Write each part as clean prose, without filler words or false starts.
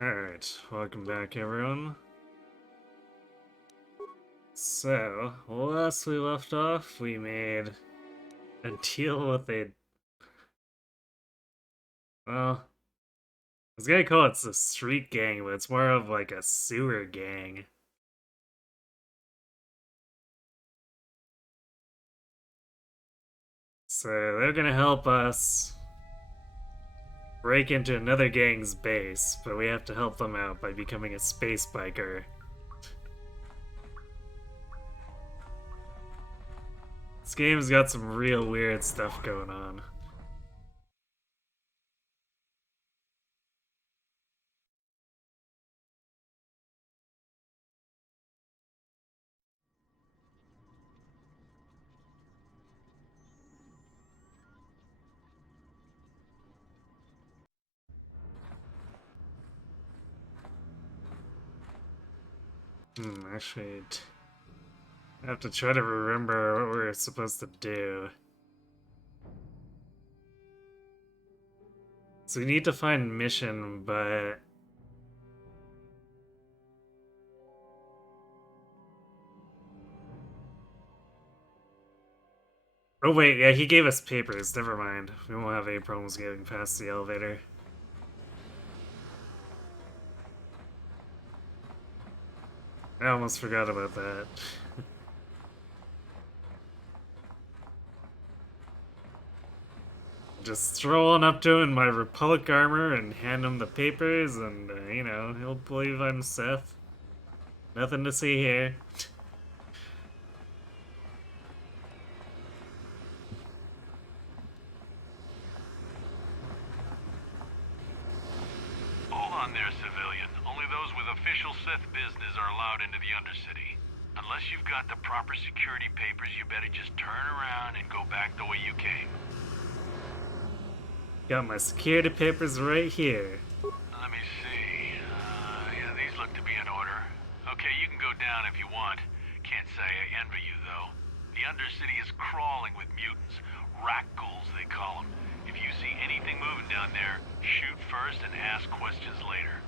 Alright, welcome back everyone. So, last we left off, we made a deal with well, I was gonna call it the street gang, but it's more of like a sewer gang. So, they're gonna help us break into another gang's base, but we have to help them out by becoming a space biker. This game's got some real weird stuff going on. Actually, I have to try to remember what we're supposed to do. So we need to find mission, but... Oh wait, yeah, he gave us papers, never mind. We won't have any problems getting past the elevator. I almost forgot about that. Just stroll on up to him in my Republic armor and hand him the papers and, you know, he'll believe I'm Seth. Nothing to see here. Hold on there, civilian. Only those with official Sith business are allowed into the Undercity. Unless you've got the proper security papers, you better just turn around and go back the way you came. Got my security papers right here. Let me see. Yeah, these look to be in order. Okay, you can go down if you want. Can't say I envy you, though. The Undercity is crawling with mutants. Rat ghouls, they call them. If you see anything moving down there, shoot first and ask questions later.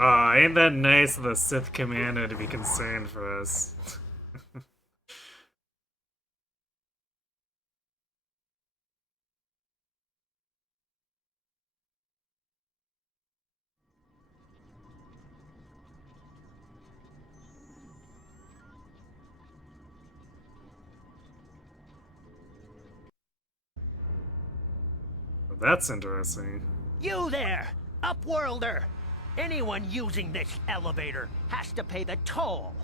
Aw, ain't that nice of the Sith Commander to be concerned for us. That's interesting. You there, Upworlder! Anyone using this elevator has to pay the toll.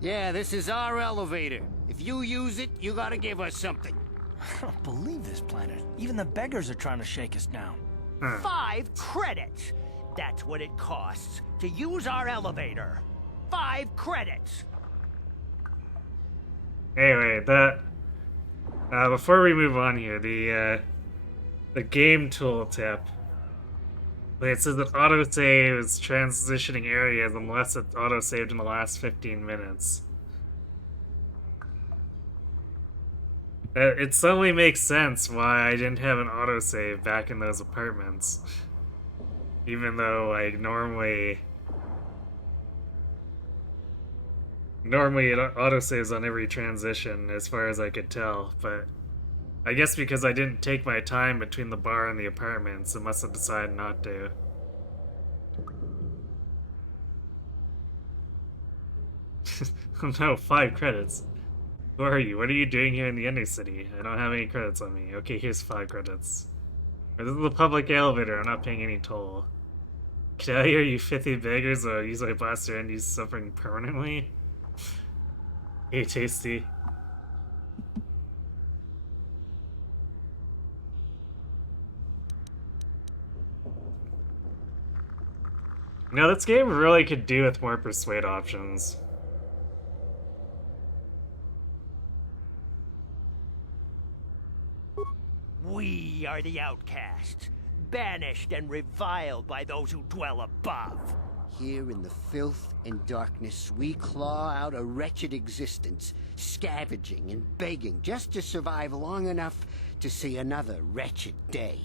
Yeah, this is our elevator. If you use it, you gotta give us something. I don't believe this planet. Even the beggars are trying to shake us down. 5 credits. That's what it costs to use our elevator. 5 credits. Anyway, that... before we move on here, the game tooltip. It says that autosave is transitioning areas unless it's autosaved in the last 15 minutes. It suddenly makes sense why I didn't have an autosave back in those apartments. Even though, like, normally it autosaves on every transition, as far as I could tell, but I guess because I didn't take my time between the bar and the apartments, it must have decided not to. Oh no, 5 credits. Who are you? What are you doing here in the Undercity? I don't have any credits on me. Okay, here's 5 credits. This is the public elevator, I'm not paying any toll. Get out of here, you filthy beggars, or use my blaster and use suffering permanently? Hey, tasty. You know, this game really could do with more persuade options. We are the outcasts, banished and reviled by those who dwell above. Here in the filth and darkness, we claw out a wretched existence, scavenging and begging just to survive long enough to see another wretched day.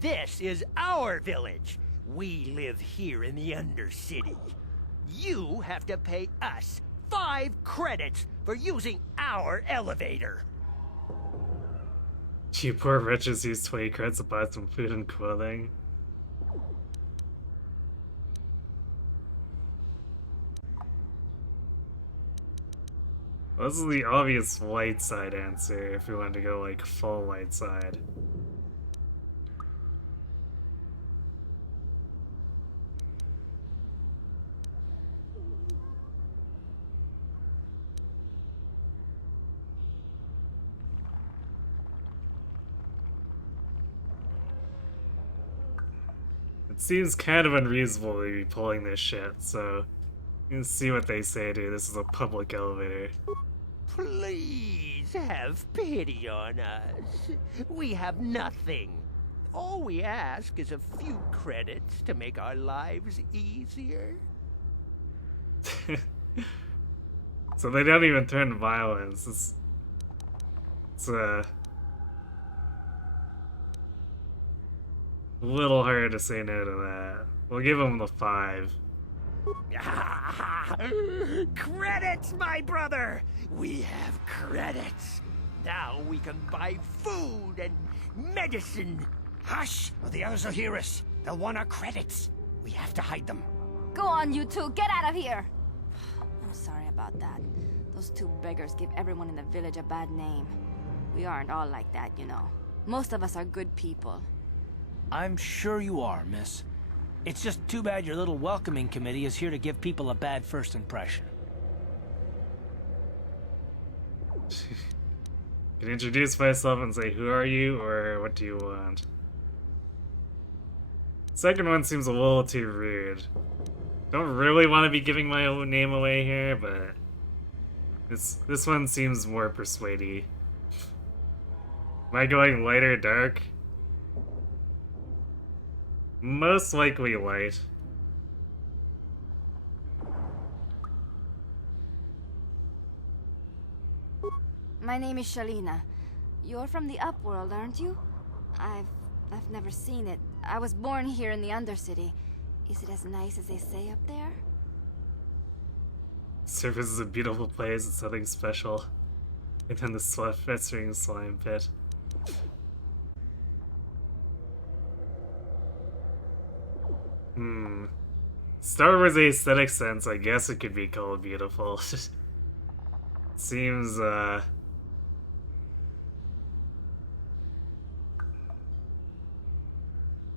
This is our village. We live here in the Undercity. You have to pay us 5 credits for using our elevator. You poor wretches use 20 credits to buy some food and clothing. Well, this is the obvious light side answer if we wanted to go like full light side. It seems kind of unreasonable to be pulling this shit, so let's see what they say, dude. This is a public elevator. Please have pity on us. We have nothing. All we ask is a few credits to make our lives easier. So they don't even turn violence. It's a little hard to say no to that. We'll give them the 5. Credits, my brother! We have credits. Now we can buy food and medicine. Hush, or the others will hear us. They'll want our credits. We have to hide them. Go on, you two. Get out of here. I'm sorry about that. Those 2 beggars give everyone in the village a bad name. We aren't all like that, you know. Most of us are good people. I'm sure you are, miss. It's just too bad your little welcoming committee is here to give people a bad first impression. Can introduce myself and say, who are you, or what do you want? Second one seems a little too rude. Don't really want to be giving my own name away here, but this one seems more persuading. Am I going light or dark? Most likely light. My name is Shalina. You're from the Upworld, aren't you? I've never seen it. I was born here in the Undercity. Is it as nice as they say up there? Surface is a beautiful place, it's nothing special. And then the festering slime pit. Star Wars aesthetic sense, I guess it could be called beautiful. Seems, seems a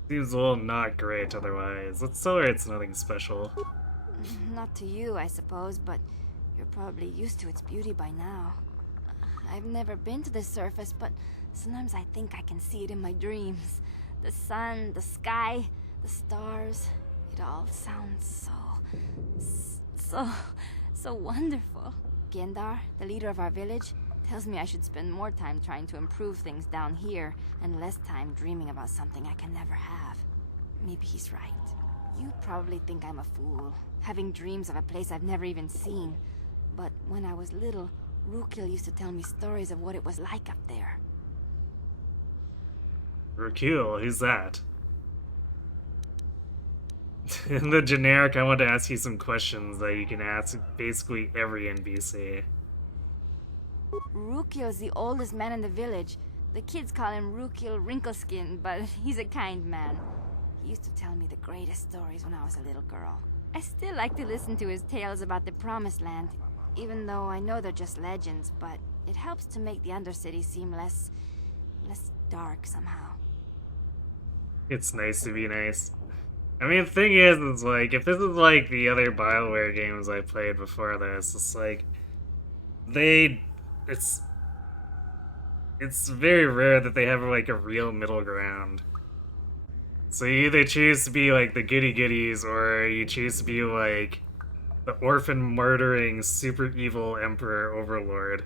little not great otherwise. Let's tell her it's nothing special. Not to you, I suppose, but you're probably used to its beauty by now. I've never been to the surface, but sometimes I think I can see it in my dreams. The sun, the sky, the stars. It all sounds so wonderful. Gendar, the leader of our village, tells me I should spend more time trying to improve things down here and less time dreaming about something I can never have. Maybe he's right. You probably think I'm a fool, having dreams of a place I've never even seen. But when I was little, Rukil used to tell me stories of what it was like up there. Rukil, who's that? In the generic, I want to ask you some questions that you can ask basically every NPC. Rukil's the oldest man in the village. The kids call him Rukil Wrinkleskin, but he's a kind man. He used to tell me the greatest stories when I was a little girl. I still like to listen to his tales about the Promised Land, even though I know they're just legends, but it helps to make the Undercity seem less dark somehow. It's nice to be nice. I mean, the thing is like, if this is like the other BioWare games I played before this, it's like, it's very rare that they have like a real middle ground. So you either choose to be like the goody-goodies, or you choose to be like the orphan-murdering, super evil emperor overlord.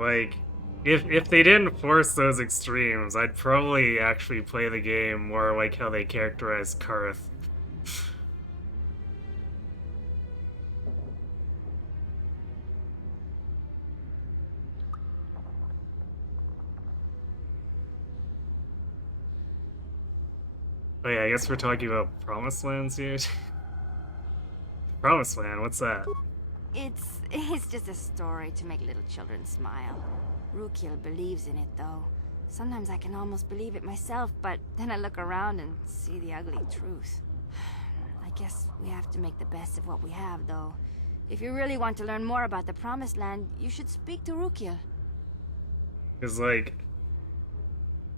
Like, if they didn't force those extremes, I'd probably actually play the game more like how they characterize Karth. Oh yeah, I guess we're talking about Promised Lands here. Promised Land, what's that? It's just a story to make little children smile. Rukiel believes in it, though. Sometimes I can almost believe it myself, but then I look around and see the ugly truth. I guess we have to make the best of what we have, though. If you really want to learn more about the Promised Land, you should speak to Rukiel. Cause like,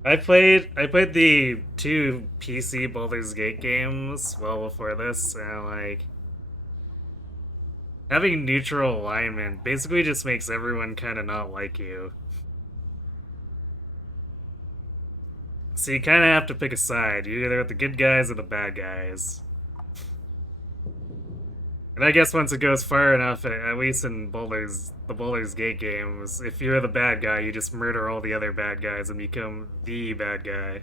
I played the 2 PC Baldur's Gate games well before this, and like, having neutral alignment basically just makes everyone kind of not like you. So you kind of have to pick a side. You're either with the good guys or the bad guys. And I guess once it goes far enough, at least in the Baldur's Gate games, if you're the bad guy, you just murder all the other bad guys and become the bad guy.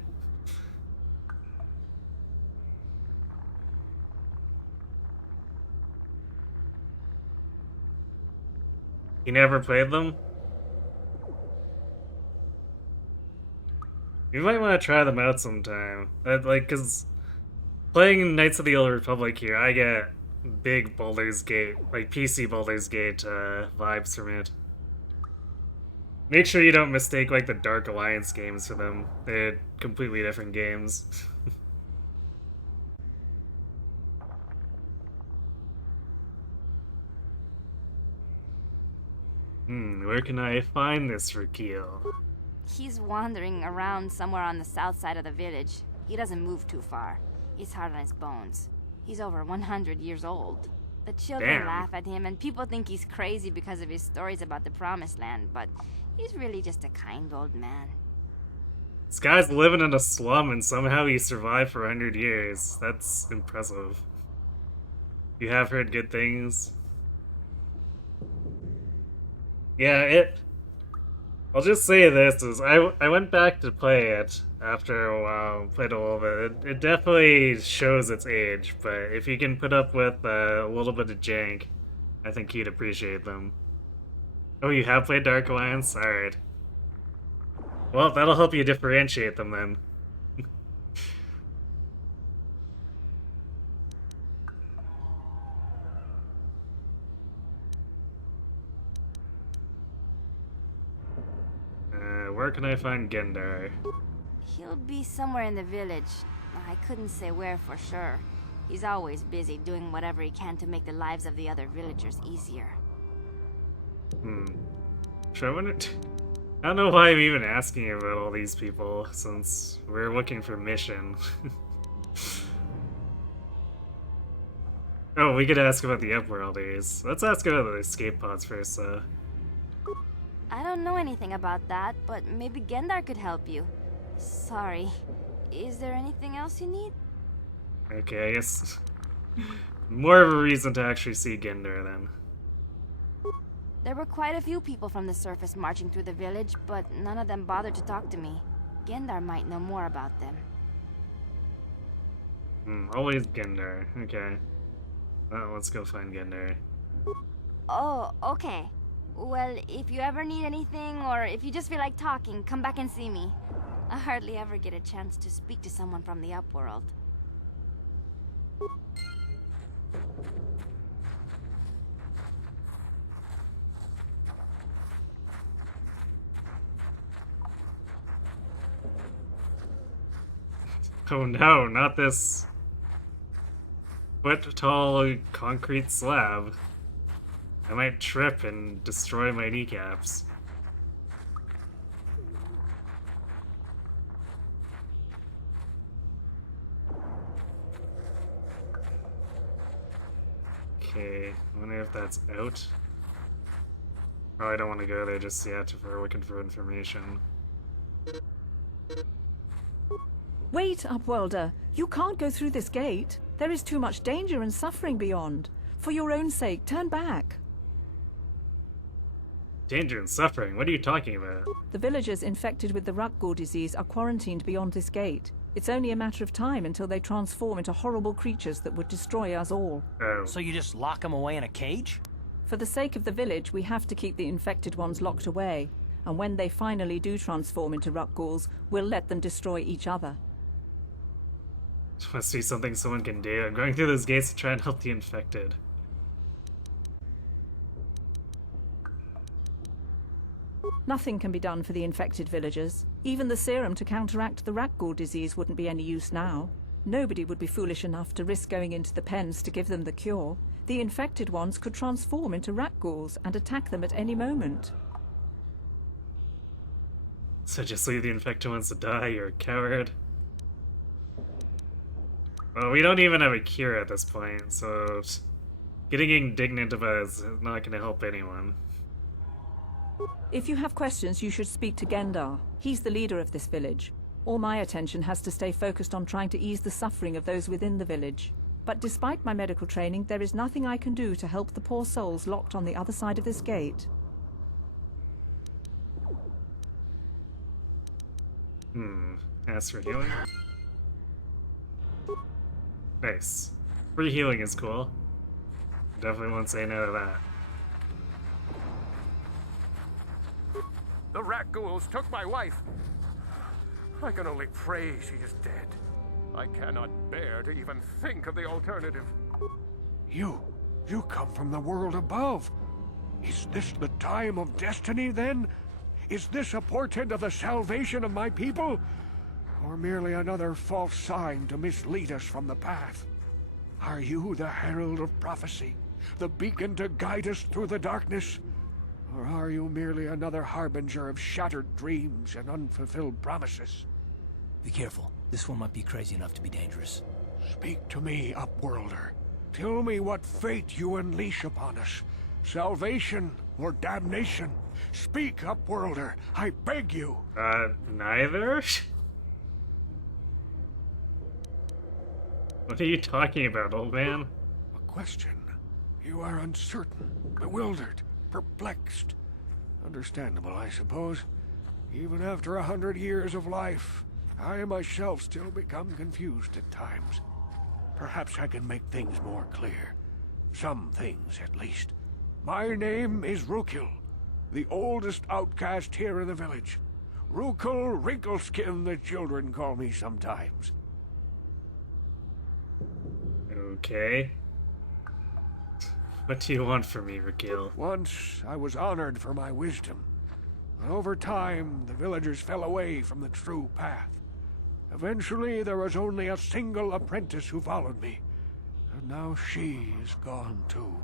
You never played them? You might want to try them out sometime. Cause playing Knights of the Old Republic here, I get big Baldur's Gate, like PC Baldur's Gate vibes from it. Make sure you don't mistake like the Dark Alliance games for them. They're completely different games. Where can I find this Rukiel? He's wandering around somewhere on the south side of the village. He doesn't move too far. He's hard on his bones. He's over 100 years old. The children laugh at him, and people think he's crazy because of his stories about the Promised Land, but he's really just a kind old man. This guy's living in a slum and somehow he survived for 100 years. That's impressive. You have heard good things? Yeah, I'll just say this, is I went back to play it after a while, played a little bit. It definitely shows its age, but if you can put up with a little bit of jank, I think you'd appreciate them. Oh, you have played Dark Alliance? Alright. Well, that'll help you differentiate them then. Where can I find Gendar? He'll be somewhere in the village. I couldn't say where for sure. He's always busy doing whatever he can to make the lives of the other villagers easier. I don't know why I'm even asking about all these people, since we're looking for mission. Oh, we could ask about the Upworlders. Let's ask about the escape pods first, though. I don't know anything about that, but maybe Gendar could help you. Sorry. Is there anything else you need? Okay, I guess more of a reason to actually see Gendar then. There were quite a few people from the surface marching through the village, but none of them bothered to talk to me. Gendar might know more about them. Always Gendar. Okay. Well, let's go find Gendar. Oh, okay. Well, if you ever need anything, or if you just feel like talking, come back and see me. I hardly ever get a chance to speak to someone from the Upworld. Oh no, not this foot-tall concrete slab. I might trip and destroy my kneecaps. Okay, I wonder if that's out. Oh, I don't want to go there just yet if we're looking for information. Wait, Upworlder. You can't go through this gate. There is too much danger and suffering beyond. For your own sake, turn back. Danger and suffering? What are you talking about? The villagers infected with the Rakghoul disease are quarantined beyond this gate. It's only a matter of time until they transform into horrible creatures that would destroy us all. Oh. So you just lock them away in a cage? For the sake of the village, we have to keep the infected ones locked away. And when they finally do transform into Rakghouls, we'll let them destroy each other. Must be something someone can do. I'm going through those gates to try and help the infected. Nothing can be done for the infected villagers. Even the serum to counteract the Rakghoul disease wouldn't be any use now. Nobody would be foolish enough to risk going into the pens to give them the cure. The infected ones could transform into Rakghouls and attack them at any moment. So just leave the infected ones to die, you're a coward. Well, we don't even have a cure at this point, so getting indignant about it is not going to help anyone. If you have questions, you should speak to Gendar. He's the leader of this village. All my attention has to stay focused on trying to ease the suffering of those within the village. But despite my medical training, there is nothing I can do to help the poor souls locked on the other side of this gate. Ask for healing? Nice. Free healing is cool. Definitely won't say no to that. The Rakghouls took my wife. I can only pray she is dead. I cannot bear to even think of the alternative. You come from the world above. Is this the time of destiny, then? Is this a portent of the salvation of my people? Or merely another false sign to mislead us from the path? Are you the herald of prophecy? The beacon to guide us through the darkness? Or are you merely another harbinger of shattered dreams and unfulfilled promises? Be careful. This one might be crazy enough to be dangerous. Speak to me, Upworlder. Tell me what fate you unleash upon us. Salvation or damnation? Speak, Upworlder. I beg you. Neither? What are you talking about, old man? A question. You are uncertain, bewildered, perplexed. Understandable, I suppose. Even after 100 years of life, I myself still become confused at times. Perhaps I can make things more clear. Some things, at least. My name is Rukil, the oldest outcast here in the village. Rukil Wrinkleskin, the children call me sometimes. Okay. What do you want from me, Rukil? Once I was honored for my wisdom. But over time, the villagers fell away from the true path. Eventually, there was only a single apprentice who followed me. And now she is gone too.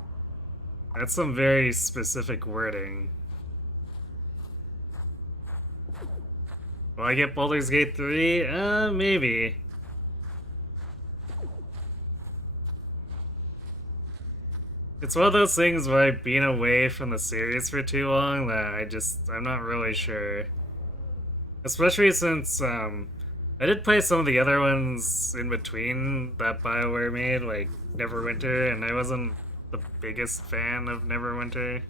That's some very specific wording. Will I get Baldur's Gate 3? Maybe. It's one of those things where I've been away from the series for too long that I'm not really sure. Especially since, I did play some of the other ones in between that BioWare made, like Neverwinter, and I wasn't the biggest fan of Neverwinter.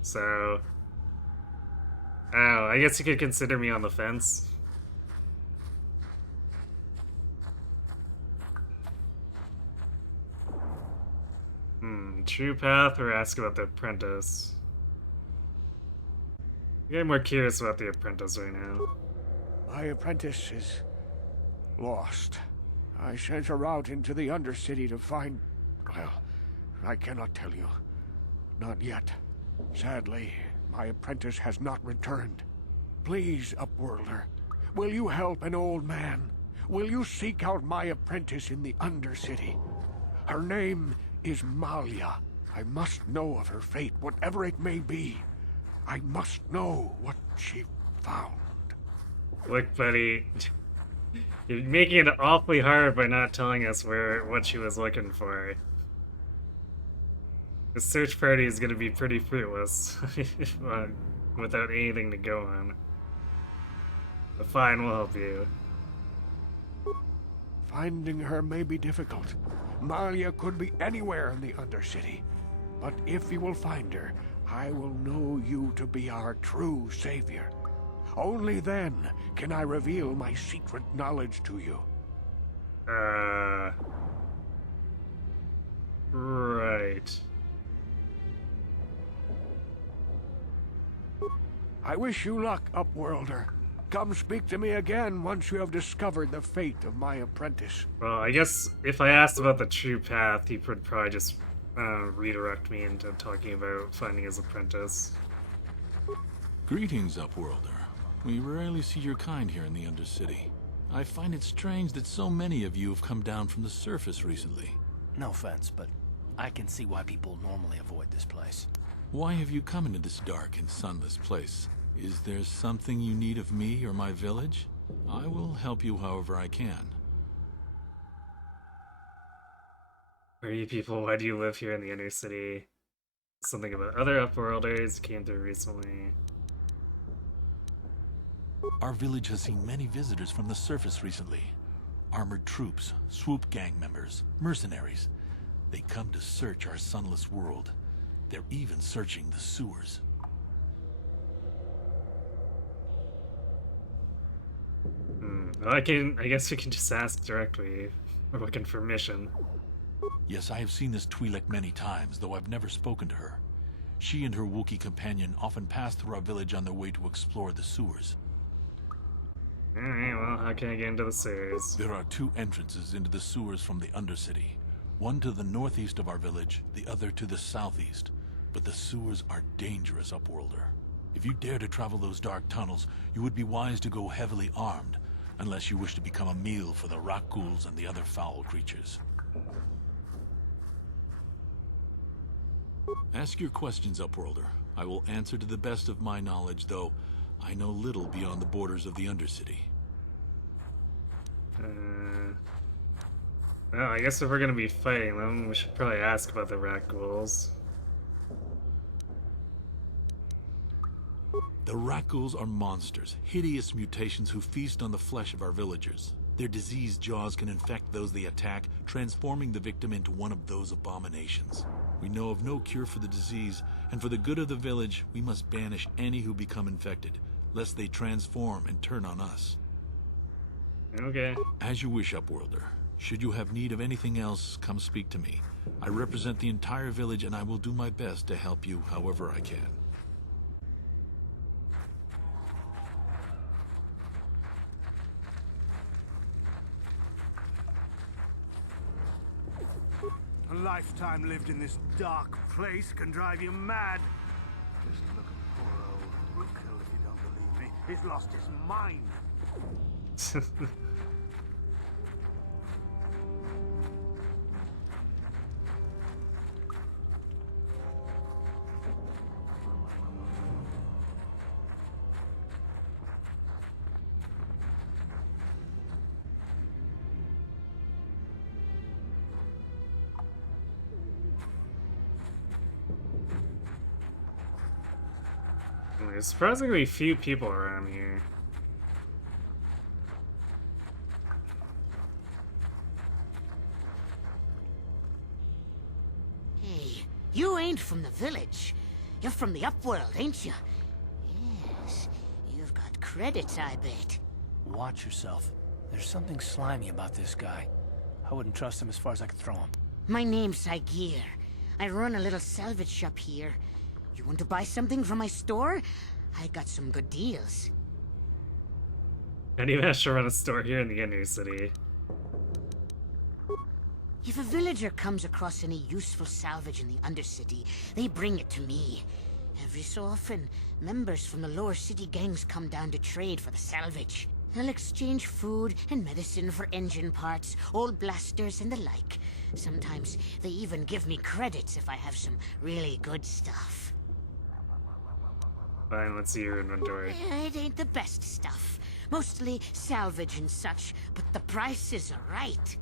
So, I don't know, I guess you could consider me on the fence. True path or ask about the apprentice? I'm getting more curious about the apprentice right now. My apprentice is lost. I sent her out into the Undercity to find... Well, I cannot tell you. Not yet. Sadly, my apprentice has not returned. Please, Upworlder, will you help an old man? Will you seek out my apprentice in the Undercity? Her name is Malia. I must know of her fate, whatever it may be. I must know what she found. Look, buddy, you're making it awfully hard by not telling us what she was looking for. The search party is going to be pretty fruitless without anything to go on. But fine, we'll help you. Finding her may be difficult. Malia could be anywhere in the Undercity. But if you will find her, I will know you to be our true savior. Only then can I reveal my secret knowledge to you. Right. I wish you luck, Upworlder. Come speak to me again once you have discovered the fate of my apprentice. Well, I guess if I asked about the true path, he would probably just redirect me into talking about finding his apprentice. Greetings, Upworlder. We rarely see your kind here in the Undercity. I find it strange that so many of you have come down from the surface recently. No offense, but I can see why people normally avoid this place. Why have you come into this dark and sunless place? Is there something you need of me or my village? I will help you however I can. Where are you people? Why do you live here in the inner city? Something about other Upworlders came through recently. Our village has seen many visitors from the surface recently. Armored troops, swoop gang members, mercenaries. They come to search our sunless world. They're even searching the sewers. Well, I guess we can just ask directly. We're looking for mission. Yes, I have seen this Twi'lek many times, though I've never spoken to her. She and her Wookiee companion often pass through our village on their way to explore the sewers. Alright, well, how can I get into the sewers? There are two entrances into the sewers from the Undercity. One to the northeast of our village, the other to the southeast. But the sewers are dangerous, Upworlder. If you dare to travel those dark tunnels, you would be wise to go heavily armed, unless you wish to become a meal for the rock ghouls and the other foul creatures. Ask your questions, Upworlder. I will answer to the best of my knowledge, though I know little beyond the borders of the Undercity. Well, I guess if we're gonna be fighting them, we should probably ask about the rat ghouls. The rat ghouls are monsters, hideous mutations who feast on the flesh of our villagers. Their diseased jaws can infect those they attack, transforming the victim into one of those abominations. We know of no cure for the disease, and for the good of the village, we must banish any who become infected, lest they transform and turn on us. Okay. As you wish, Upworlder. Should you have need of anything else, come speak to me. I represent the entire village, and I will do my best to help you however I can. A lifetime lived in this dark place can drive you mad. Just look at poor old Rookill if you don't believe me. He's lost his mind. There's surprisingly few people around here. Hey, you ain't from the village. You're from the Upworld, ain't you? Yes, you've got credits, I bet. Watch yourself. There's something slimy about this guy. I wouldn't trust him as far as I could throw him. My name's Saigir. I run a little salvage shop here. You want to buy something from my store? I got some good deals. And you managed to run a store here in the inner city. If a villager comes across any useful salvage in the Undercity, they bring it to me. Every so often, members from the lower city gangs come down to trade for the salvage. They'll exchange food and medicine for engine parts, old blasters and the like. Sometimes they even give me credits if I have some really good stuff. Fine, let's see your inventory. It ain't the best stuff. Mostly salvage and such, but the prices are right.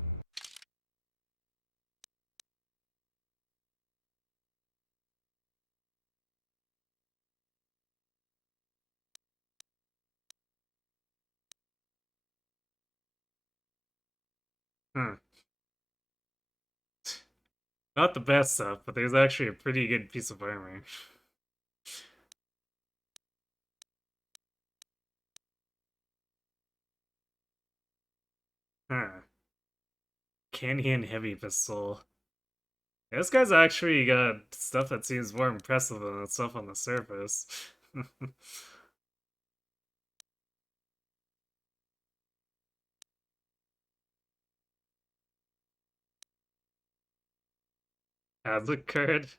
Not the best stuff, but there's actually a pretty good piece of armor. Canyon heavy pistol. Yeah, this guy's actually got stuff that seems more impressive than the stuff on the surface. Has occurred.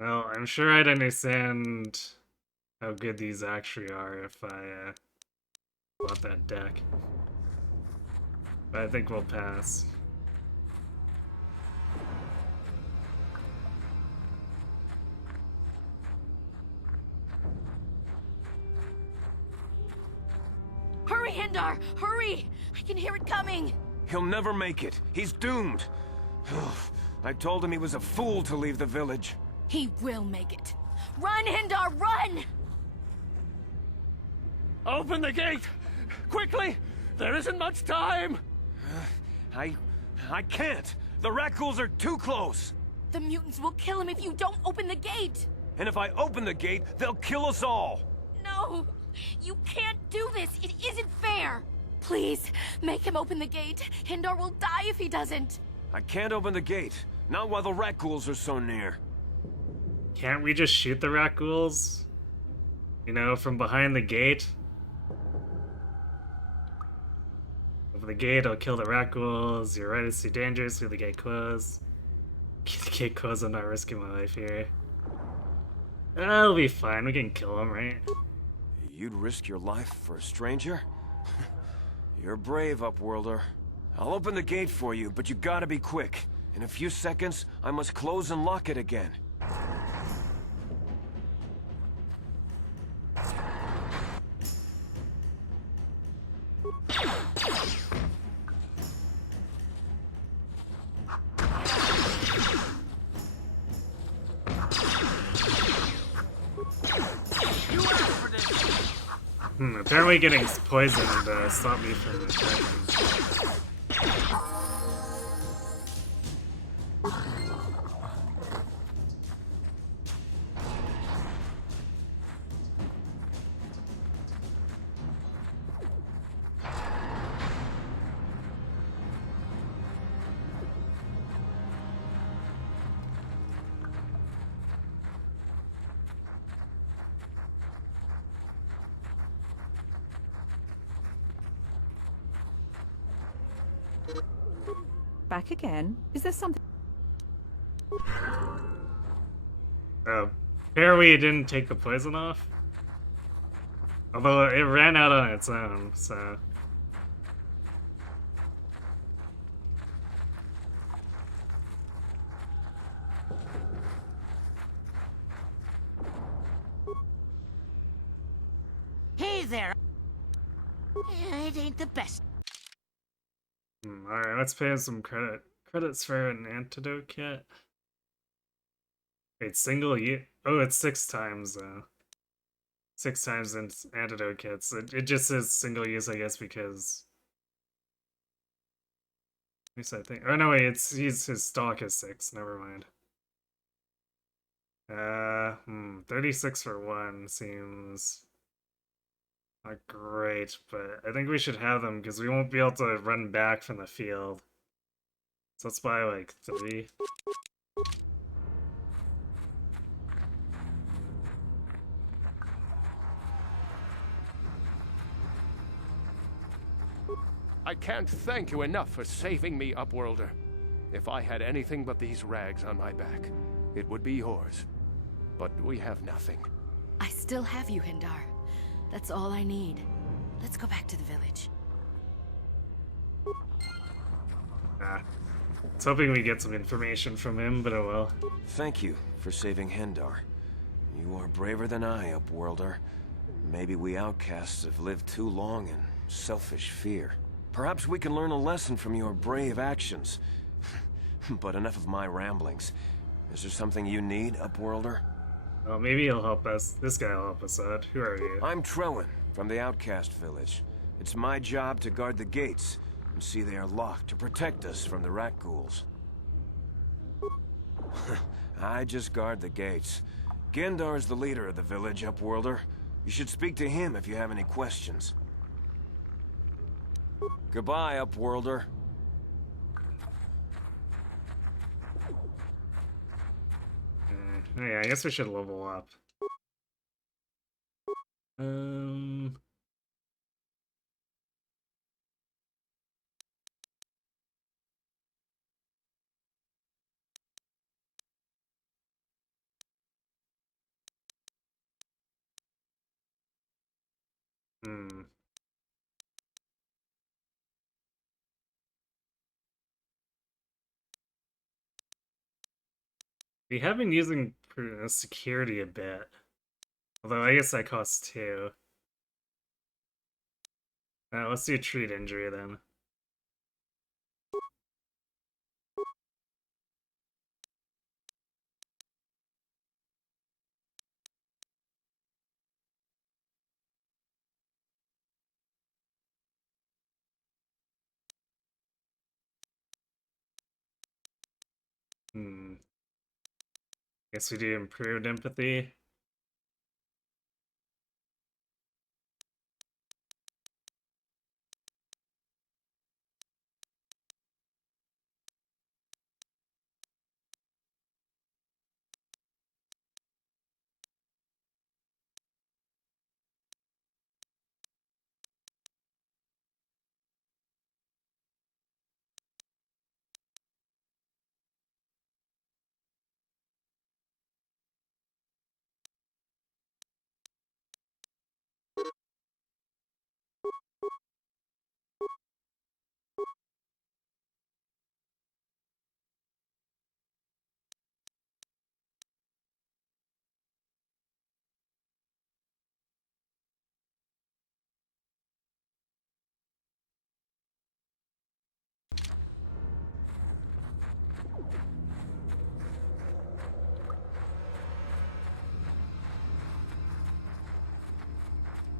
Well, I'm sure I'd understand how good these actually are if I bought that deck. But I think we'll pass. Hurry, Hindar! Hurry! I can hear it coming! He'll never make it. He's doomed. I told him he was a fool to leave the village. He will make it. Run, Hindar, run! Open the gate! Quickly! There isn't much time! I can't! The Rakghouls are too close! The mutants will kill him if you don't open the gate! And if I open the gate, they'll kill us all! No! You can't do this! It isn't fair! Please, make him open the gate. Hindar will die if he doesn't. I can't open the gate. Not while the Rakghouls are so near. Can't we just shoot the Rakghouls? You know, from behind the gate? Over the gate, I'll kill the Rakghouls. You're right, it's too dangerous. Leave the gate closed. Keep the gate closed, I'm not risking my life here. That'll be fine, we can kill him, right? You'd risk your life for a stranger? You're brave, Upworlder. I'll open the gate for you, but you gotta be quick. In a few seconds, I must close and lock it again. Apparently getting poisoned stopped me from attacking. Back again? Is there something? Apparently it didn't take the poison off. Although it ran out on its own, so... Hey there! It ain't the best. Alright, let's pay him some credits for an antidote kit. Wait, single use? Oh, it's 6 times, 6 times in antidote kits. It just says single use, I guess, because... At least I think... Oh, no, wait, his stock is 6. Never mind. 36 for 1 seems... not great, but I think we should have them because we won't be able to run back from the field. So let's buy like 3. I can't thank you enough for saving me, Upworlder. If I had anything but these rags on my back, it would be yours. But we have nothing. I still have you, Hindar. That's all I need. Let's go back to the village. I was hoping we get some information from him, but oh well. Thank you for saving Hindar. You are braver than I, Upworlder. Maybe we outcasts have lived too long in selfish fear. Perhaps we can learn a lesson from your brave actions. But enough of my ramblings. Is there something you need, Upworlder? Well, maybe he'll help us. This guy will help us out. Who are you? I'm Trellin, from the Outcast Village. It's my job to guard the gates, and see they are locked to protect us from the Rakghouls. I just guard the gates. Gendar's the leader of the village, Upworlder. You should speak to him if you have any questions. Goodbye, Upworlder. Yeah, I guess we should level up. Um... Hmm. We have been using security a bit. Although I guess that costs 2. Let's do treat injury then. Guess we do improved empathy.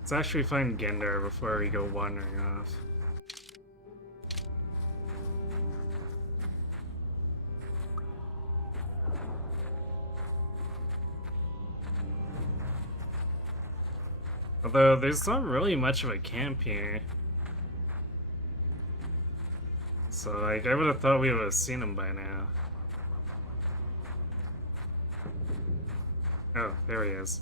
Let's actually find Gendar before we go wandering off. Although there's not really much of a camp here. So like I would have thought we would have seen him by now. Oh, there he is.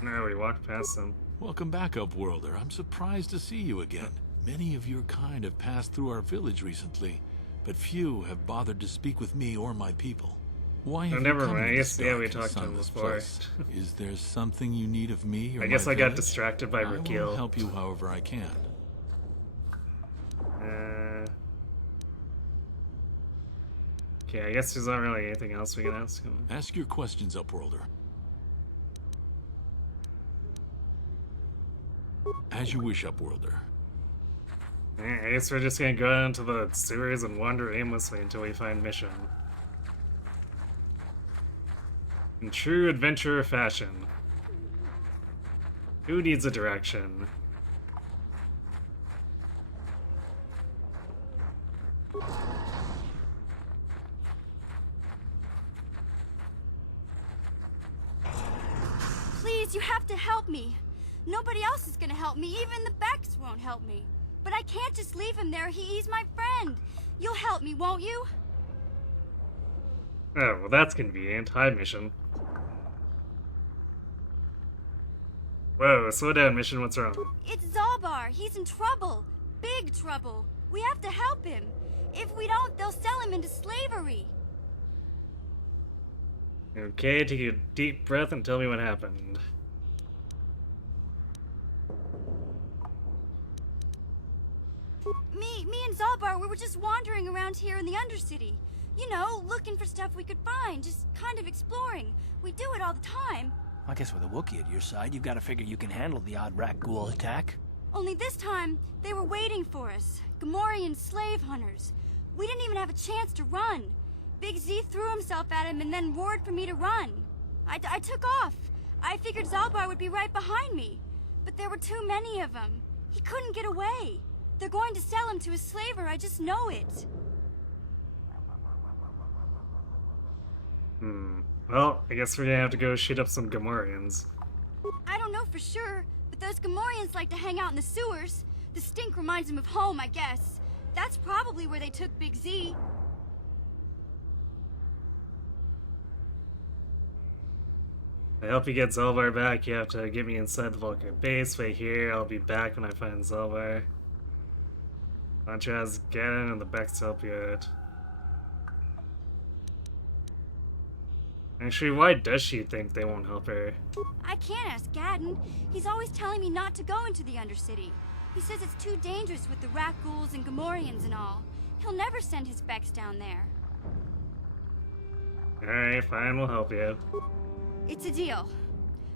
No, we walked past him. Welcome back, Upworlder. I'm surprised to see you again. Many of your kind have passed through our village recently, but few have bothered to speak with me or my people. Why have you never come mind. to I this guess, yeah, we dark and talked to him sunless before. place? Is there something you need of me or I guess my I got village? distracted by I will Rakil. help you however I can. Okay, I guess there's not really anything else we can ask him. Ask your questions, Upworlder. As you wish, Upworlder. I guess we're just gonna go down to the sewers and wander aimlessly until we find mission. In true adventurer fashion. Who needs a direction? Please, you have to help me. Nobody else is gonna help me. Even the Becks won't help me. But I can't just leave him there. He's my friend. You'll help me, won't you? Oh, well that's convenient. Hi, mission. Whoa, slow down, mission. What's wrong? It's Zalbar. He's in trouble. Big trouble. We have to help him. If we don't, they'll sell him into slavery. Okay, take a deep breath and tell me what happened. Me and Zalbar, we were just wandering around here in the Undercity. You know, looking for stuff we could find, just kind of exploring. We do it all the time. I guess with a Wookiee at your side, you've got to figure you can handle the odd rat ghoul attack. Only this time, they were waiting for us. Gamorrean slave hunters. We didn't even have a chance to run. Big Z threw himself at him and then roared for me to run. I took off. I figured Zalbar would be right behind me. But there were too many of them. He couldn't get away. They're going to sell him to a slaver, I just know it. Well, I guess we're gonna have to go shoot up some Gamorreans. I don't know for sure, but those Gamorreans like to hang out in the sewers. The stink reminds him of home, I guess. That's probably where they took Big Z. I hope he gets Zelvar back. You have to get me inside the Vulcan base. Wait here. I'll be back when I find Zelvar. Contrast Ganon and the Bex help you out. Actually, why does she think they won't help her? I can't ask Gaddon. He's always telling me not to go into the Undercity. He says it's too dangerous with the rat ghouls and Gamorreans and all. He'll never send his Bex down there. Alright, fine, we'll help you. It's a deal.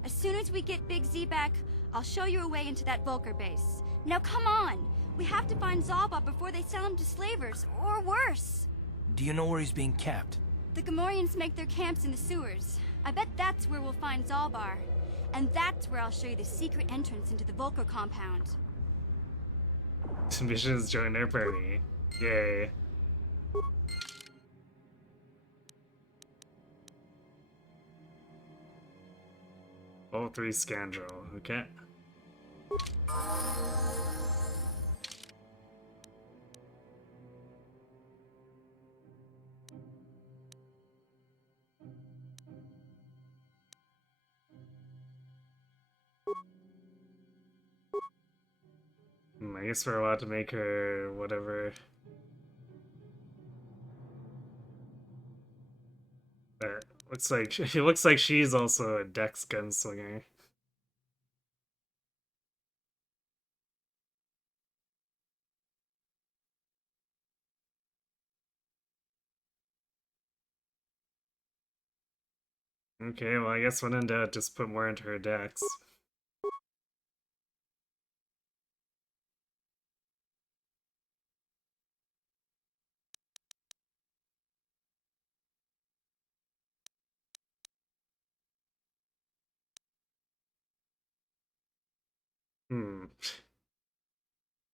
As soon as we get Big Z back, I'll show you a way into that Vulcar base. Now come on! We have to find Zalba before they sell him to slavers, or worse. Do you know where he's being kept? The Gamorreans make their camps in the sewers. I bet that's where we'll find Zalbar. And that's where I'll show you the secret entrance into the Vulcar compound. Missions join their party. Yay. Level 3 Scandrel, okay. I guess we're allowed to make her whatever. Looks like it looks like she's also a Dex gunslinger. Okay, well I guess when in doubt, just put more into her Dex.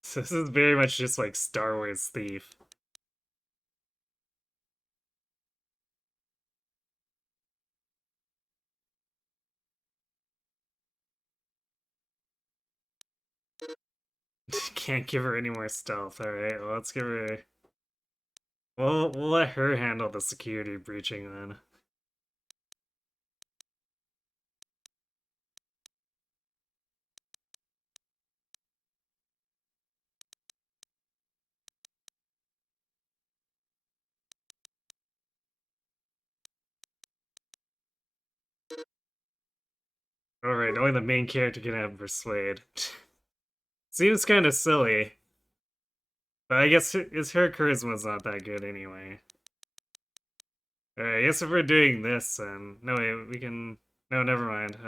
So this is very much just like Star Wars Thief. Can't give her any more stealth. Alright, well let's give her... We'll let her handle the security breaching then. Alright, only the main character can have Persuade. Seems kind of silly. But I guess her charisma's not that good anyway. Alright, I guess if we're doing this, then... No, wait, we can... No, never mind.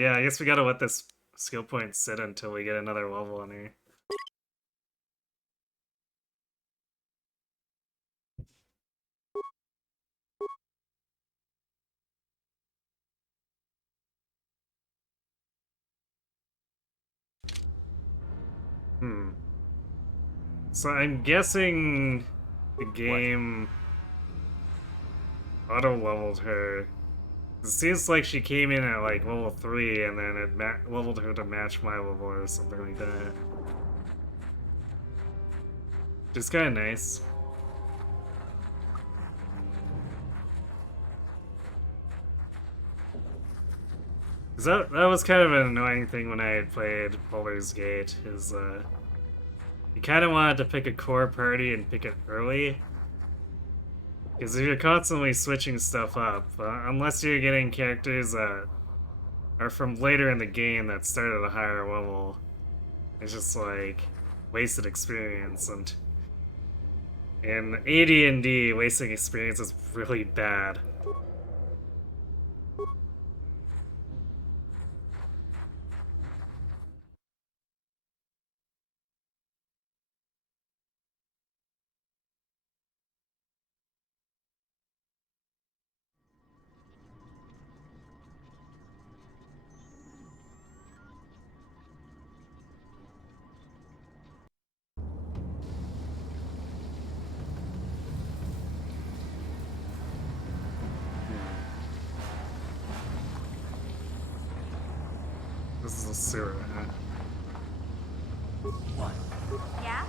Yeah, I guess we gotta let this skill point sit until we get another level on her. So I'm guessing the game auto-leveled her. It seems like she came in at like level 3 and then it leveled her to match my level or something like that. Which is kind of nice. Cause that was kind of an annoying thing when I had played Baldur's Gate, is you kind of wanted to pick a core party and pick it early. Because if you're constantly switching stuff up, unless you're getting characters that are from later in the game that start at a higher level, it's just like wasted experience. And in AD&D, wasting experience is really bad. This is a sewer, huh? What? Yeah?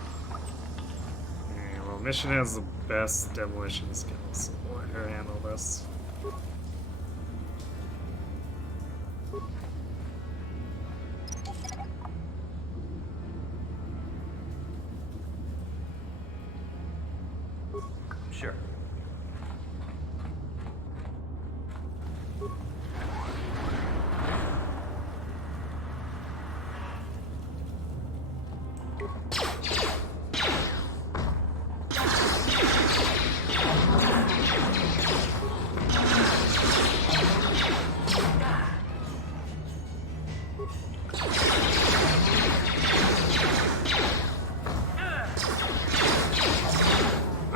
Okay, well, Mission has the best demolition skills, so we'll let her handle this. Sure.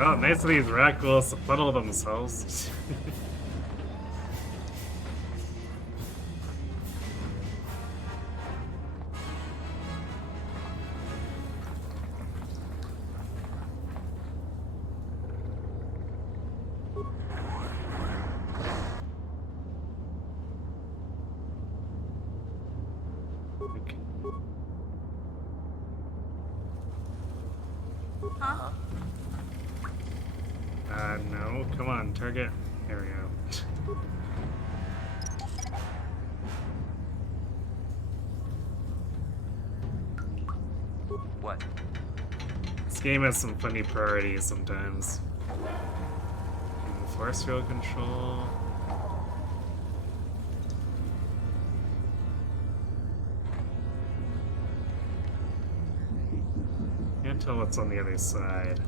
Oh, nice of these rat ghouls to funnel themselves. Huh? No, come on, target. There we go. What? This game has some funny priorities sometimes. Force field control. Can't tell what's on the other side.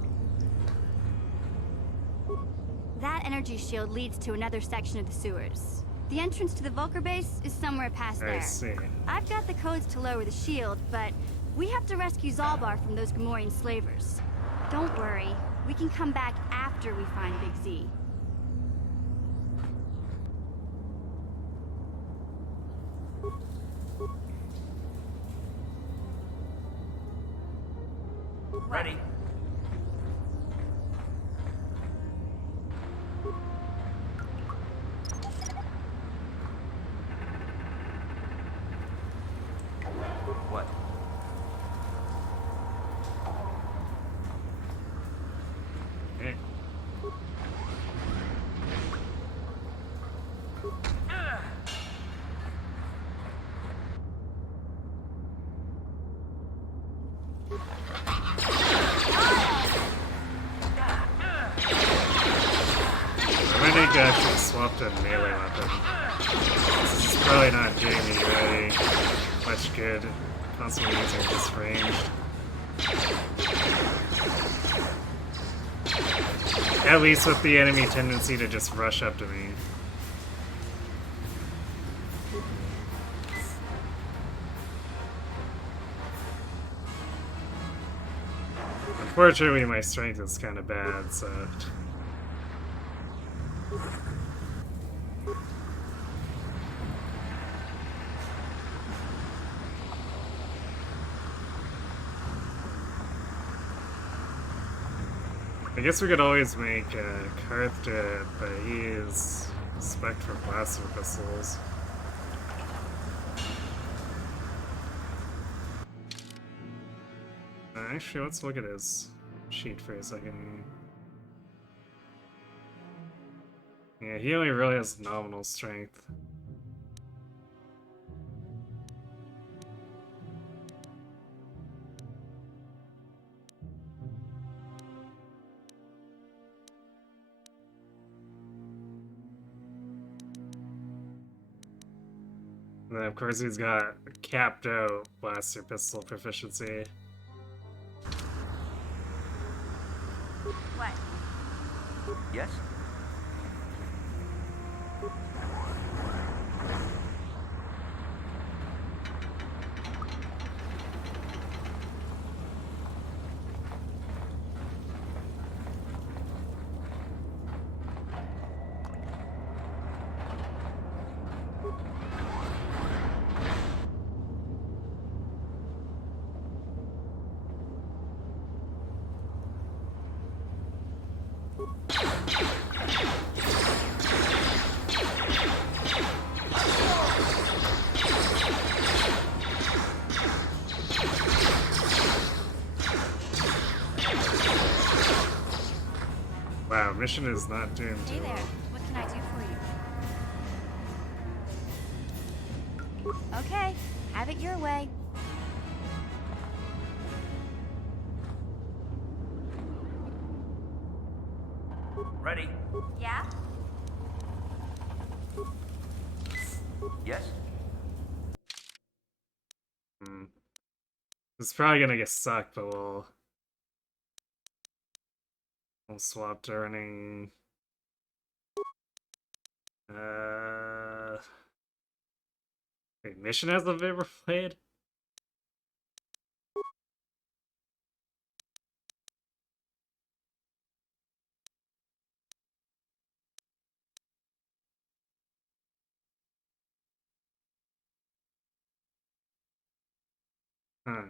That energy shield leads to another section of the sewers. The entrance to the Vulcar base is somewhere past I there. see. I've got the codes to lower the shield, but we have to rescue Zalbar from those Gamorrean slavers. Don't worry, we can come back after we find Big Z. Ready. What? Okay. I might need to actually swap to a melee weapon. This is probably not doing me really much good. Constantly using this ranged. At least with the enemy tendency to just rush up to me. Unfortunately, my strength is kind of bad, so... I guess we could always make Karth do it, but he is spec for blaster pistols. Actually, let's look at his sheet for a second. Yeah, he only really has nominal strength. And then, of course, he's got capped out blaster pistol proficiency. What? Yes? mission is not doing Hey too there. well. What can I do for you? Okay, have it your way. Ready? Yeah? Yes? It's probably gonna get stuck, but we'll swap to running. Wait, mission has the ever played? Huh.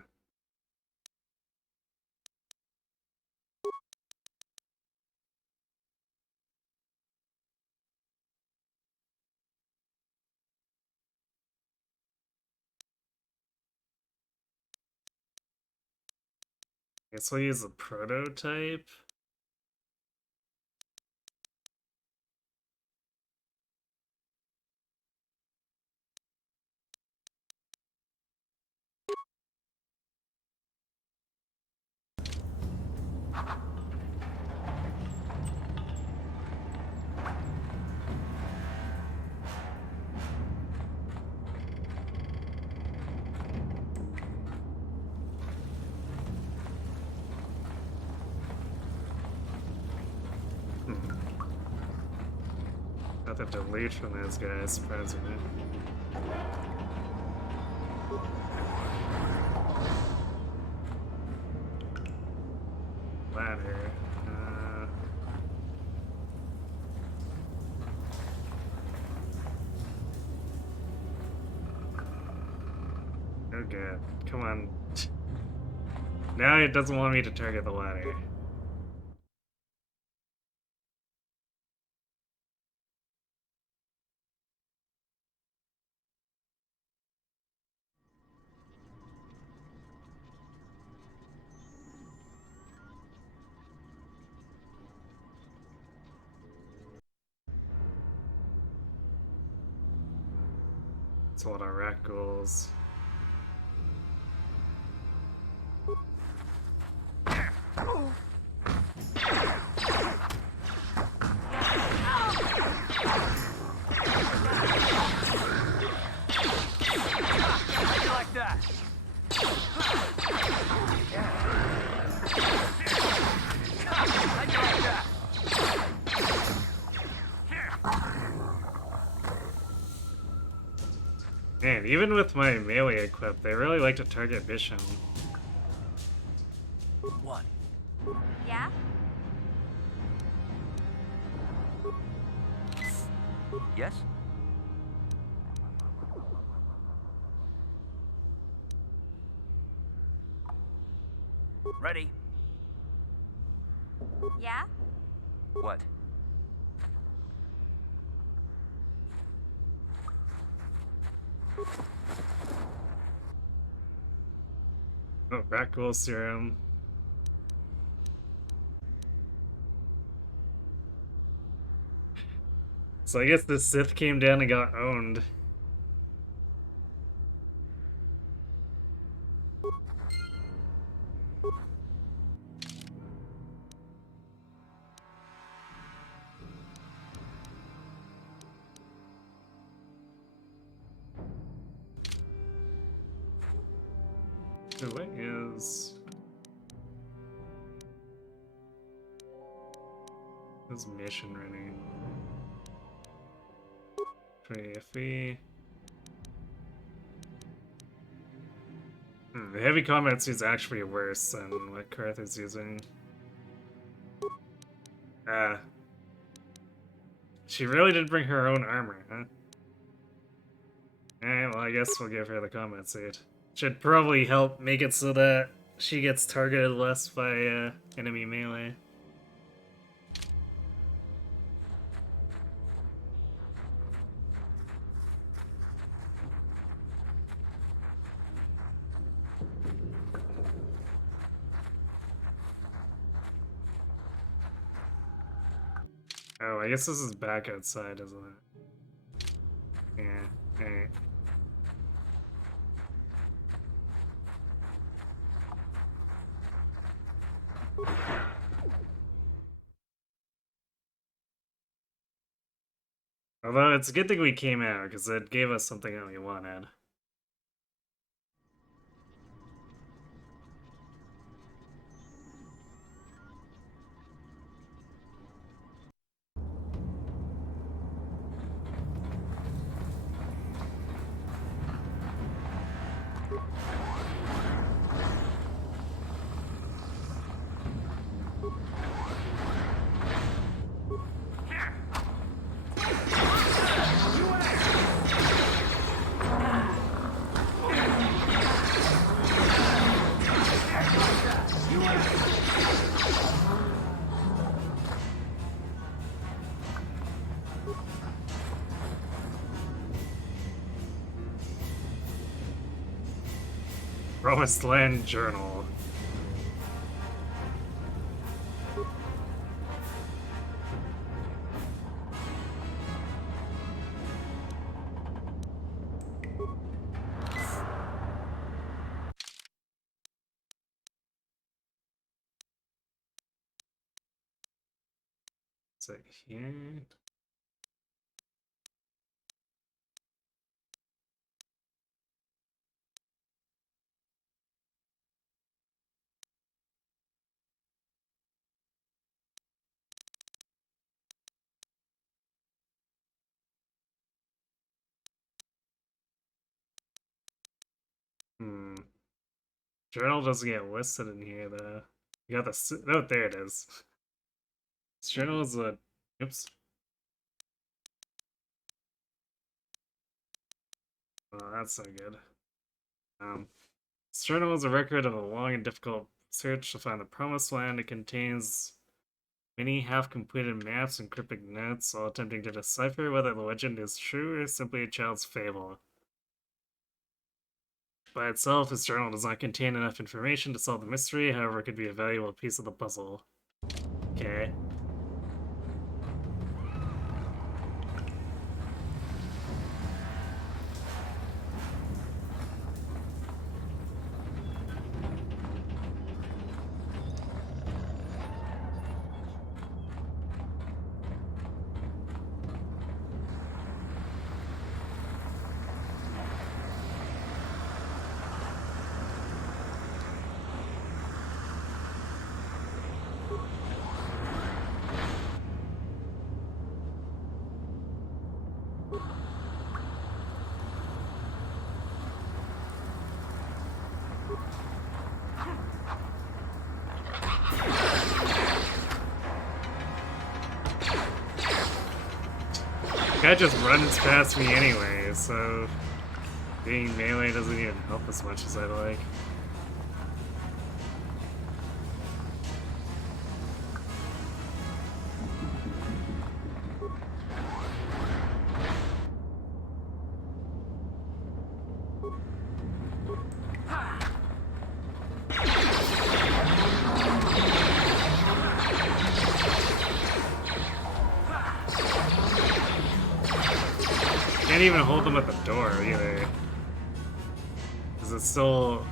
Guess we'll use a prototype. Got the delete from those guys, surprisingly. Ladder. Oh good. Come on. Now it doesn't want me to target the ladder. It's a lot of rat goals. Like that. Man, even with my melee equipped, they really like to target Bisham. What? Yeah? Yes? Ready? Yeah? What? Oh, rat ghoul serum. So I guess the Sith came down and got owned. So what is mission running? Try FE. The heavy combat is actually worse than what Karth is using. She really did bring her own armor, huh? Alright, well I guess we'll give her the combat suit. Should probably help make it so that she gets targeted less by enemy melee. Oh, I guess this is back outside, isn't it? Yeah, alright. Although it's a good thing we came out, because it gave us something that we wanted. Promised Land Journal. So here. Journal doesn't get listed in here though. You got the oh, there it is. This journal is a oops. Oh, that's so good. This journal is a record of a long and difficult search to find the promised land. It contains many half-completed maps and cryptic notes, all attempting to decipher whether the legend is true or simply a child's fable. By itself, this journal does not contain enough information to solve the mystery, however it could be a valuable piece of the puzzle. Okay. Guy just runs past me anyway, so being melee doesn't even help as much as I'd like. Can't even hold them at the door either, because it's still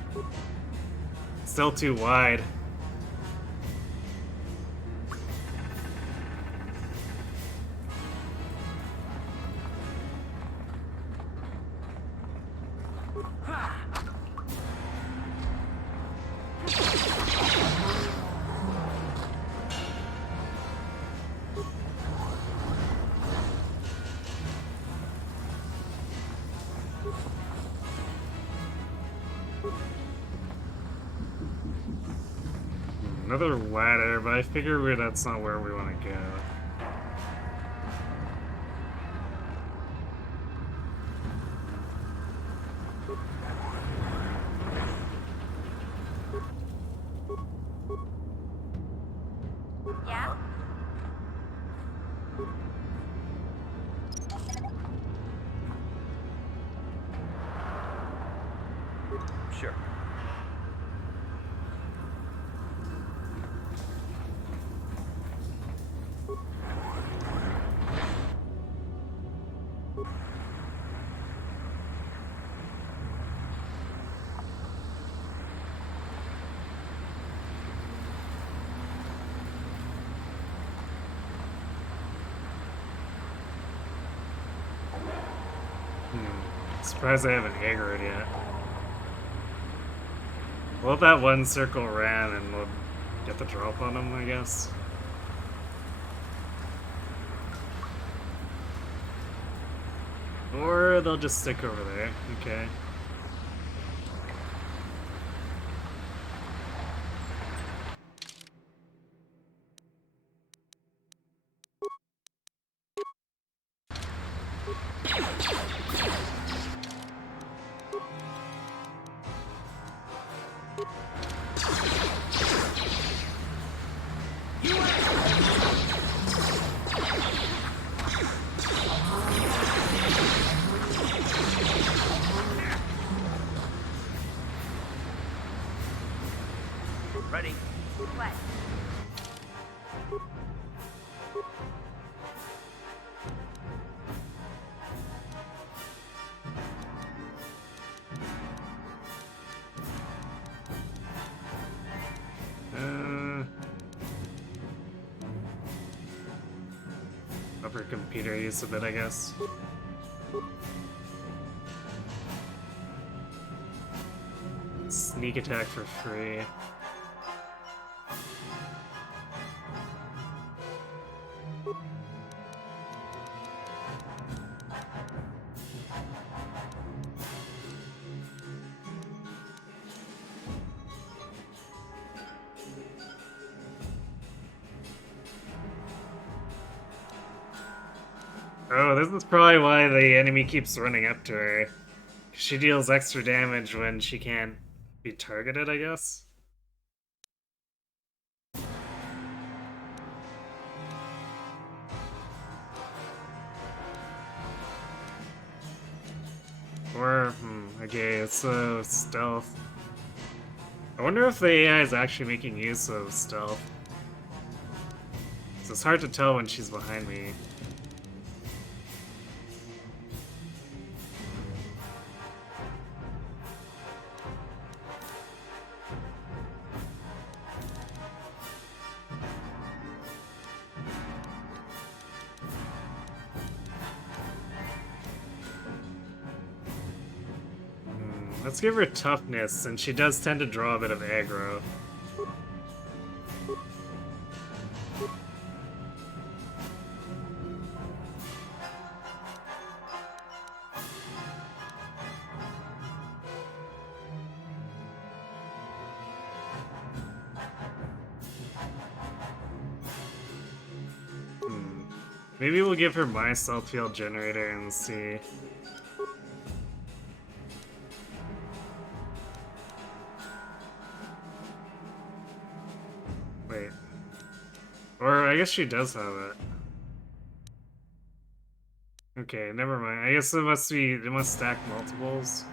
too wide. Another ladder, but I figure that's not where we want to go. Yeah? Sure. Surprised I haven't aggroed yet. Well, if that one circle ran and we'll get the drop on him, I guess. Or they'll just stick over there. Okay. Ready? What? Upper computer use a bit, I guess. Sneak attack for free. Oh, this is probably why the enemy keeps running up to her. She deals extra damage when she can't be targeted, I guess? Or, okay, it's stealth. I wonder if the AI is actually making use of stealth. So it's hard to tell when she's behind me. Let's give her toughness, since she does tend to draw a bit of aggro. Maybe we'll give her my stealth field generator and see. Wait. Or I guess she does have it. Okay, never mind. I guess it must stack multiples.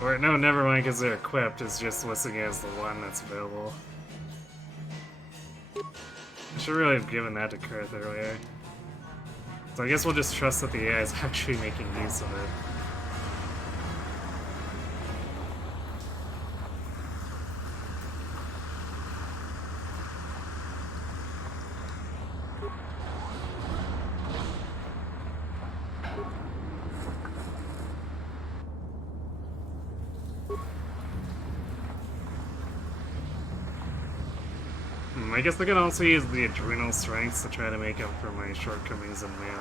Or no, never mind, because they're equipped. It's just listing it as the one that's available. I should really have given that to Kurth earlier. So I guess we'll just trust that the AI is actually making use of it. I guess I can also use the adrenal strengths to try to make up for my shortcomings in melee.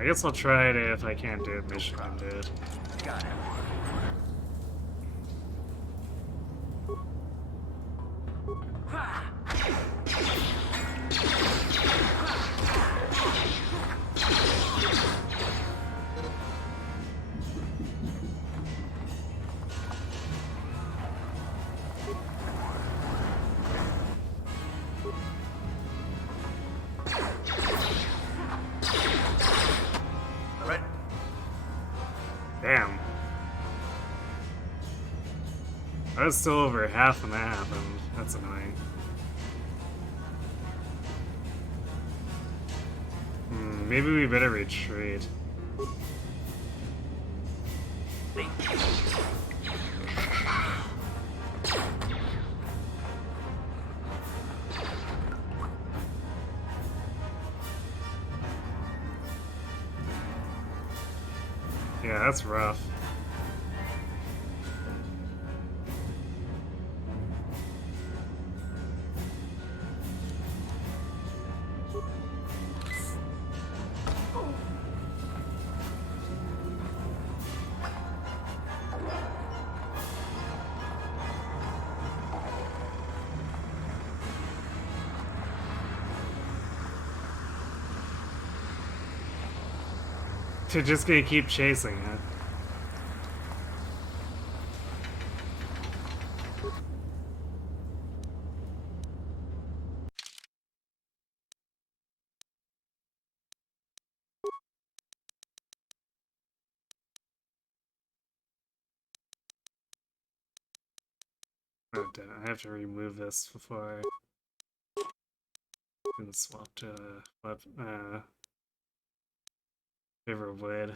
I guess I'll try it if I can't do it. Mission can do it. Got it. Damn. I was still over half when that happened. That's annoying. Maybe we better retreat. Yeah, that's rough. They're just gonna keep chasing it. Oh, damn, I have to remove this before I can swap to river wood.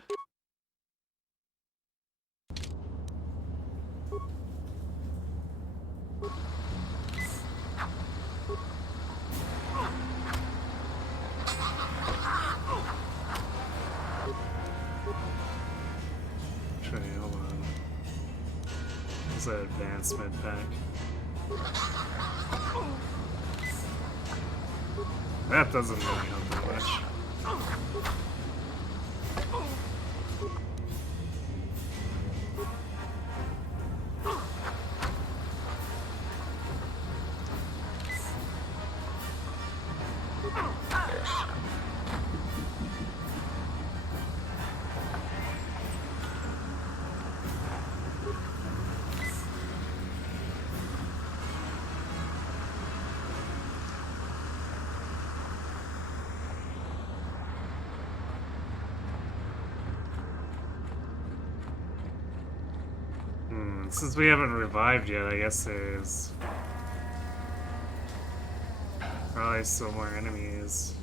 Hold on. It's an advanced med pack. That doesn't really help that much. Since we haven't revived yet, I guess there's probably still more enemies.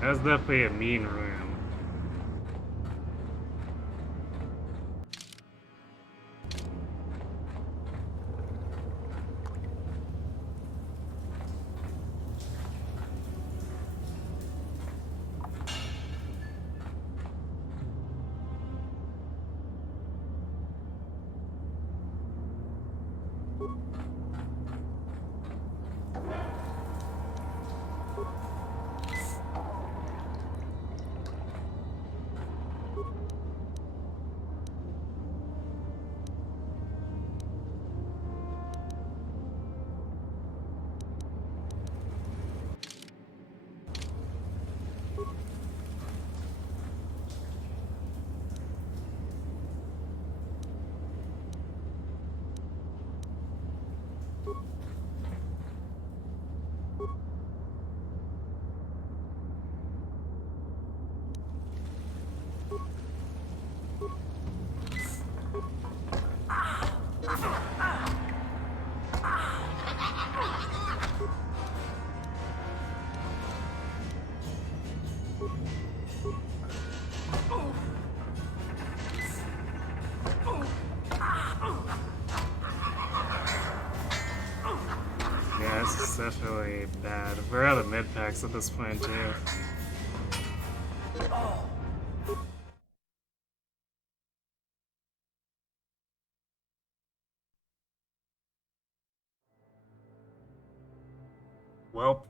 That's definitely a mean room. definitely bad. We're out of mid packs at this point too. Well.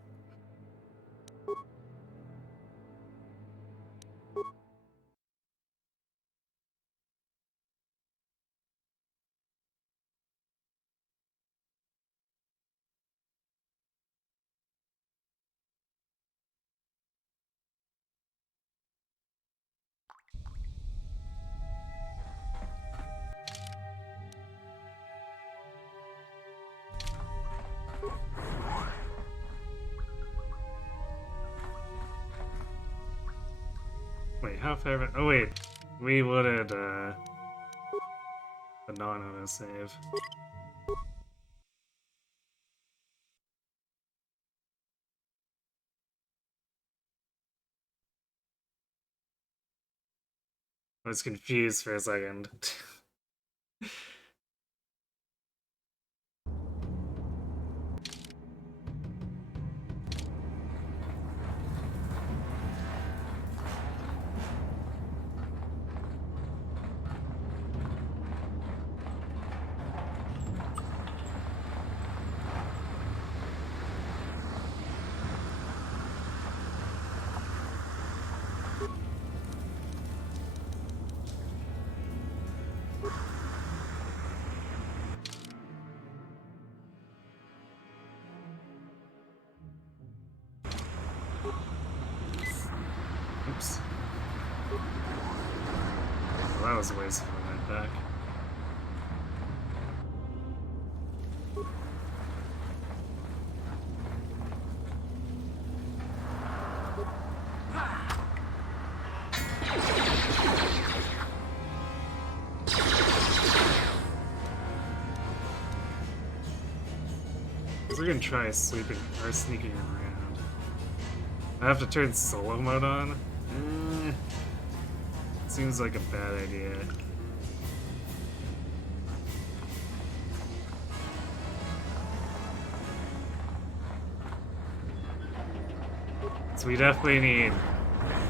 Wait, how far? Oh wait, we loaded the non-auto save. I was confused for a second. Oops. Well, that was a waste of a med pack. We're gonna try sleeping or sneaking around. I have to turn solo mode on? Seems like a bad idea. So we definitely need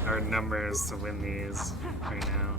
our numbers to win these right now.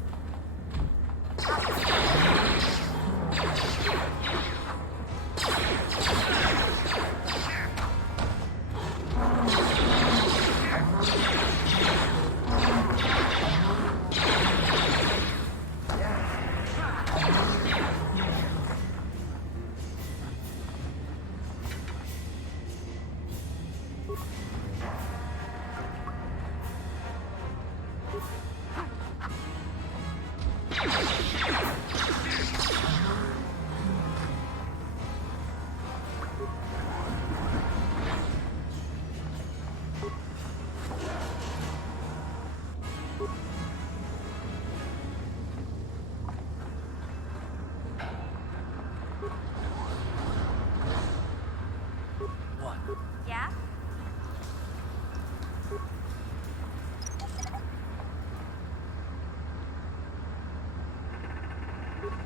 Yeah?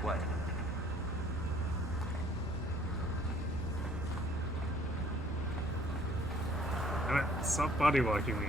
What? Stop body walking me.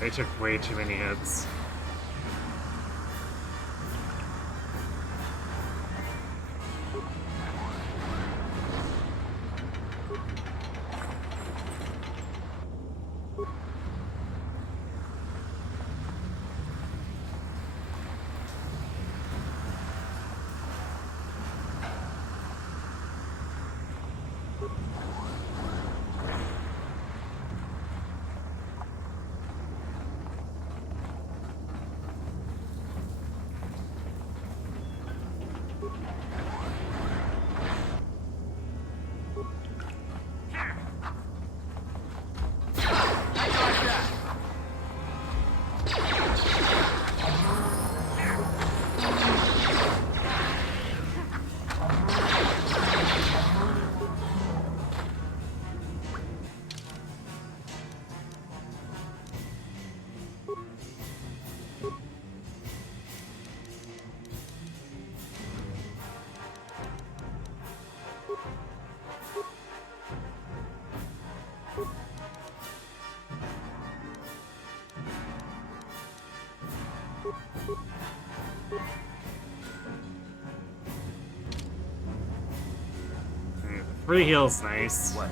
They took way too many hits. Free heal's nice. What?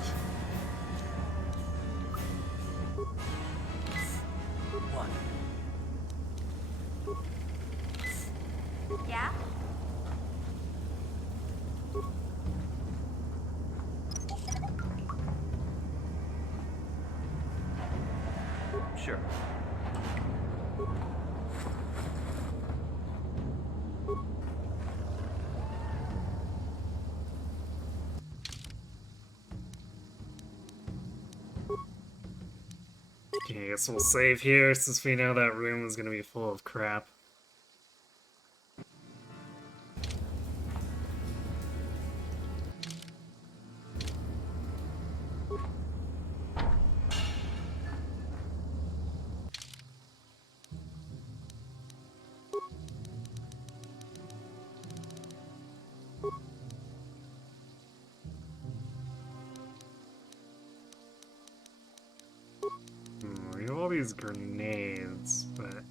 What? Yeah? Sure. Okay, I guess we'll save here since we know that room is gonna be full of crap. We have all these grenades, but...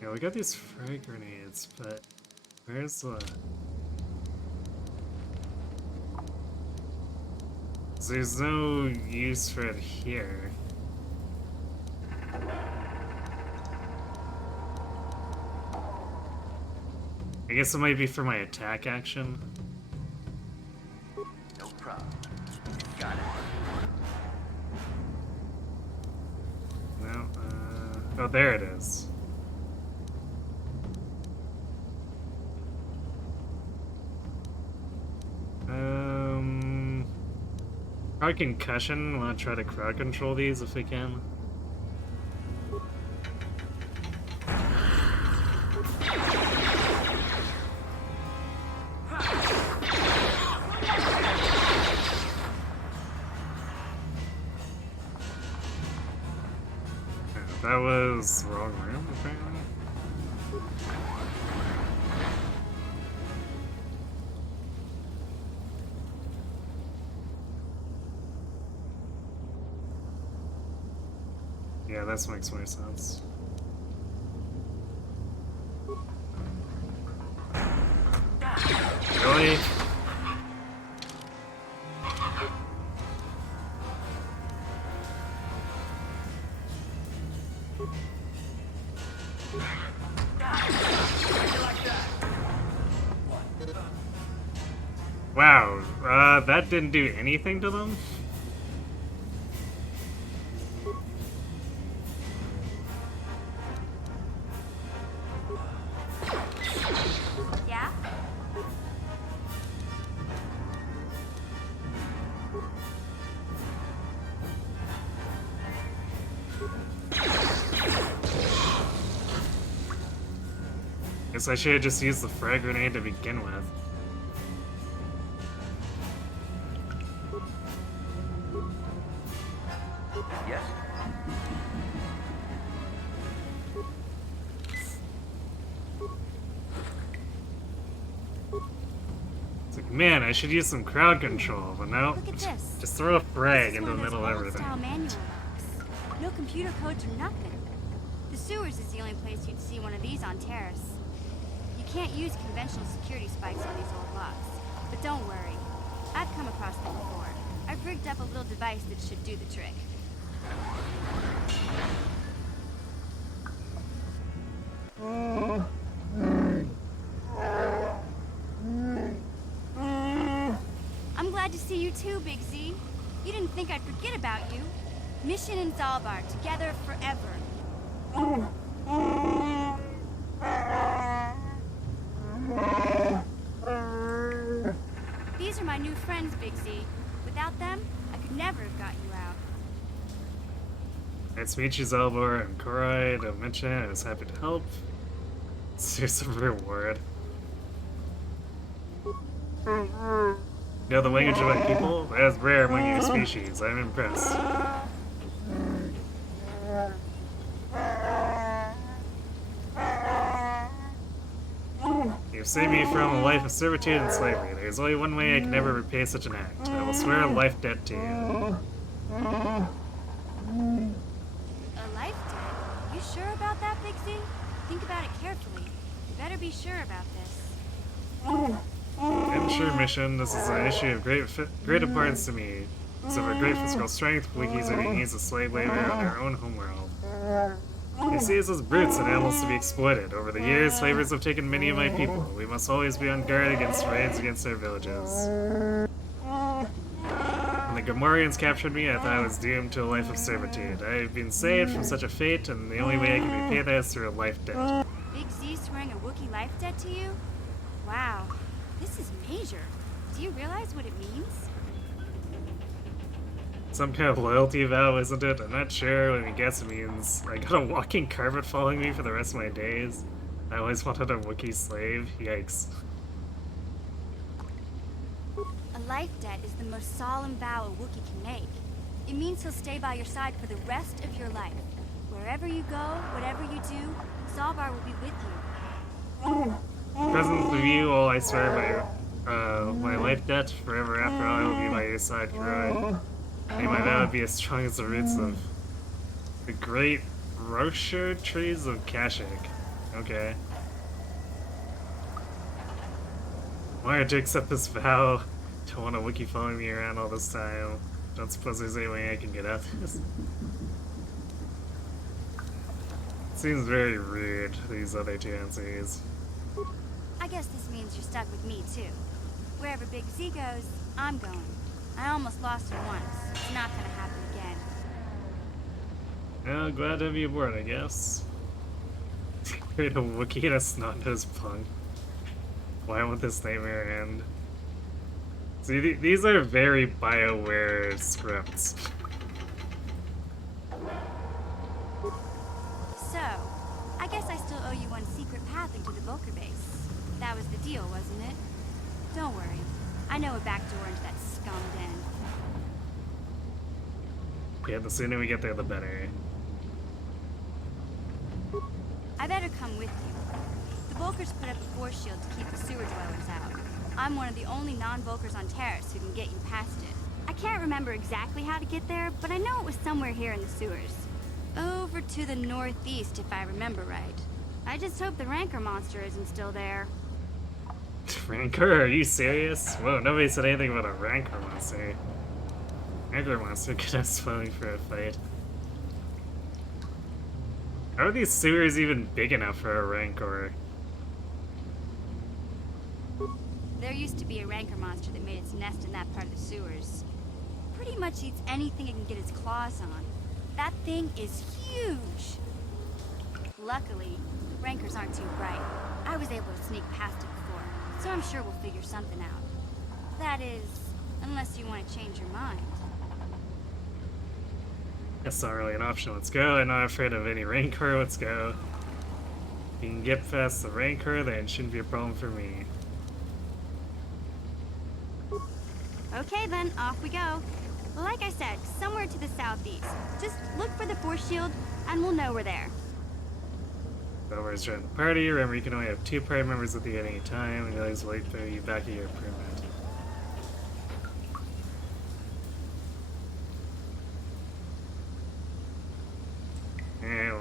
Yeah, we got these frag grenades, but where's the... There's no use for it here. I guess it might be for my attack action. No problem. Got it. No, oh, there it is. Probably concussion. Want to try to crowd control these if we can. That was the wrong room, apparently. Yeah, that makes more sense. Really? Wow, that didn't do anything to them? Yeah? Guess I should have just used the frag grenade to begin with. Yes? It's like, man, I should use some crowd control, but no. Look at this. Just throw a frag This is into the one of middle those of everything. old-style manual locks. No computer codes or nothing. The sewers is the only place you'd see one of these on Terrace. You can't use conventional security spikes on these old locks. But don't worry. I've come across them before. I've rigged up a little device that should do the trick. I'm glad to see you too, Big Z. You didn't think I'd forget about you. Mission and Zalbar, together forever. These are my new friends, Big Z. Without them, I could never have got you out. Nice to meet you, Zelbor. I'm KotOR. Don't mention it. I was happy to help. Here's some reward. You know the language of my people? That is rare among your species. I'm impressed. You've saved me from a life of servitude and slavery. There's only one way I can never repay such an act. I will swear a life debt to you. A life debt? You sure about that, Big Z? Think about it carefully. You better be sure about this. I'm sure, Mission. This is an issue of great importance to me. So for great physical strength, Wikis are being used as slave labor on their own homeworld. They see us as brutes and animals to be exploited. Over the years, slavers have taken many of my people. We must always be on guard against raids against their villages. When the Gamorreans captured me, I thought I was doomed to a life of servitude. I have been saved from such a fate, and the only way I can repay that is through a life debt. Big Z swearing a Wookiee life debt to you? Wow, this is major. Do you realize what it means? Some kind of loyalty vow, isn't it? I'm not sure. What I guess it means I got a walking carpet following me for the rest of my days. I always wanted a Wookiee slave. Yikes. A life debt is the most solemn vow a Wookiee can make. It means he'll stay by your side for the rest of your life. Wherever you go, whatever you do, Zalbar will be with you. Present of you, all I swear by my life debt, forever after all I will be by your side, KotOR. May my vow be as strong as the roots of the great Rocher trees of Kashyyyk. Okay. Why did you accept this vow? Don't want a Wookiee following me around all this time. Don't suppose there's any way I can get out of this. Seems very rude, these other two answers. I guess this means you're stuck with me, too. Wherever Big Z goes, I'm going. I almost lost him once. It's not gonna happen again. Well, glad to have you aboard, I guess. Create a Wookiee and a snot-nosed punk. Why won't this nightmare end? See, these are very BioWare scripts. So, I guess I still owe you one secret path into the Volker base. That was the deal, wasn't it? Don't worry. I know a back door into that scum den. Yeah, the sooner we get there, the better. I better come with you. The Volkers put up a force shield to keep the sewer dwellers out. I'm one of the only non-Volkers on Terrace who can get you past it. I can't remember exactly how to get there, but I know it was somewhere here in the sewers. Over to the northeast, if I remember right. I just hope the Rancor monster isn't still there. Rancor? Are you serious? Whoa, nobody said anything about a Rancor monster. Rancor monster could have spoiling for a fight. How are these sewers even big enough for a Rancor? There used to be a Rancor monster that made its nest in that part of the sewers. Pretty much eats anything it can get its claws on. That thing is huge! Luckily, Rancors aren't too bright. I was able to sneak past it before, so I'm sure we'll figure something out. That is, unless you want to change your mind. That's not really an option. Let's go. I'm not afraid of any Rancor. Let's go. If you can get past the Rancor, then it shouldn't be a problem for me. Okay then, off we go. Like I said, somewhere to the southeast. Just look for the force shield, and we'll know we're there. Whoever's joining the party, remember you can only have 2 party members with you at any time, and you always wait for you back at your improvement.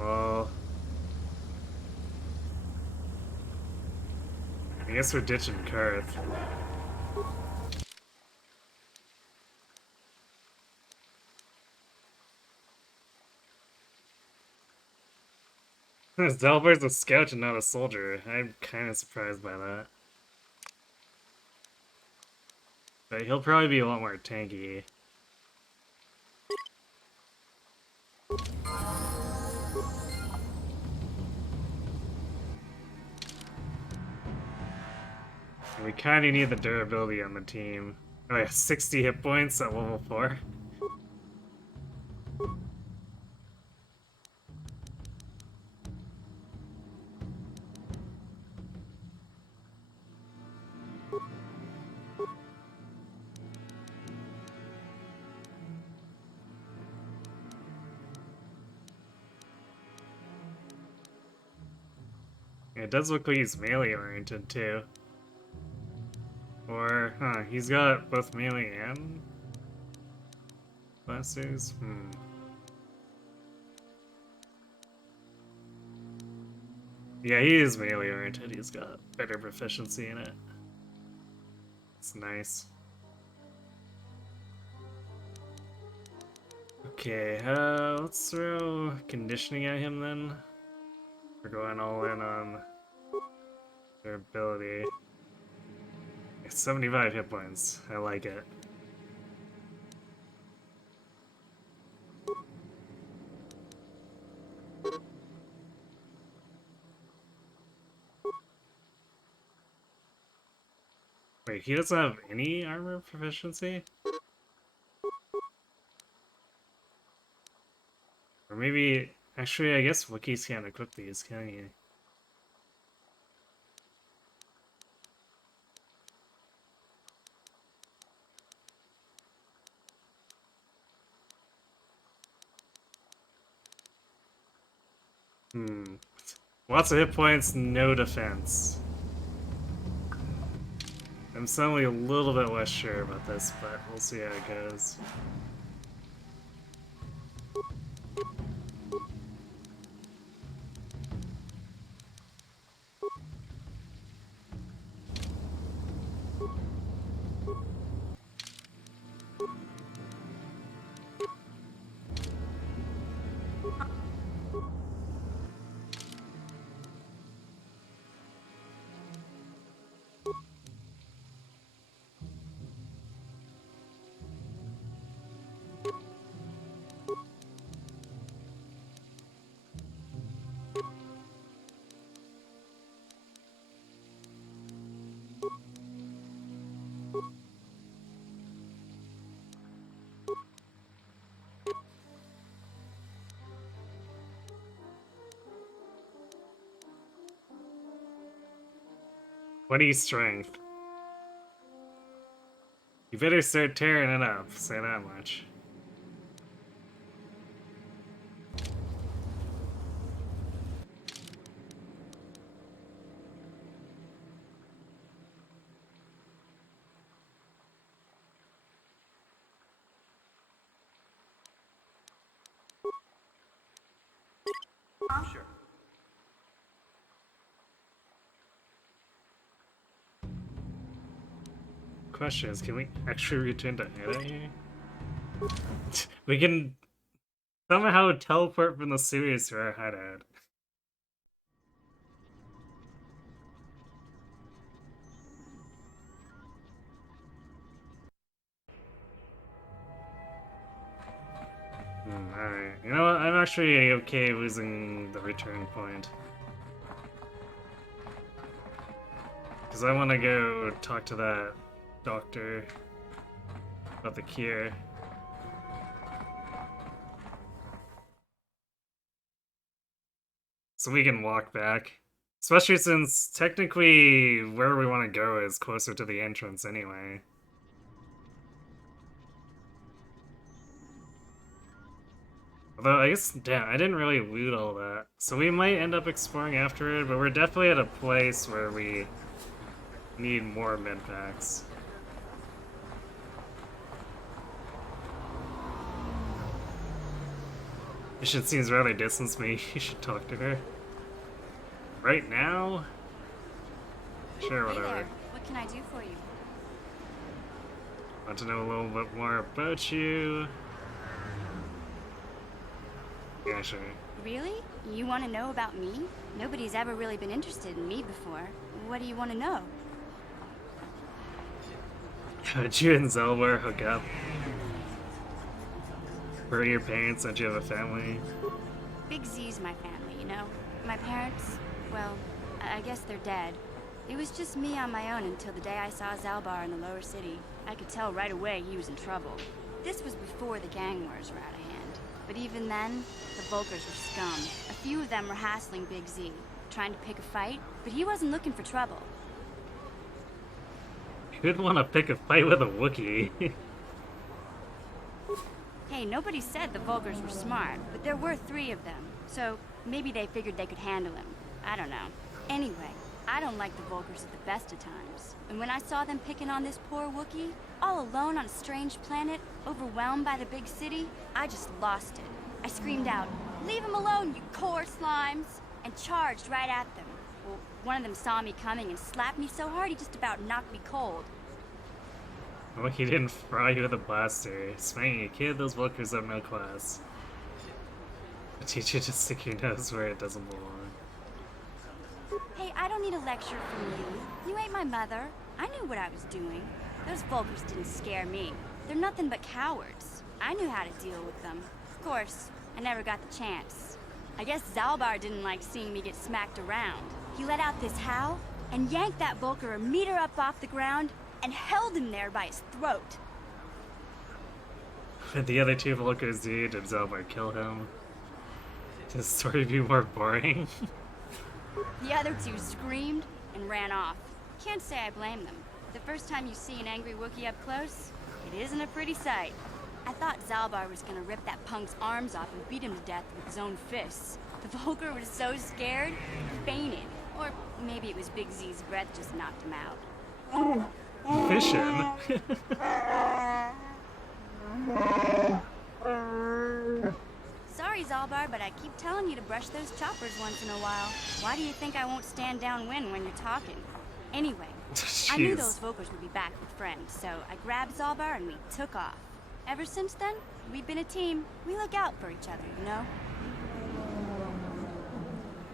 well... I guess we're ditching Karth. Delber's a scout and not a soldier. I'm kind of surprised by that. But he'll probably be a lot more tanky. And we kind of need the durability on the team. Oh yeah, 60 hit points at level 4. It does look like he's melee oriented too. Or, huh, he's got both melee and blasters? Yeah, he is melee oriented. He's got better proficiency in it. It's nice. Okay, let's throw conditioning at him then. We're going all in on their ability. 75 hit points. I like it. Wait, he doesn't have any armor proficiency? Or maybe... Actually, I guess Wookiees can't equip these, can you? Lots of hit points, no defense. I'm suddenly a little bit less sure about this, but we'll see how it goes. What do you strength? You better start tearing it up, say that much. Sure. Question is, can we actually return to Hera here? We can somehow teleport from the series to our hideout. Alright. You know what? I'm actually okay losing the return point. Because I want to go talk to that doctor about the cure. So we can walk back. Especially since technically where we want to go is closer to the entrance anyway. Although, I guess, damn, I didn't really loot all that. So we might end up exploring after it, but we're definitely at a place where we need more mid-packs. Mission seems rather distant, maybe you should talk to her. Right now? Sure, Hey whatever. there. What can I do for you? Want to know a little bit more about you? Yeah, sure. Really? You want to know about me? Nobody's ever really been interested in me before. What do you want to know? How'd you and Zelbar hook up? Were your parents? Don't you have a family? Big Z's my family, you know? My parents, well, I guess they're dead. It was just me on my own until the day I saw Zalbar in the lower city. I could tell right away he was in trouble. This was before the gang wars were out of hand. But even then, the Volkers were scum. A few of them were hassling Big Z, trying to pick a fight, but he wasn't looking for trouble. Who'd want to pick a fight with a Wookiee? Hey, nobody said the Volkers were smart, but there were 3 of them. So maybe they figured they could handle him. I don't know. Anyway, I don't like the Volkers at the best of times. And when I saw them picking on this poor Wookiee, all alone on a strange planet, overwhelmed by the big city, I just lost it. I screamed out, "Leave him alone, you KotOR slimes!" and charged right at them. Well, one of them saw me coming and slapped me so hard he just about knocked me cold. Well, he didn't fry you with a blaster. Smang you kid, those Volkers have no class. I teach you to stick your nose where it doesn't belong. Hey, I don't need a lecture from you. You ain't my mother. I knew what I was doing. Those Volkers didn't scare me. They're nothing but cowards. I knew how to deal with them. Of course, I never got the chance. I guess Zalbar didn't like seeing me get smacked around. He let out this howl and yanked that Volker a meter up off the ground and held him there by his throat. What the other 2 Volkers do? Did Zelbar kill him? Does the story be more boring? The other 2 screamed and ran off. Can't say I blame them. The first time you see an angry Wookiee up close, it isn't a pretty sight. I thought Zalbar was gonna rip that punk's arms off and beat him to death with his own fists. The Volker was so scared, he fainted. Or maybe it was Big Z's breath just knocked him out. Vision? Sorry, Zalbar, but I keep telling you to brush those choppers once in a while. Why do you think I won't stand downwind when you're talking? Anyway, I knew those Volkers would be back with friends, so I grabbed Zalbar and we took off. Ever since then, we've been a team. We look out for each other, you know?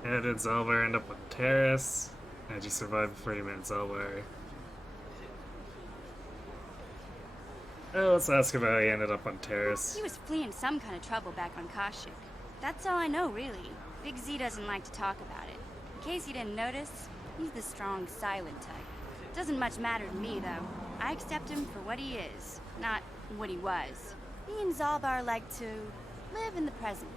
How did Zelbar end up on Terrace? How'd you survive before you met Zelbar? Oh, let's ask about how he ended up on Terrace. He was fleeing some kind of trouble back on Kashyyyk. That's all I know, really. Big Z doesn't like to talk about it. In case you didn't notice, he's the strong, silent type. Doesn't much matter to me, though. I accept him for what he is, not what he was. He and Zalbar like to live in the present.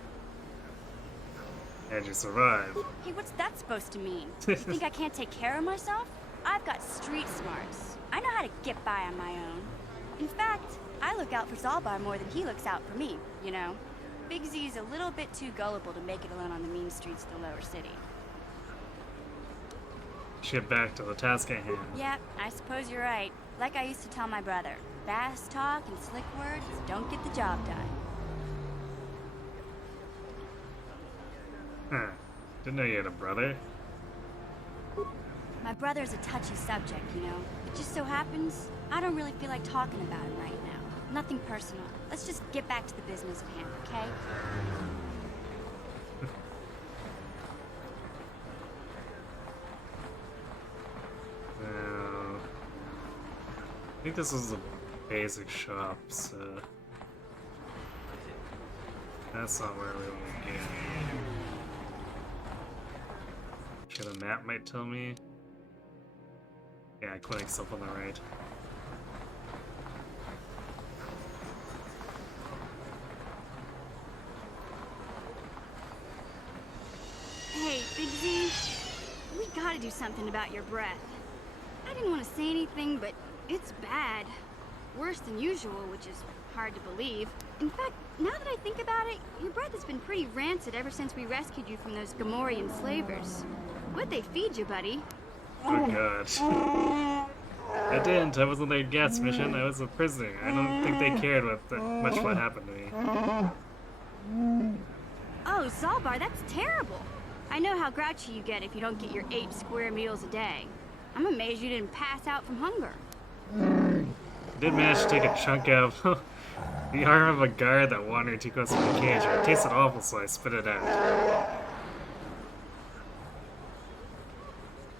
How'd you survive? Hey, what's that supposed to mean? You think I can't take care of myself? I've got street smarts. I know how to get by on my own. In fact, I look out for Zalbar more than he looks out for me, you know? Big Z's a little bit too gullible to make it alone on the mean streets of the lower city. Shit, back to the task at hand. Yeah, I suppose you're right. Like I used to tell my brother, fast talk and slick words don't get the job done. Huh. Didn't know you had a brother. My brother's a touchy subject, you know? It just so happens, I don't really feel like talking about it right now. Nothing personal. Let's just get back to the business at hand, okay? I think this is a basic shop, so that's not where we want to get. Sure, the map might tell me. Yeah, clinic stuff on the right. Hey, Big Z, we gotta do something about your breath. I didn't want to say anything, but it's bad. Worse than usual, which is hard to believe. In fact, now that I think about it, your breath has been pretty rancid ever since we rescued you from those Gamorrean slavers. What'd they feed you, buddy? Oh god. I didn't. I wasn't their guest mission. I was a prisoner. I don't think they cared much what happened to me. Oh, Zalbar, that's terrible. I know how grouchy you get if you don't get your 8 square meals a day. I'm amazed you didn't pass out from hunger. Did manage to take a chunk out of the arm of a guard that wandered too close to the cage. It tasted awful, so I spit it out.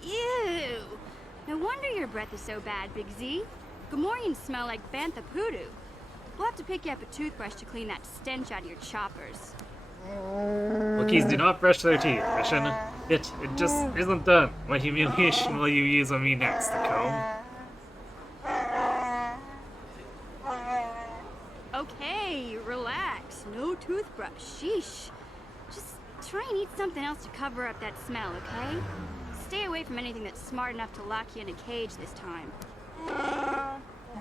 Ew! No wonder your breath is so bad, Big Z. Gamorreans smell like bantha poodoo. We'll have to pick you up a toothbrush to clean that stench out of your choppers. Wookiees do not brush their teeth, Mission. It just isn't done. What humiliation will you use on me next, the comb? Okay, relax. No toothbrush. Sheesh. Just try and eat something else to cover up that smell, okay? Stay away from anything that's smart enough to lock you in a cage this time.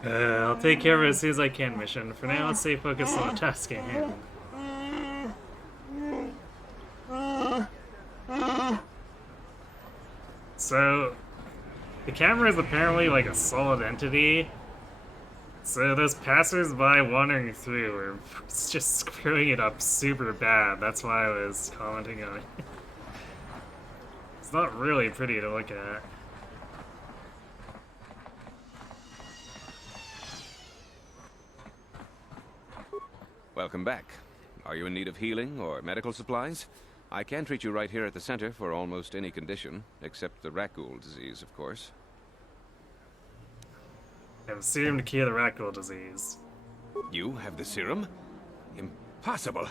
I'll take care of it as soon as I can, Mission. For now, let's stay focused on the task at hand. So, the camera is apparently like a solid entity. So those passers-by wandering through are just screwing it up super bad. That's why I was commenting on it. It's not really pretty to look at. Welcome back. Are you in need of healing or medical supplies? I can treat you right here at the center for almost any condition, except the rat ghoul disease, of course. I have a serum to cure the rat ghoul disease. You have the serum? Impossible!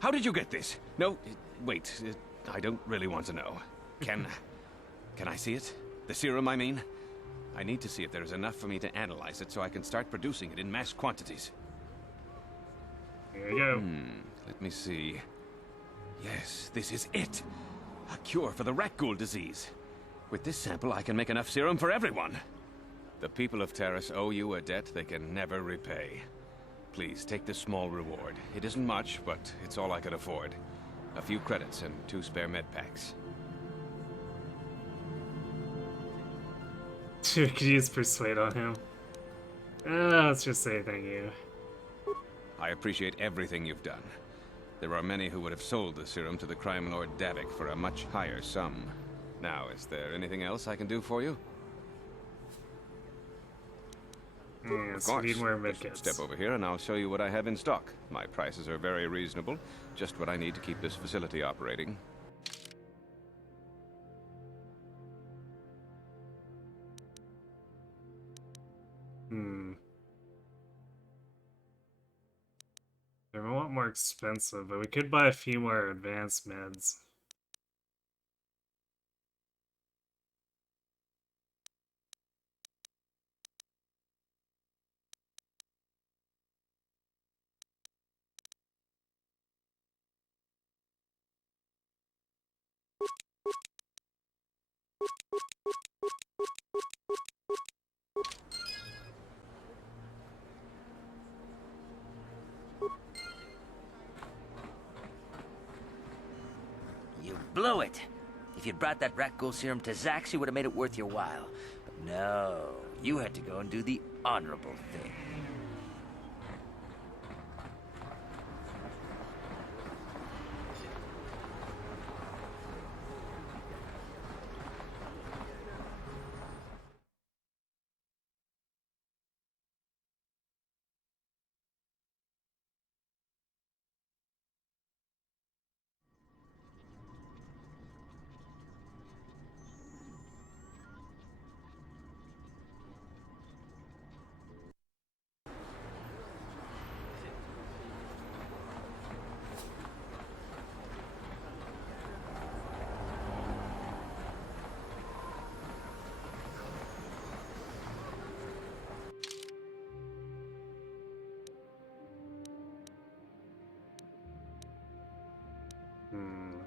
How did you get this? No, wait, I don't really want to know. Can I see it? The serum, I mean? I need to see if there is enough for me to analyze it so I can start producing it in mass quantities. Here we go. Let me see. Yes, this is it. A cure for the rat ghoul disease. With this sample, I can make enough serum for everyone. The people of Terrace owe you a debt they can never repay. Please, take this small reward. It isn't much, but it's all I can afford. A few credits and 2 spare med packs. Could you use persuade on him? Let's just say thank you. I appreciate everything you've done. There are many who would have sold the serum to the crime lord Davik for a much higher sum. Now, is there anything else I can do for you? Yes, we need more medkits. Step over here and I'll show you what I have in stock. My prices are very reasonable. Just what I need to keep this facility operating. They're a lot more expensive, but we could buy a few more advanced meds. You blew it. If you'd brought that rat ghoul serum to Zax, you would have made it worth your while. But no, you had to go and do the honorable thing.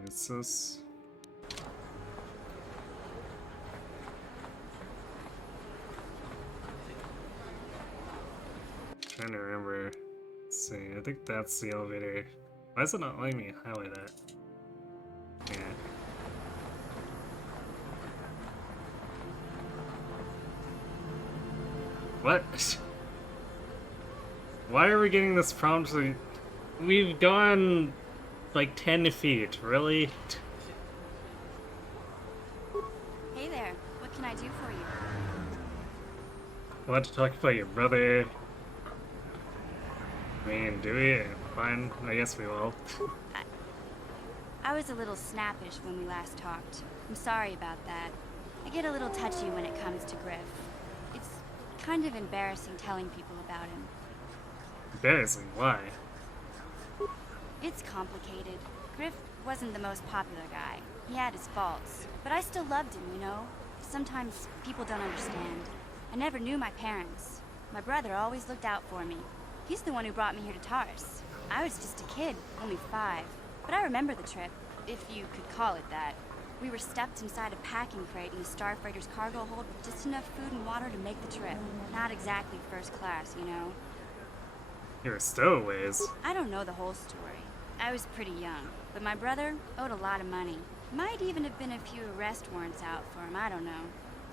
What's this? Trying to remember. Let's see, I think that's the elevator. Why is it not letting me highlight that? Yeah. What? Why are we getting this prompt? We've gone like 10 feet, really? Hey there, what can I do for you? want to talk about your brother? I mean, do we? Fine, I guess we will. I was a little snappish when we last talked. I'm sorry about that. I get a little touchy when it comes to Griff. It's kind of embarrassing telling people about him. Embarrassing? Why? It's complicated. Griff wasn't the most popular guy. He had his faults. But I still loved him, you know? Sometimes people don't understand. I never knew my parents. My brother always looked out for me. He's the one who brought me here to Taurus. I was just a kid, only 5. But I remember the trip, if you could call it that. We were stuffed inside a packing crate in the Starfreighter's cargo hold with just enough food and water to make the trip. Not exactly first class, you know? You were stowaways. I don't know the whole story. I was pretty young, but my brother owed a lot of money. Might even have been a few arrest warrants out for him, I don't know.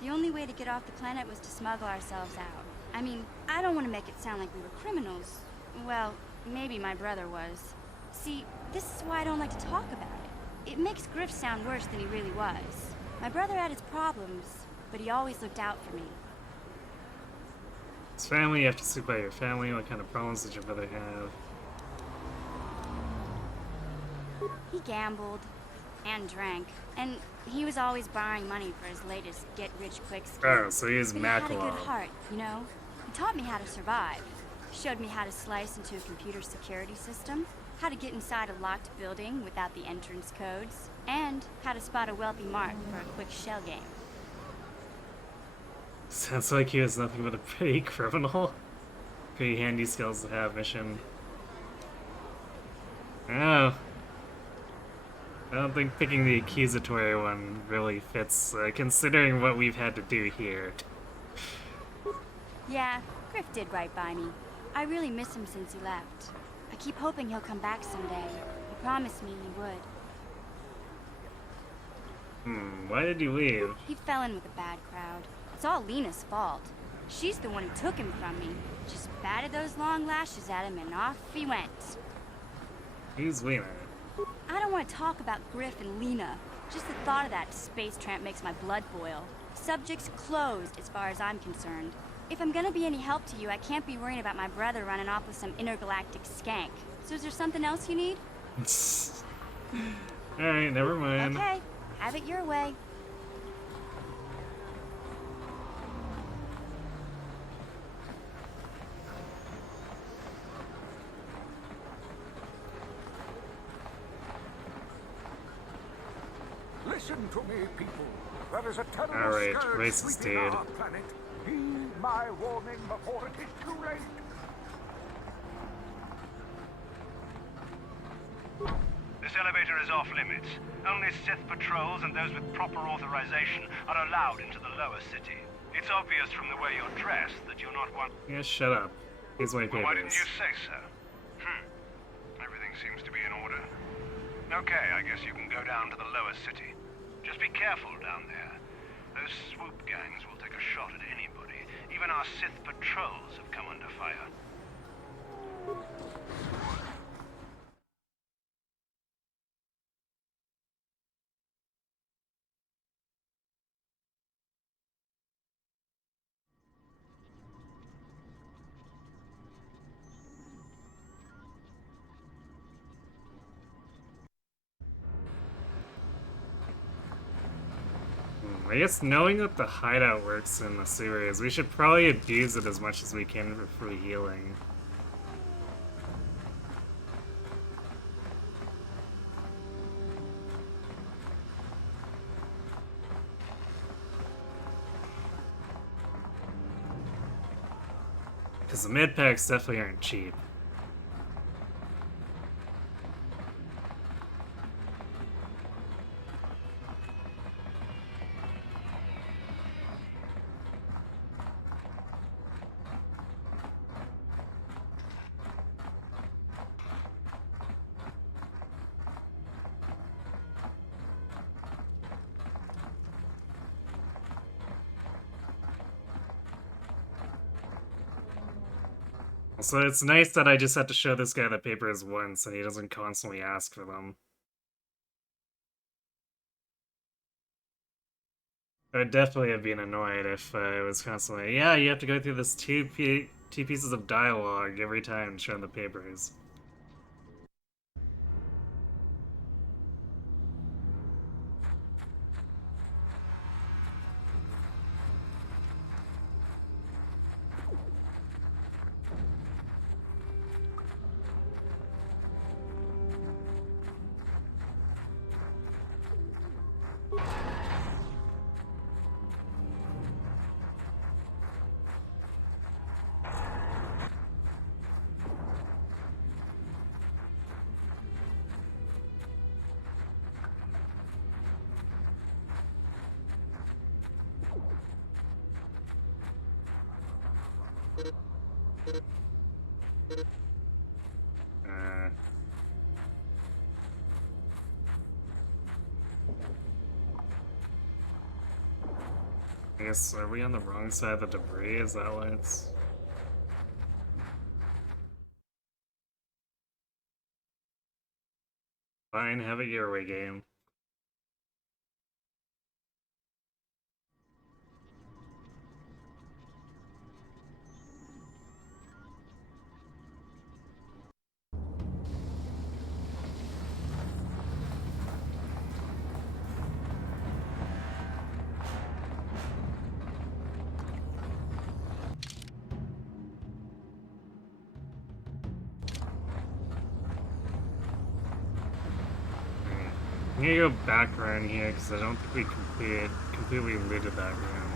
The only way to get off the planet was to smuggle ourselves out. I mean, I don't want to make it sound like we were criminals. Well, maybe my brother was. See, this is why I don't like to talk about it. It makes Griff sound worse than he really was. My brother had his problems, but he always looked out for me. It's family, you have to stick by your family. What kind of problems did your brother have? He gambled and drank, and he was always borrowing money for his latest get-rich-quick scheme. Oh, so he is But he had a good Mackerel. heart, you know? He taught me how to survive. Showed me how to slice into a computer security system, how to get inside a locked building without the entrance codes, and how to spot a wealthy mark for a quick shell game. Sounds like he was nothing but a petty criminal. Pretty handy skills to have, mission. Oh. I don't think picking the accusatory one really fits, considering what we've had to do here. Yeah, Griff did right by me. I really miss him since he left. I keep hoping he'll come back someday. He promised me he would. Why did he leave? He fell in with a bad crowd. It's all Lena's fault. She's the one who took him from me. Just batted those long lashes at him and off he went. Who's Lena? I don't want to talk about Griff and Lena. Just the thought of that space tramp makes my blood boil. Subject's closed as far as I'm concerned. If I'm gonna be any help to you, I can't be worrying about my brother running off with some intergalactic skank. So is there something else you need? Alright, never mind. Okay, have it your way. Listen to me, people. There is a terrible Alright, scourge racist sweeping dude. our planet. Heed my warning before it is too late. This elevator is off limits. Only Sith patrols and those with proper authorization are allowed into the lower city. It's obvious from the way you're dressed that you're not one. Yeah, shut up. Here's my Well, why didn't papers. you say so? Everything seems to be in order. Okay, I guess you can go down to the lower city. Just be careful down there. Those swoop gangs will take a shot at anybody. Even our Sith patrols have come under fire. I guess knowing that the hideout works in the sewers, we should probably abuse it as much as we can for free healing. Because the med packs definitely aren't cheap. So it's nice that I just have to show this guy the papers once and he doesn't constantly ask for them. I'd definitely have been annoyed if it was constantly, yeah, you have to go through this two pieces of dialogue every time showing the papers. I guess, are we on the wrong side of the debris? Is that why it's... Fine, have it your way, game. I'm gonna go back around here because I don't think we completely looted that room.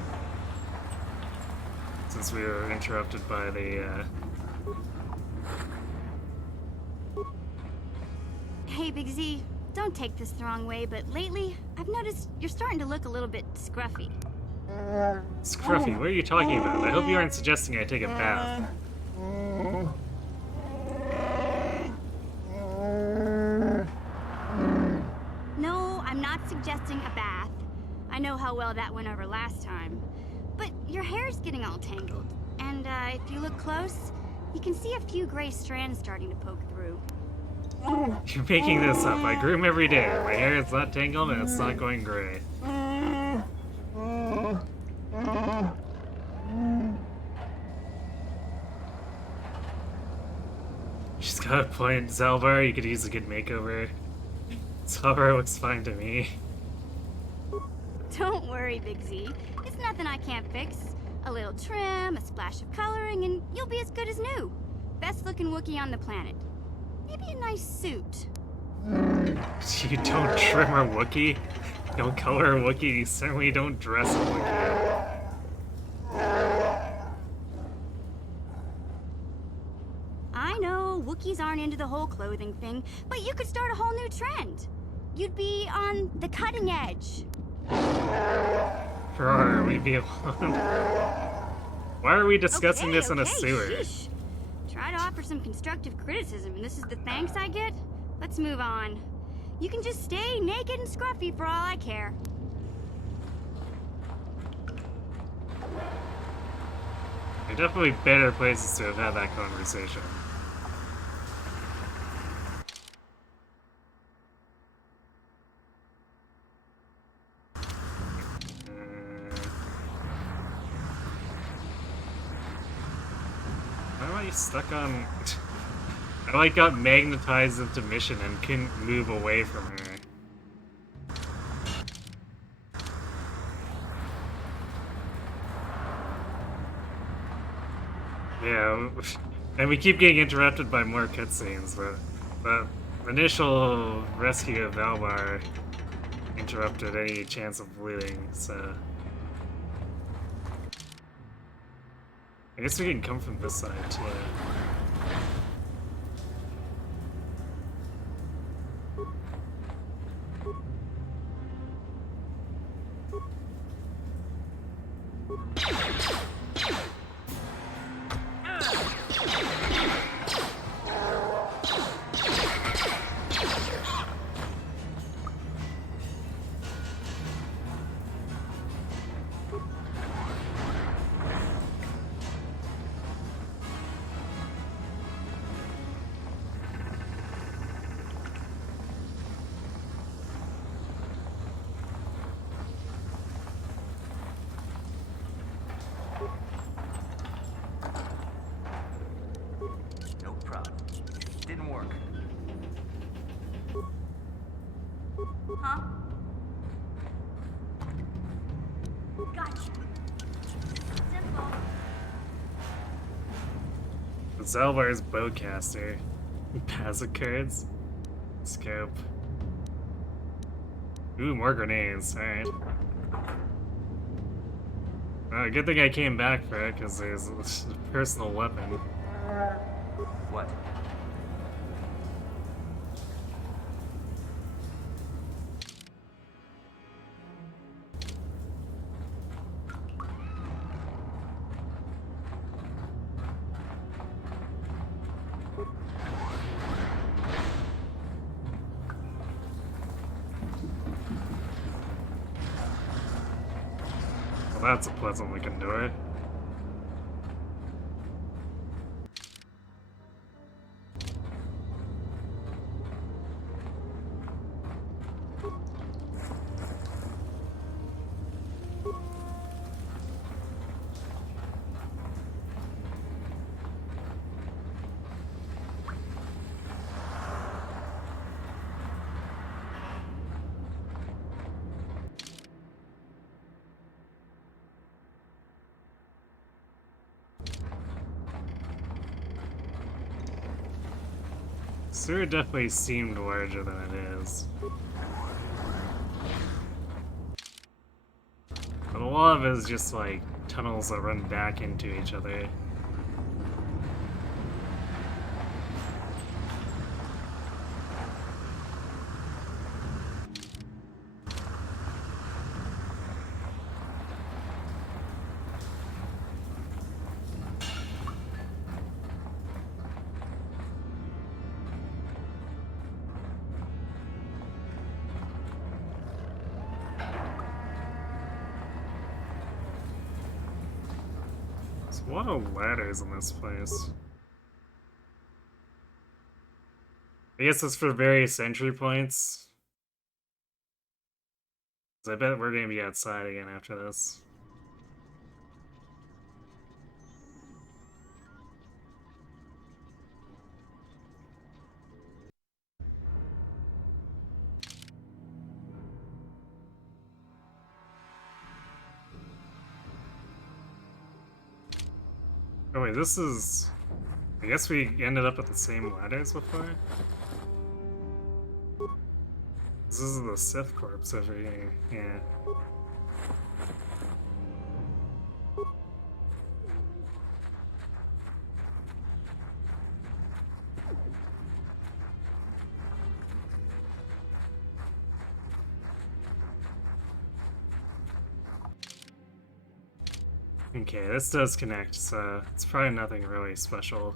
Since we were interrupted by the, Hey, Big Z, don't take this the wrong way, but lately, I've noticed you're starting to look a little bit scruffy. Scruffy, what are you talking about? I hope you aren't suggesting I take a bath. No, I'm not suggesting a bath. I know how well that went over last time. But your hair's getting all tangled. And if you look close, you can see a few gray strands starting to poke through. You're making this up. I groom every day. My hair is not tangled and it's not going gray. She's got a point, Zalvar. You could use a good makeover. Zalvar looks fine to me. Don't worry, Big Z. It's nothing I can't fix. A little trim, a splash of coloring, and you'll be as good as new. Best looking Wookiee on the planet. Maybe a nice suit. You don't trim a Wookiee? Don't color a Wookiee? You certainly don't dress a Wookiee. I know, Wookiees aren't into the whole clothing thing, but you could start a whole new trend. You'd be on the cutting edge. Roar, leave me alone. Why are we discussing this in a sewer? Sheesh. Try to offer some constructive criticism, and this is the thanks I get? Let's move on. You can just stay naked and scruffy for all I care. There are definitely better places to have had that conversation. Why am I stuck on... I like got magnetized into mission and couldn't move away from her. Yeah, and we keep getting interrupted by more cutscenes, but the initial rescue of Valbar interrupted any chance of bleeding, so... I guess we can come from this side, too. Huh? Gotcha. Simple. Zalbar's bowcaster. Passive cards. Scope. Ooh, more grenades. Alright. Good thing I came back for it, because there's a personal weapon. What? Well, that's a pleasant looking door. Sewer definitely seemed larger than it is. But a lot of it is just like tunnels that run back into each other. There's a lot of ladders in this place. I guess it's for various entry points. 'Cause I bet we're gonna be outside again after this. Oh wait, this is... I guess we ended up at the same ladders before? This is the Sith corpse over here, yeah. Okay, this does connect, so it's probably nothing really special.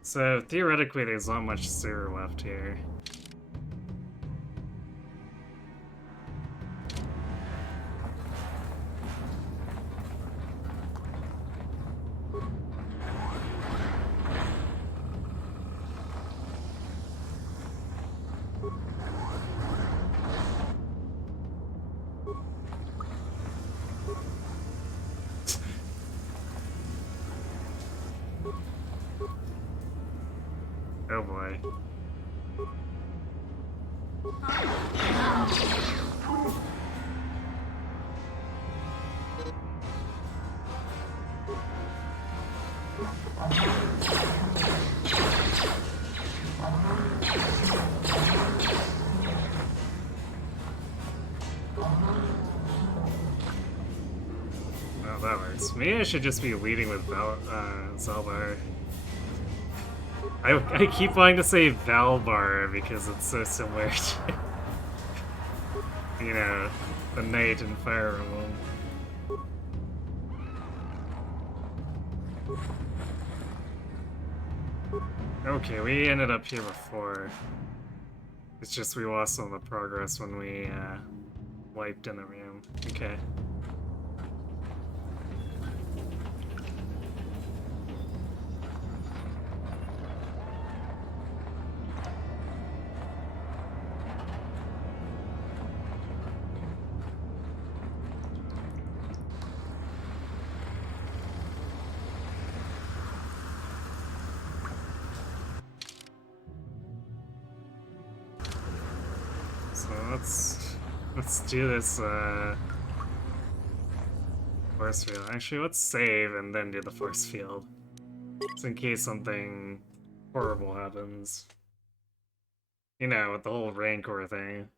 So, theoretically, there's not much sewer left here. Oh boy. Oh, that works. Maybe I should just be leading with Zalbar. I keep wanting to say Valbar because it's so similar to, you know, the Knight and Fire Emblem. Okay, we ended up here before. It's just we lost some of the progress when we wiped in the room. Okay. So let's do this force field. Actually, let's save and then do the force field. Just in case something horrible happens. You know, with the whole Rancor thing.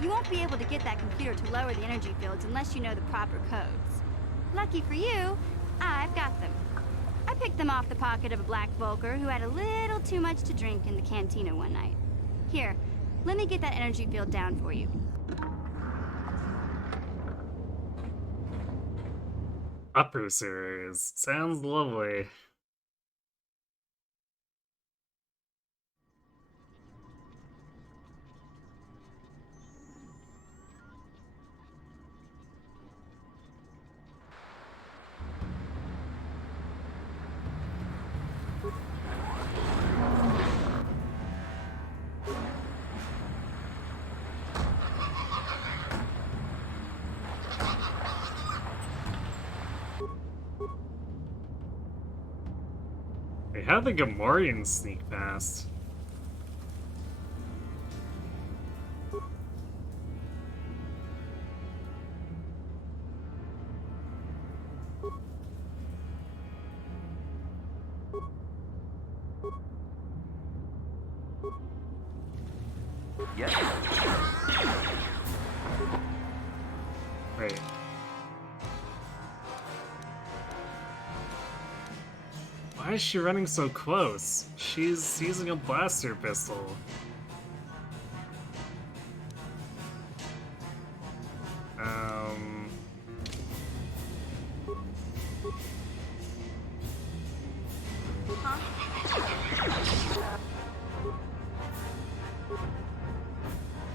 You won't be able to get that computer to lower the energy fields unless you know the proper codes. Lucky for you, I've got them. I picked them off the pocket of a black Volker who had a little too much to drink in the cantina one night. Here, let me get that energy field down for you. Upper series. Sounds lovely. Wait, how did the Gamorreans sneak past? Wait. Why is she running so close? She's using a blaster pistol.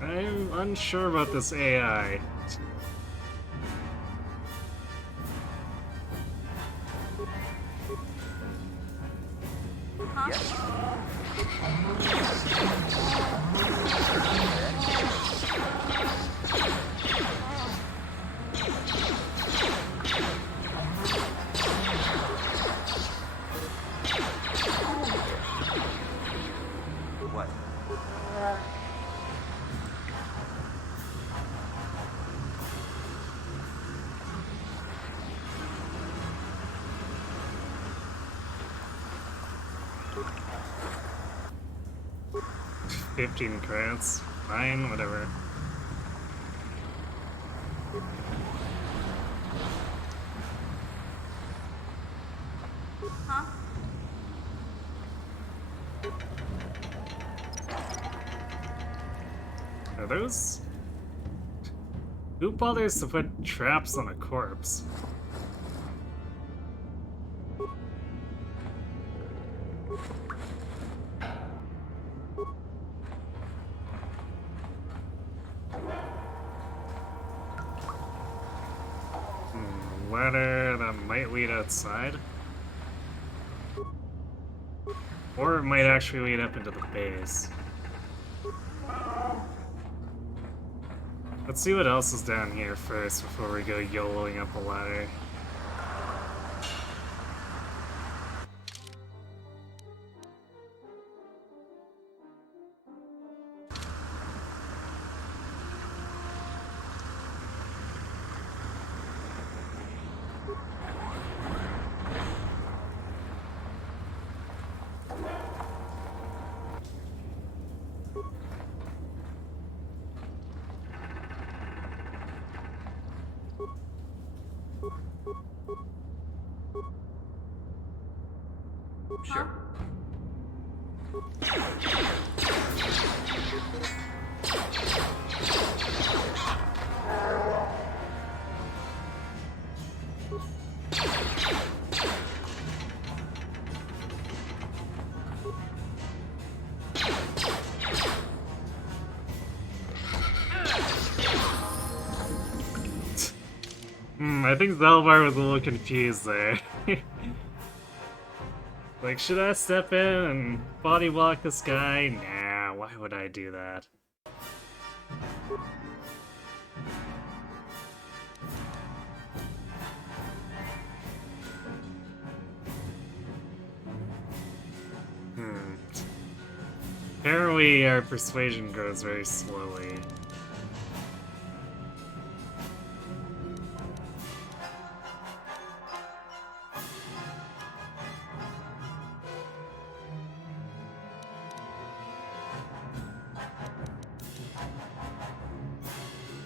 I'm unsure about this AI. What? $15 credits. Fine, whatever. Huh? Are those... Who bothers to put traps on a corpse? Ladder that might lead outside? Or it might actually lead up into the base. Let's see what else is down here first before we go YOLOing up a ladder. Sure. I think Zelbar was a little confused there. Like, should I step in and body block this guy? Nah, why would I do that? Apparently our persuasion grows very slowly.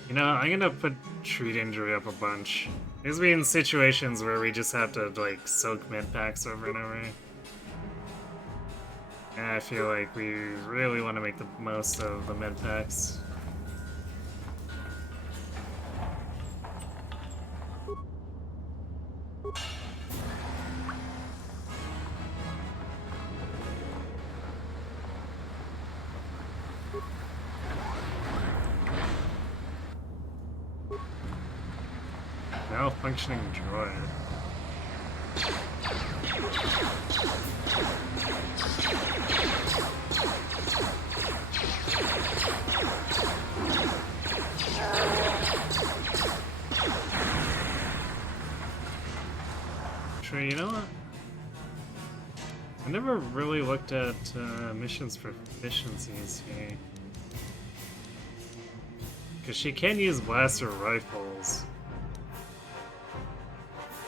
You know, I'm gonna put treat injury up a bunch. These be in situations where we just have to, like, soak med packs over and over. And I feel like we really want to make the most of the med packs. Malfunctioning droid. Trey, you know what? I never really looked at missions proficiencies here. Because she can use blaster rifles.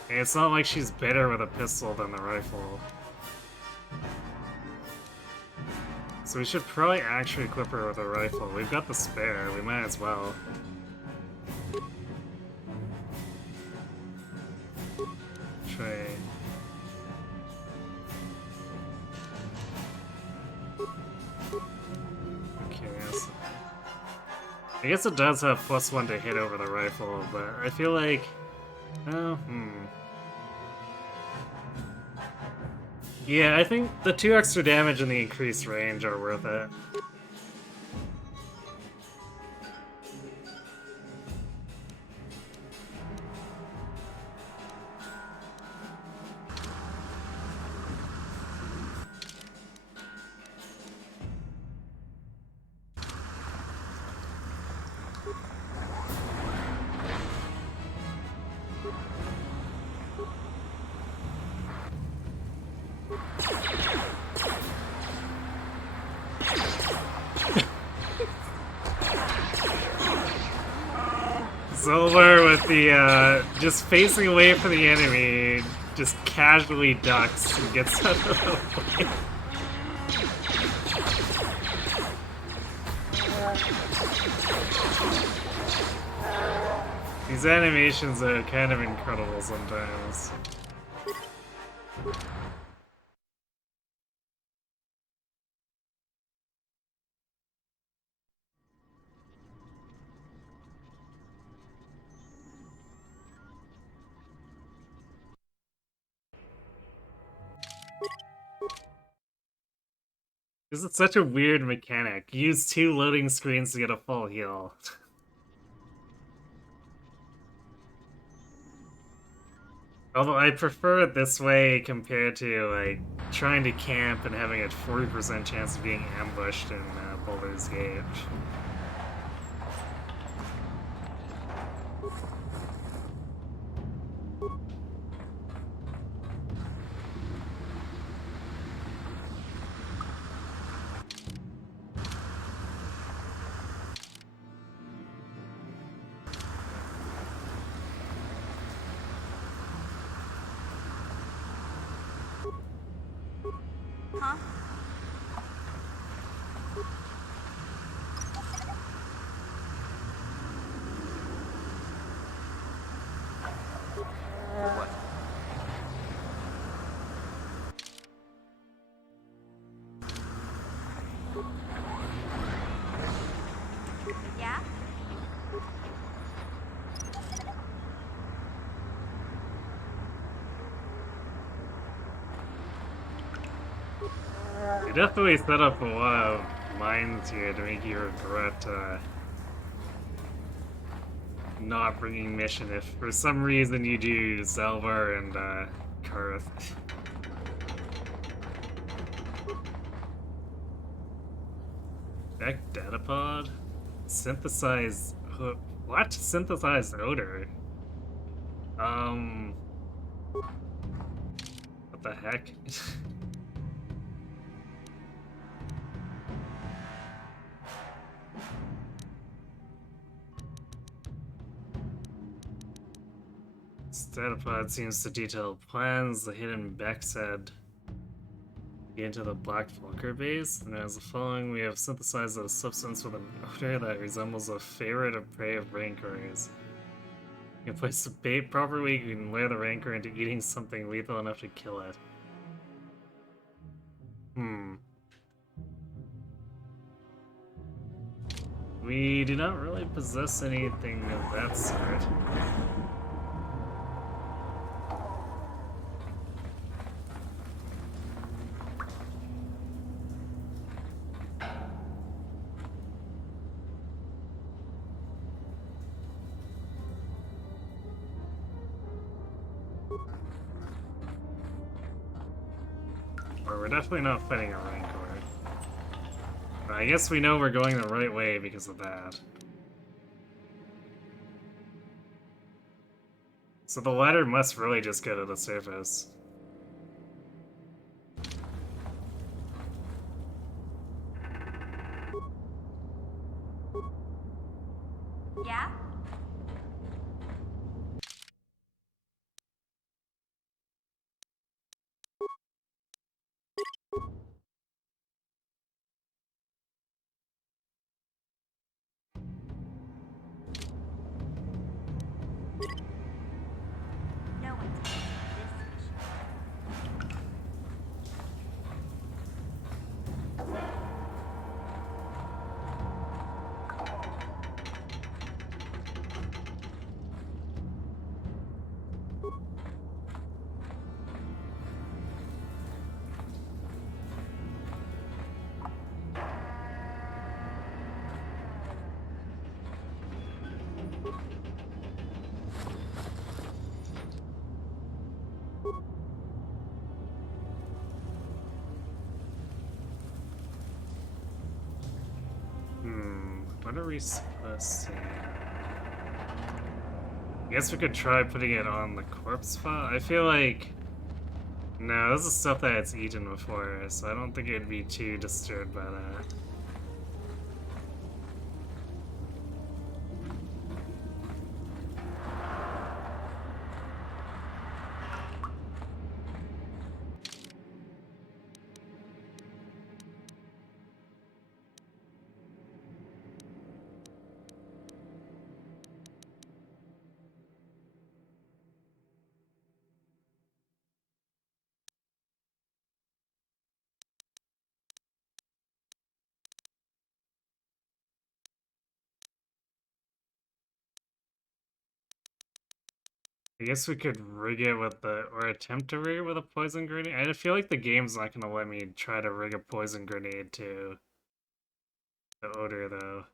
And it's not like she's better with a pistol than the rifle. So we should probably actually equip her with a rifle. We've got the spare, we might as well. Trey. Okay, yes. I guess it does have +1 to hit over the rifle, but I feel like... Oh, Yeah, I think the 2 extra damage and the increased range are worth it. Zolvar with the, just facing away from the enemy, just casually ducks and gets out of the way. These animations are kind of incredible sometimes. This is such a weird mechanic. Use 2 loading screens to get a full heal. Although I prefer it this way compared to, like, trying to camp and having a 40% chance of being ambushed in Baldur's Gate. Huh? definitely set up a lot of mines here to make you regret not bringing mission if for some reason you do Zelvar and Karth. Back datapod? Synthesize... What? Synthesized odor? What the heck? Datapod seems to detail plans, the hidden backside into the Black Fulker base, and as the following, we have synthesized a substance with an odor that resembles a favorite of prey of rancors. You can place the bait properly, you can lure the rancor into eating something lethal enough to kill it. We do not really possess anything of that sort. Or we're definitely not fighting a rancor. But I guess we know we're going the right way because of that. So the ladder must really just go to the surface. Yeah? No one's this mission. What are we supposed to... I guess we could try putting it on the corpse spot? I feel like... No, this is stuff that it's eaten before, so I don't think it'd be too disturbed by that. I guess we could rig it with the, or attempt to rig it with a poison grenade. I feel like the game's not gonna let me try to rig a poison grenade to the odor, though.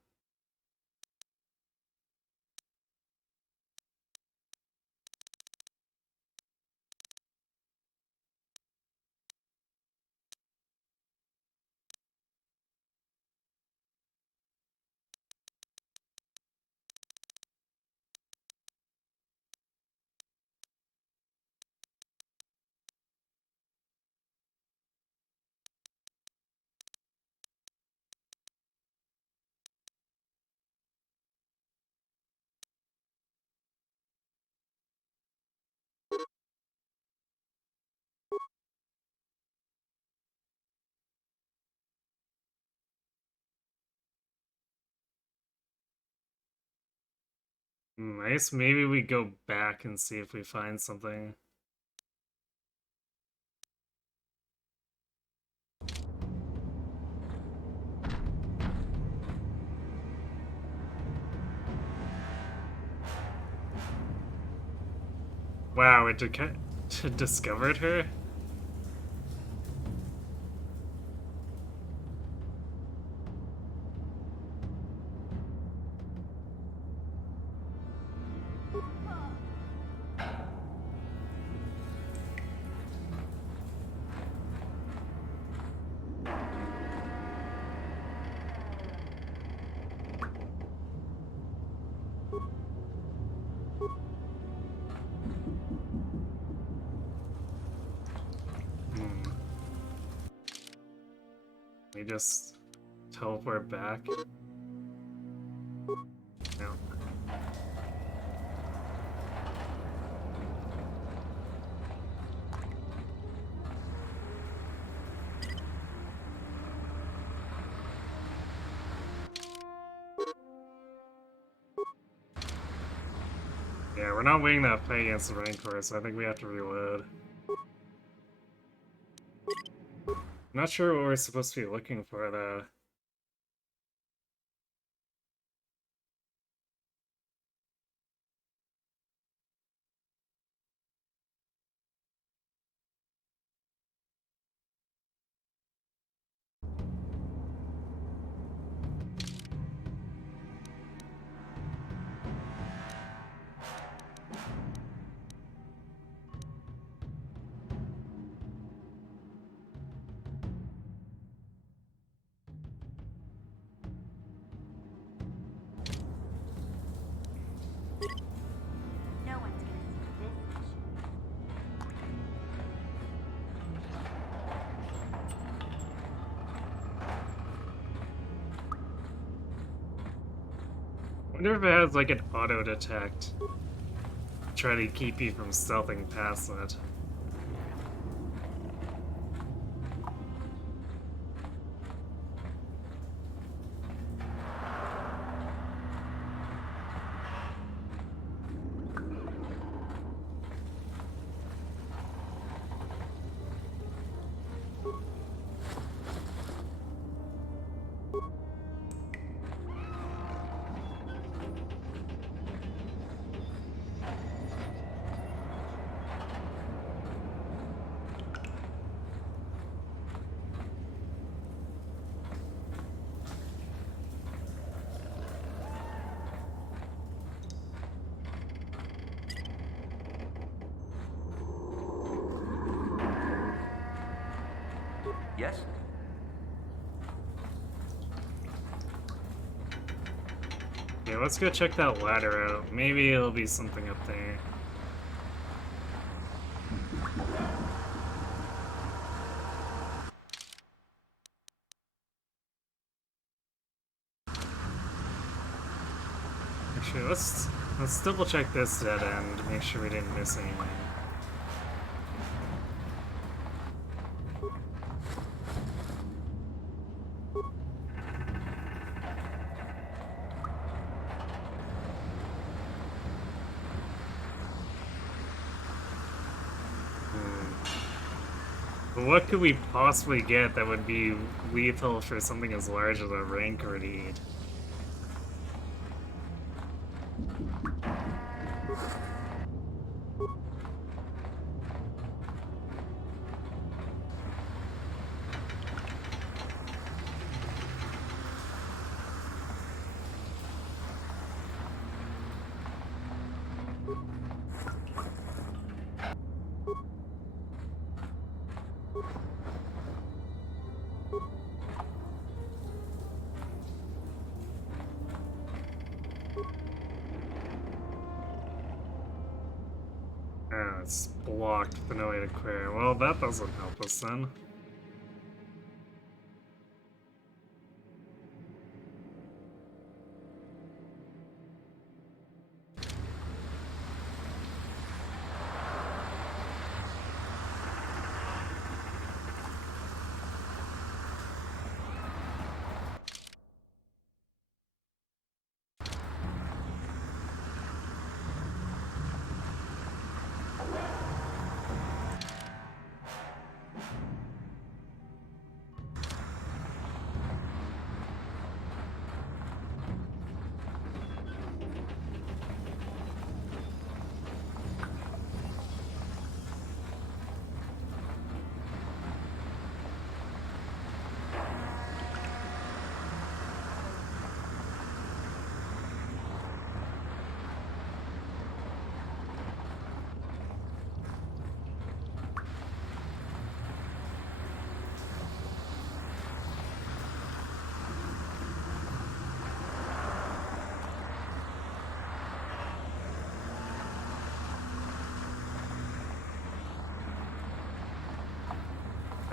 I guess maybe we go back and see if we find something. Wow, it discovered her? We just teleport back? No. Yeah, we're not winning that fight against the Rancor, so I think we have to reload. I'm not sure what we're supposed to be looking for, though. No one's gonna see this. Wonder if it has like an auto detect. Try to keep you from stealthing past it. Yes? Yeah, let's go check that ladder out. Maybe it'll be something up there. Actually, let's double check this dead end, make sure we didn't miss anything. But what could we possibly get that would be lethal for something as large as a Rancor to eat? Oh, it's blocked with no way to clear. Well, that doesn't help us then.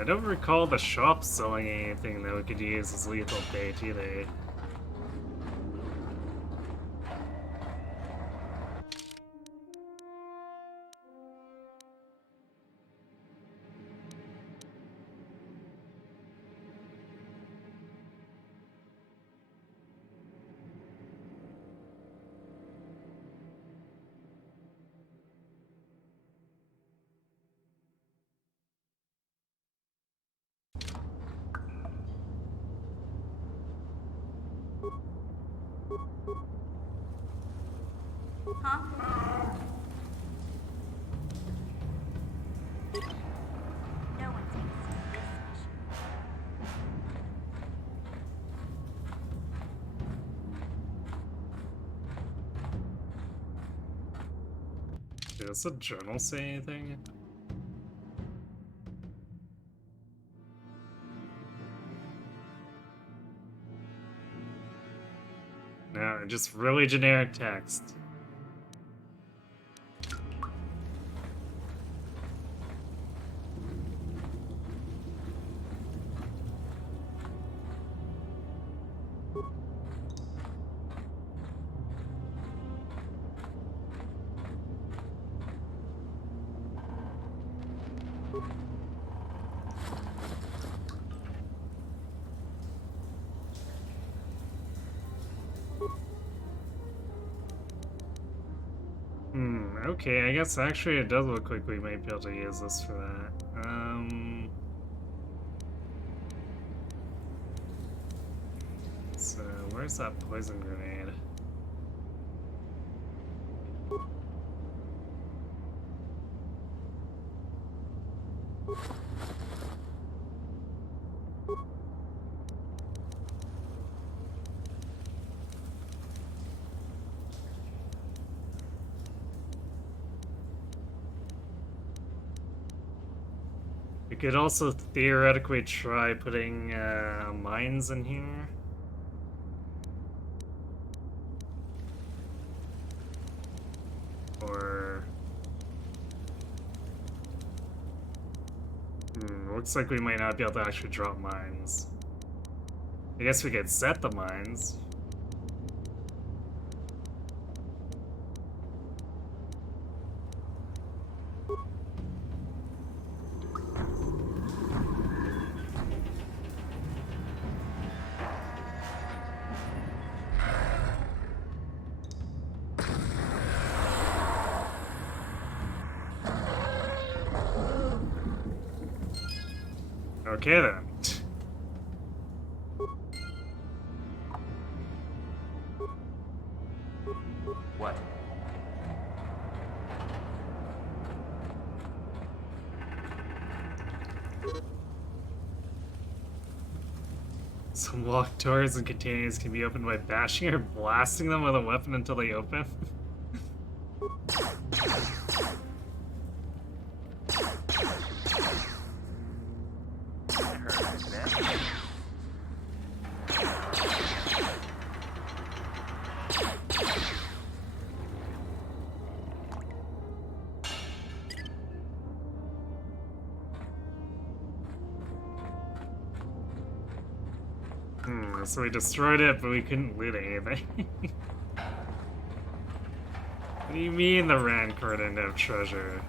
I don't recall the shop selling anything that we could use as lethal bait either. Huh? No one takes this Does the journal say anything? No, just really generic text. Okay, I guess actually it does look like we might be able to use this for that. So, where's that poison grenade? We could also theoretically try putting mines in here. Or... looks like we might not be able to actually drop mines. I guess we could set the mines. Okay then. What? Some locked doors and containers can be opened by bashing or blasting them with a weapon until they open. So we destroyed it, but we couldn't loot anything. What do you mean the Rancor didn't have treasure?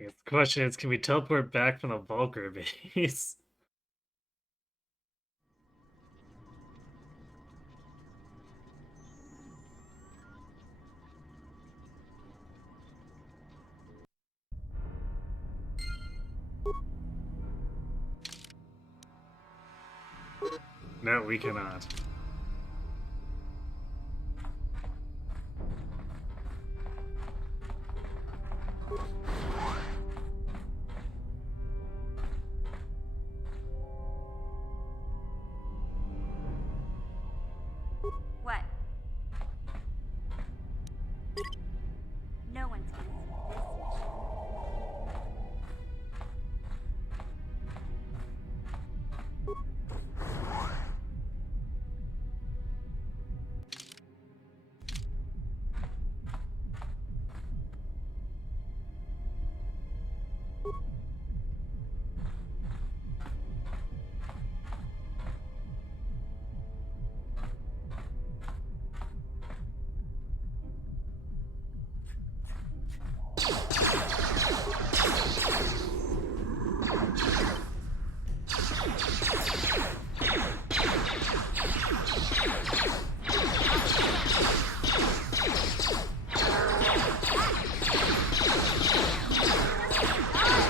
I guess the question is, can we teleport back from the Vulgar base? No, we cannot. What? No one's gonna see this mission.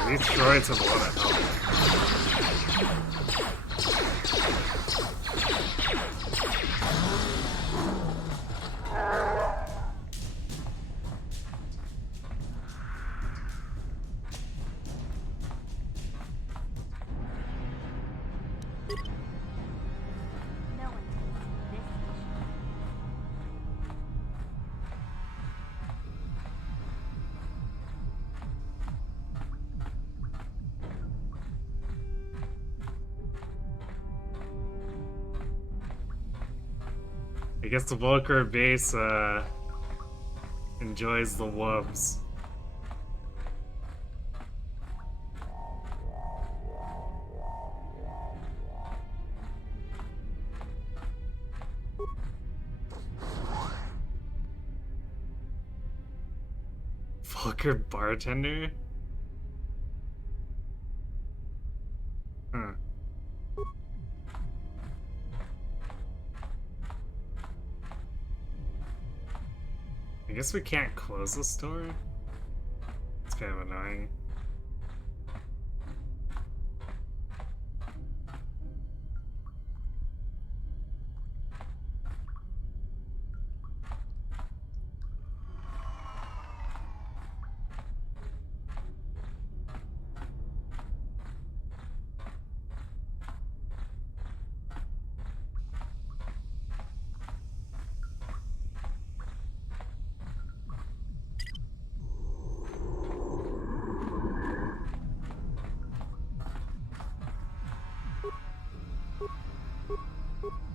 These droids have a lot of health. No one's gonna see this mission. I guess the Vulgar base enjoys the wubs. Vulgar bartender? Huh. I guess we can't close the store? It's kind of annoying.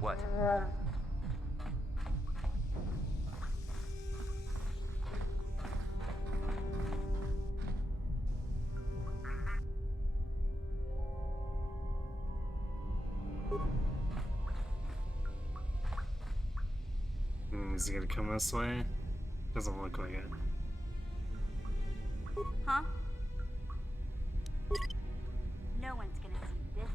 What? Is he gonna come this way? Doesn't look like it. Huh? No one's gonna see this mission.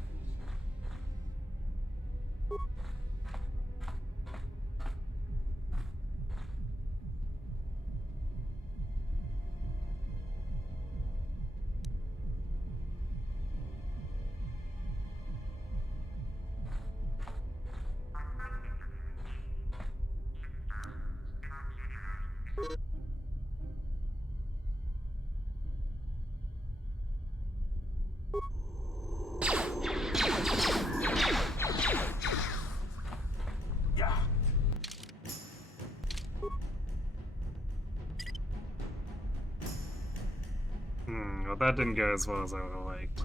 Well, that didn't go as well as I would have liked.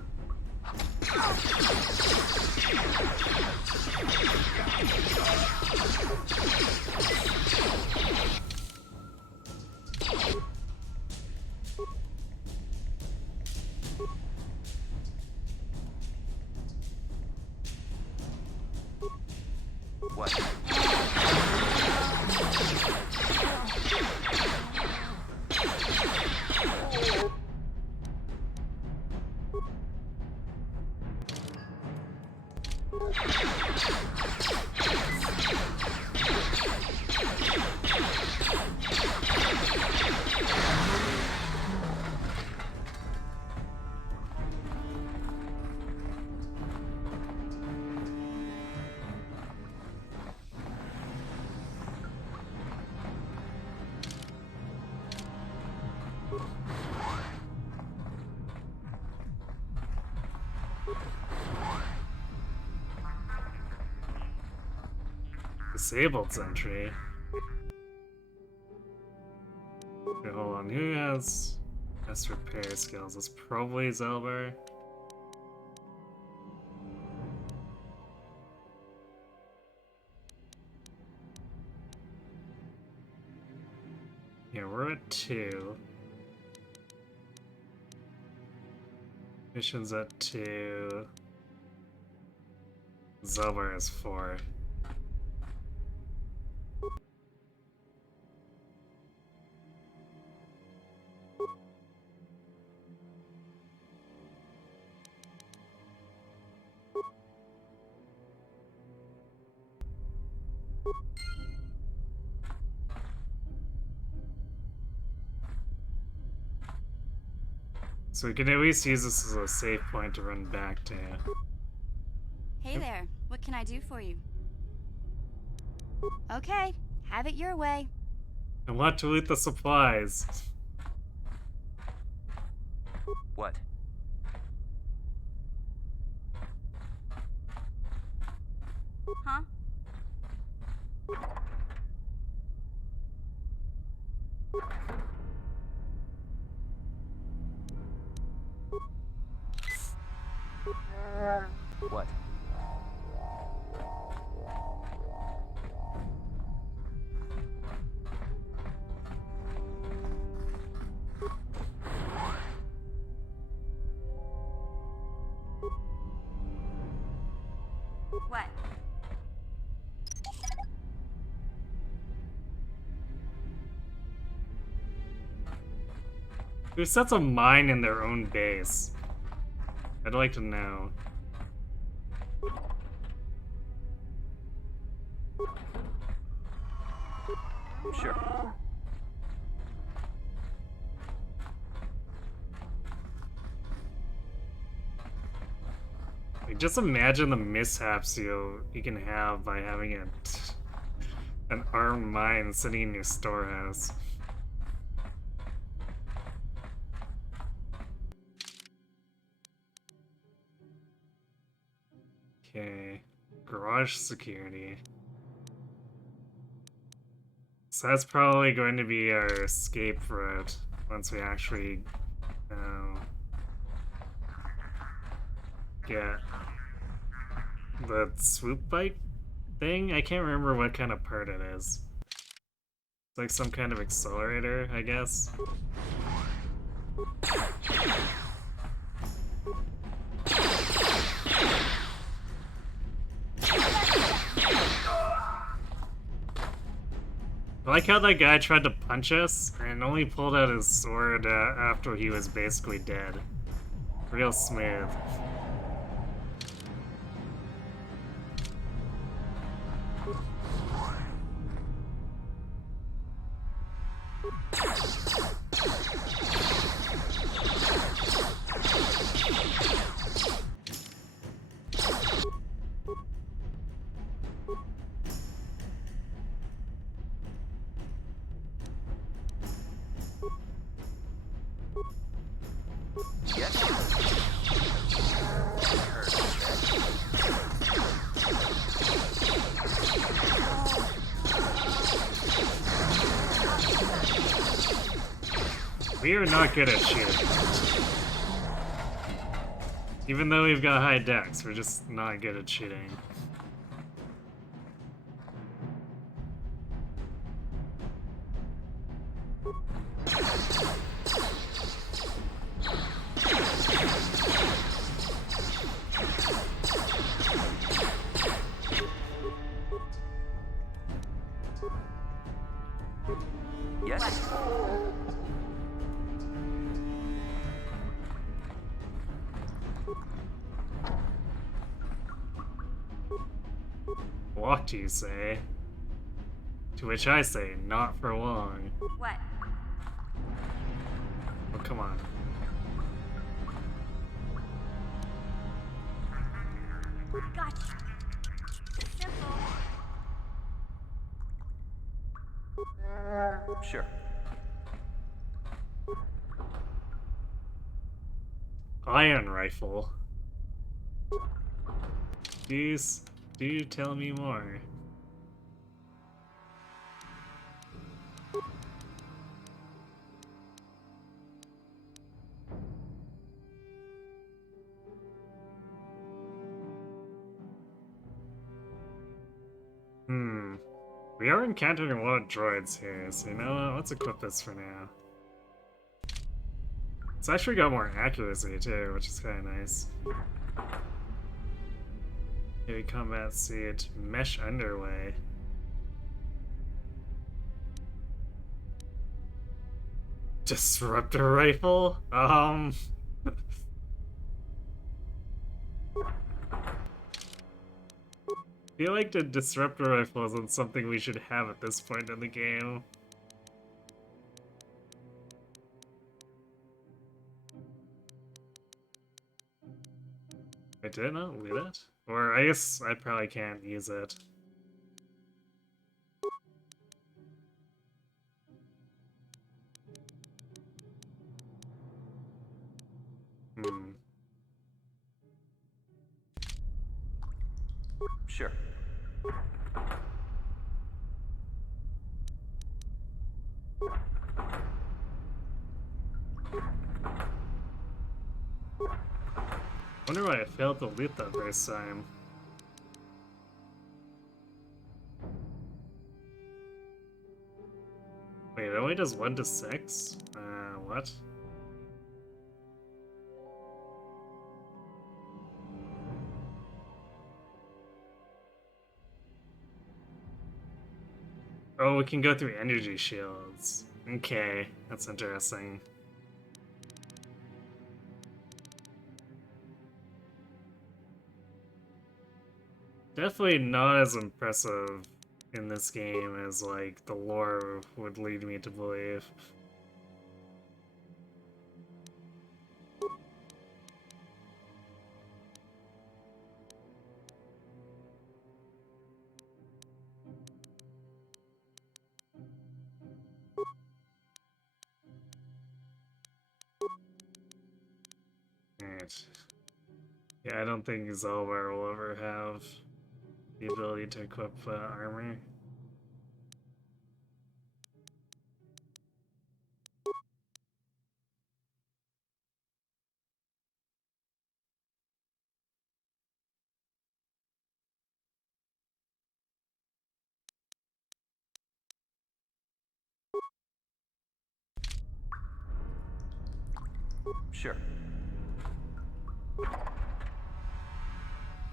What? Disabled sentry. Okay, hold on. Who has best repair skills? It's probably Zelbar. Yeah, we're at 2. Missions at 2. Zelbar is 4. So we can at least use this as a safe point to run back to. Hey there, what can I do for you? Okay, have it your way. I want to loot the supplies. What? Huh? What? What? Who sets a mine in their own base? I'd like to know. Sure. Like, just imagine the mishaps you can have by having an armed mine sitting in your storehouse. Okay, garage security. So that's probably going to be our escape route once we actually get the swoop bike thing. I can't remember what kind of part it is. It's like some kind of accelerator, I guess. I like how that guy tried to punch us and only pulled out his sword after he was basically dead. Real smooth. We are not good at shooting. Even though we've got high dex, we're just not good at shooting. Yes? walk, you say? To which I say, not for long. What? Oh, come on. Gotcha. Simple. Sure. Iron rifle. Please, do tell me more. We are encountering a lot of droids here, so you know what? Let's equip this for now. It's actually got more accuracy too, which is kind of nice. Heavy combat suit, mesh underway. Disruptor rifle? I feel like the disruptor rifle isn't something we should have at this point in the game. I did not loot it? Or I guess I probably can't use it. Sure. Wonder why I failed to loot that first time. Wait, it only does 1 to 6? What? Oh, we can go through energy shields. Okay, that's interesting. Definitely not as impressive in this game as, like, the lore would lead me to believe. Alright. Yeah, I don't think Zelbar will ever have the ability to equip armor. Sure.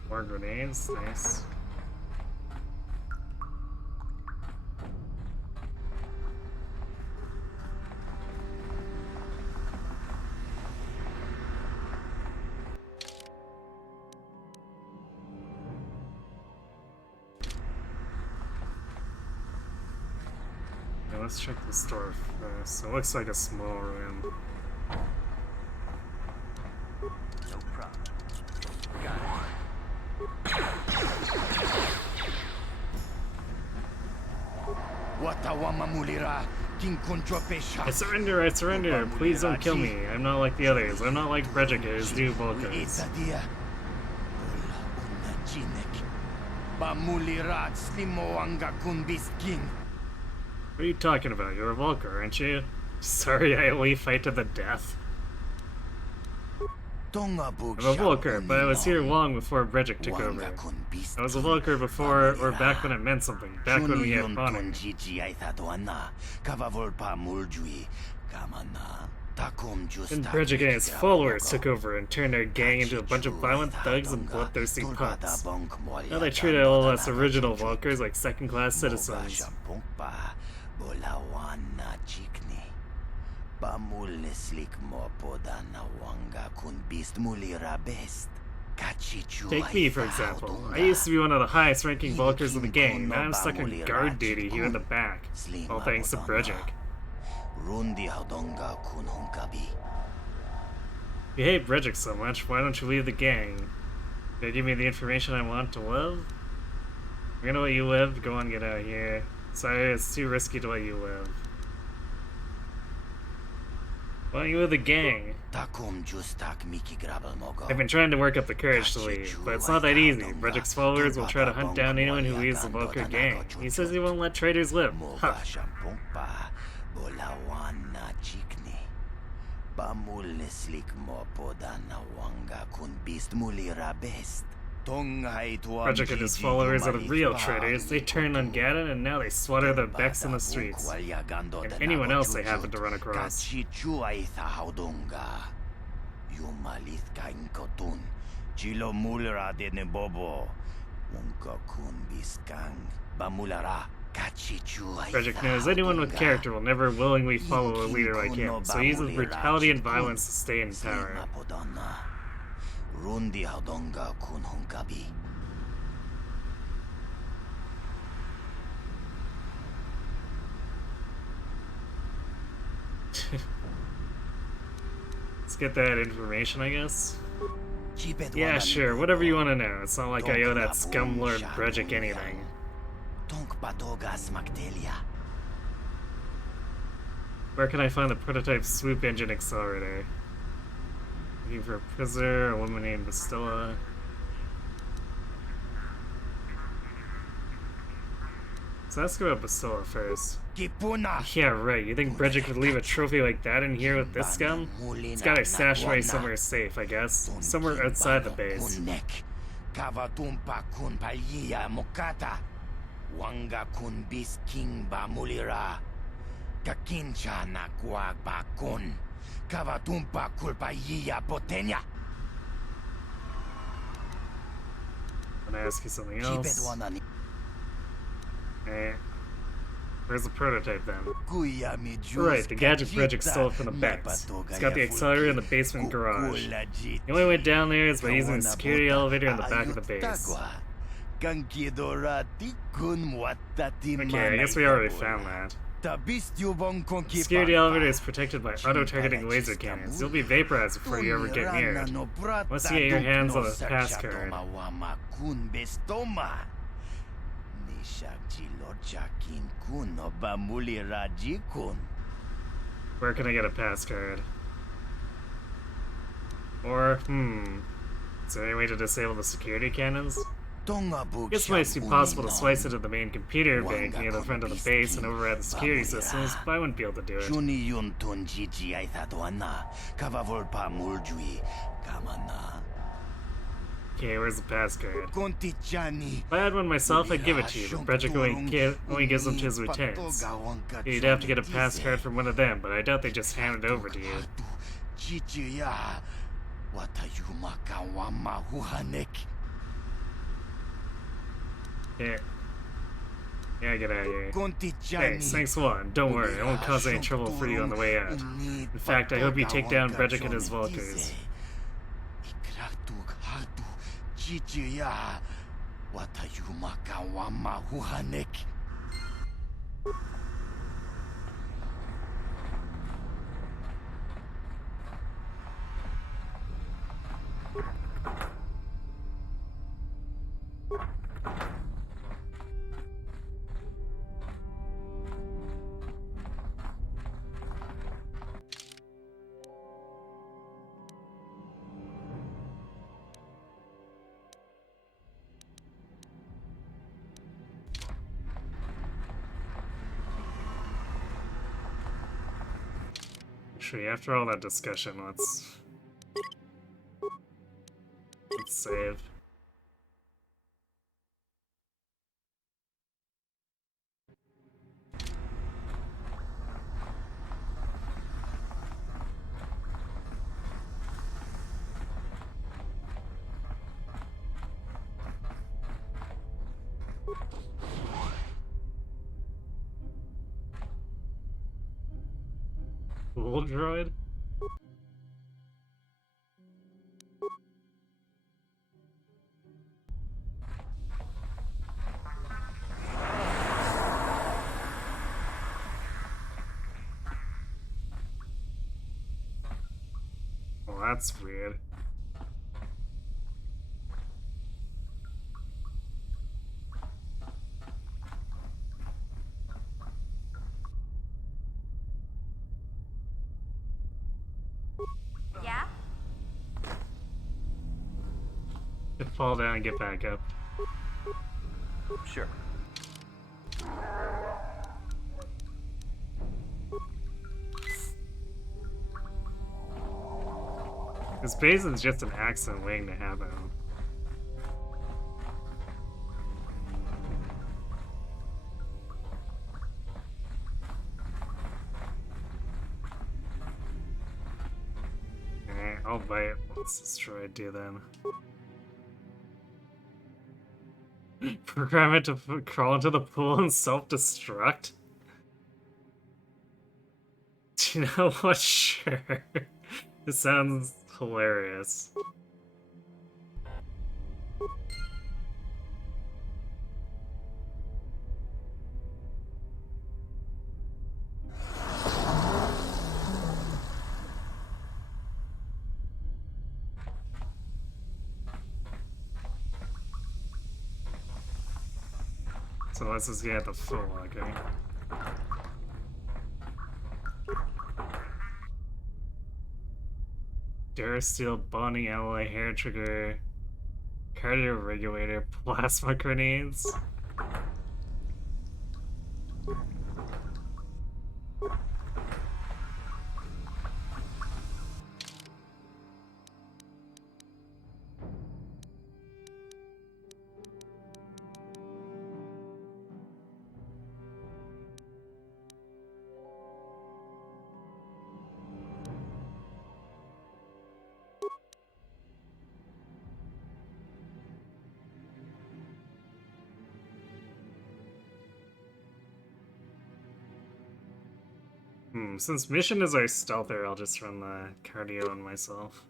More grenades, nice. Yeah, let's check the store first. It looks like a small room. No problem. Got it. I surrender, please don't kill me. I'm not like the others. I'm not like Brejikers, do Vulcans. What are you talking about? You're a Vulcar, aren't you? Sorry, I only fight to the death. I'm a Vulcar, but I was here long before Brejik took over. I was a Vulcar before, or back when it meant something, back when we had honor. Then Brejik and his followers took over and turned their gang into a bunch of violent thugs and bloodthirsty punks. Now they treated all us original Vulcars like second-class citizens. Take me, for example. I used to be one of the highest ranking Vulkers in the game. Now I'm stuck on guard duty here in the back. All thanks to Bredzik. If you hate Bredzik so much, why don't you leave the gang? They give me the information I want to live? I'm gonna let you live. Go on, get out of here. Sorry, it's too risky to let you live. Why don't you with the gang? I've been trying to work up the courage to leave, but it's not that easy. Bredzik's followers will try to hunt down anyone who leaves the Vulker gang. He says he won't let traitors live. Huh. Bredzik and his followers are the real traitors. They turned on Ganon and now they slaughter the Becks in the streets. And anyone else they happen to run across. Bredzik knows anyone with character will never willingly follow a leader like him, so he uses brutality and violence to stay in power. Let's get that information, I guess. Yeah, sure, whatever you want to know. It's not like I owe that scumlord Bredzik anything. Where can I find the prototype swoop engine accelerator? Looking for a prisoner, a woman named Bastilla. So let's go about Bastilla first. Yeah, right. You think Bredzik would leave a trophy like that in here with this scum? It's gotta stashed away somewhere safe, I guess. Somewhere outside the base. Wanga kun bis king ba mulira. Kakincha na kuag ba kun. Kavatumpa kulpa yia potenya. I'm gonna ask you something else. Hey. Where's the prototype then? Right, the gadget Bredzik stole from the Becks. It's got the accelerator in the basement garage. The only way down there is by using the security elevator in the back of the base. Okay, I guess we already found that. The security elevator is protected by auto-targeting laser cannons. You'll be vaporized before you ever get near it. Once you get your hands on the passcode. Where can I get a passcard? Or, is there any way to disable the security cannons? Guess it might be possible to slice into the main computer bank near the front of the base and override the security systems, but I wouldn't be able to do it. Okay, where's the passcard? If I had one myself, I'd give it to you, but Bredzik only gives them to his lieutenants. You'd have to get a passcard from one of them, but I doubt they just hand it over to you. Yeah. Yeah, get out of here. Hey, thanks a lot. Don't worry, I won't cause any trouble for you on the way out. In fact, I hope you take down Bredzik and his Vulkers. Actually, after all that discussion, let's save. Cool droid? that's weird. Yeah? To fall down and get back up. Sure. This base is just an accident waiting to happen. Alright, I'll buy it once this droid do then. Program it to crawl into the pool and self-destruct? Do you know what? Sure. This sounds hilarious. So let's just get the full, okay? Durasteel bonding alloy hair trigger, cardio regulator, plasma grenades. Since mission is our stealther, I'll just run the cardio on myself.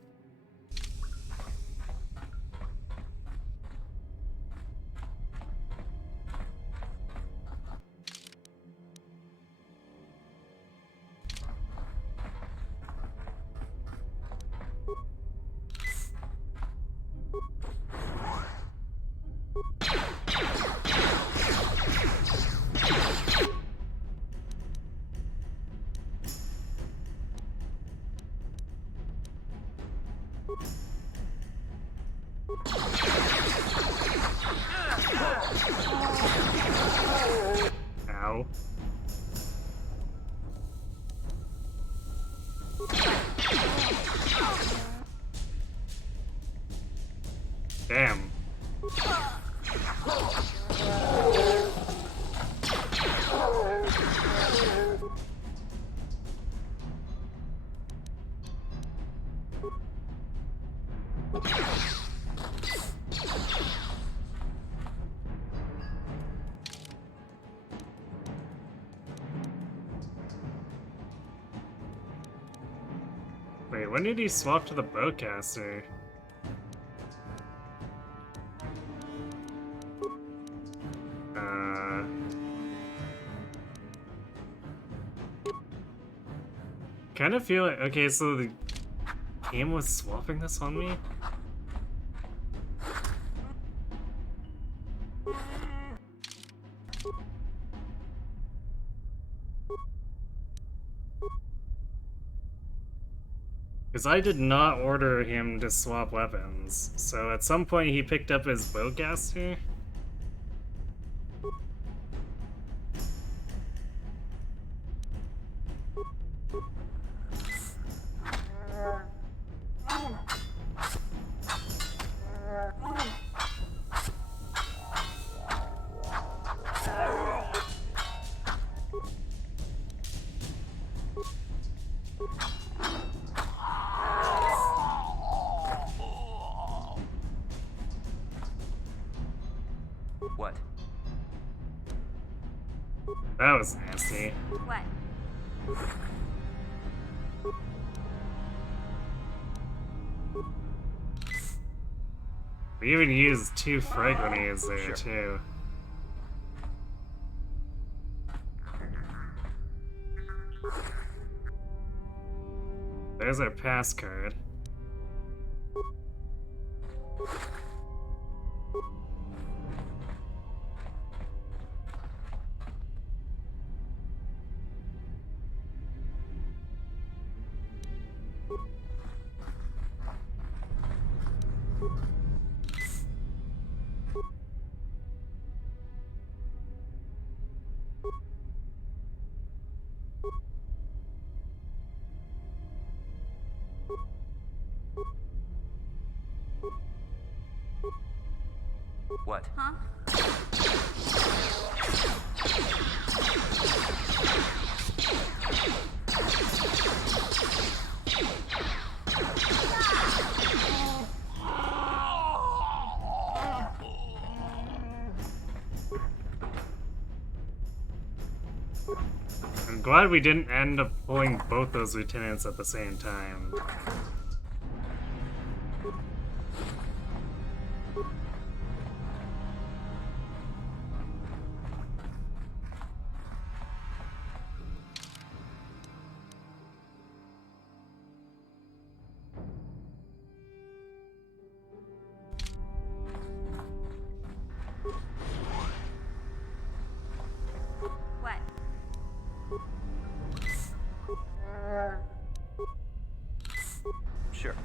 Ow. Damn. Wait, when did he swap to the bowcaster? Kind of feel like, okay, so the game was swapping this on me? Because I did not order him to swap weapons, so at some point he picked up his bowcaster. What? That was nasty. What? We even used 2 frag grenades there, too. There's our pass card. What? Huh? I'm glad we didn't end up pulling both those lieutenants at the same time. What? Sure.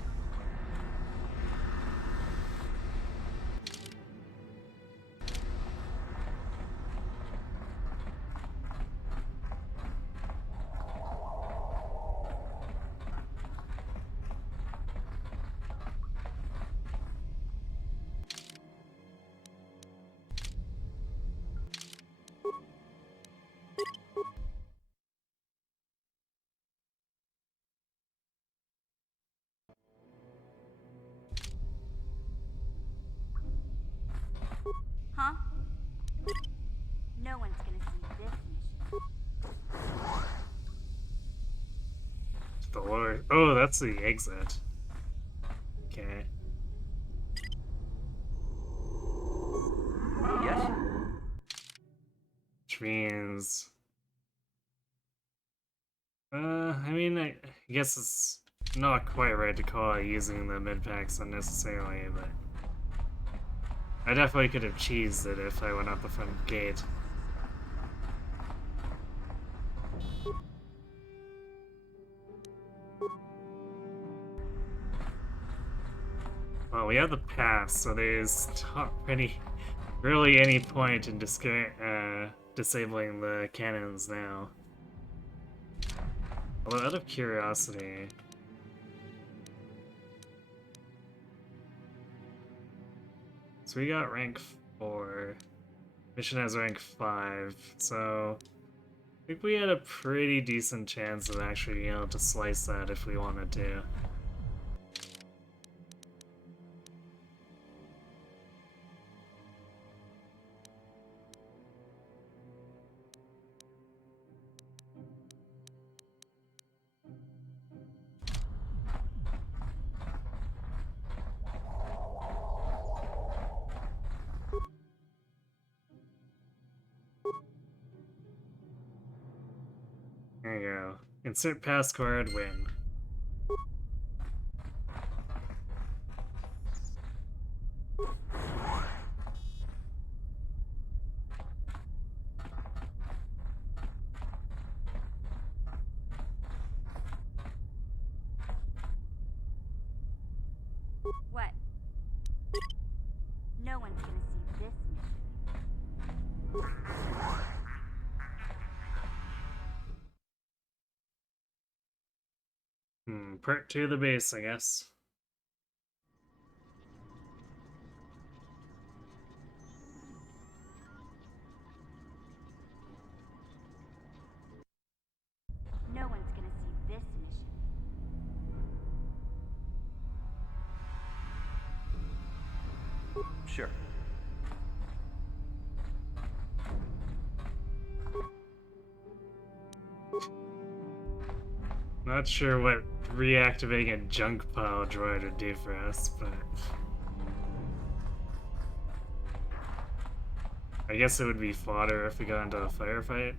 Huh? No one's gonna see this mission. The Lord. Oh, that's the exit. Okay. Yes? Which means... I mean, I guess it's not quite right to call it using the mid-packs unnecessarily, but... I definitely could have cheesed it if I went out the front gate. Well, we have the pass, so there's not really any point in disabling the cannons now. Although, out of curiosity... So we got rank 4. Mission has rank 5, so... I think we had a pretty decent chance of actually being able to slice that if we wanted to. There you go. Insert passcode, win. What? No one's gonna see this mission. Part 2 of the base, I guess. No one's gonna see this mission. Sure. Not sure what reactivating a junk pile droid would do for us, but... I guess it would be fodder if we got into a firefight.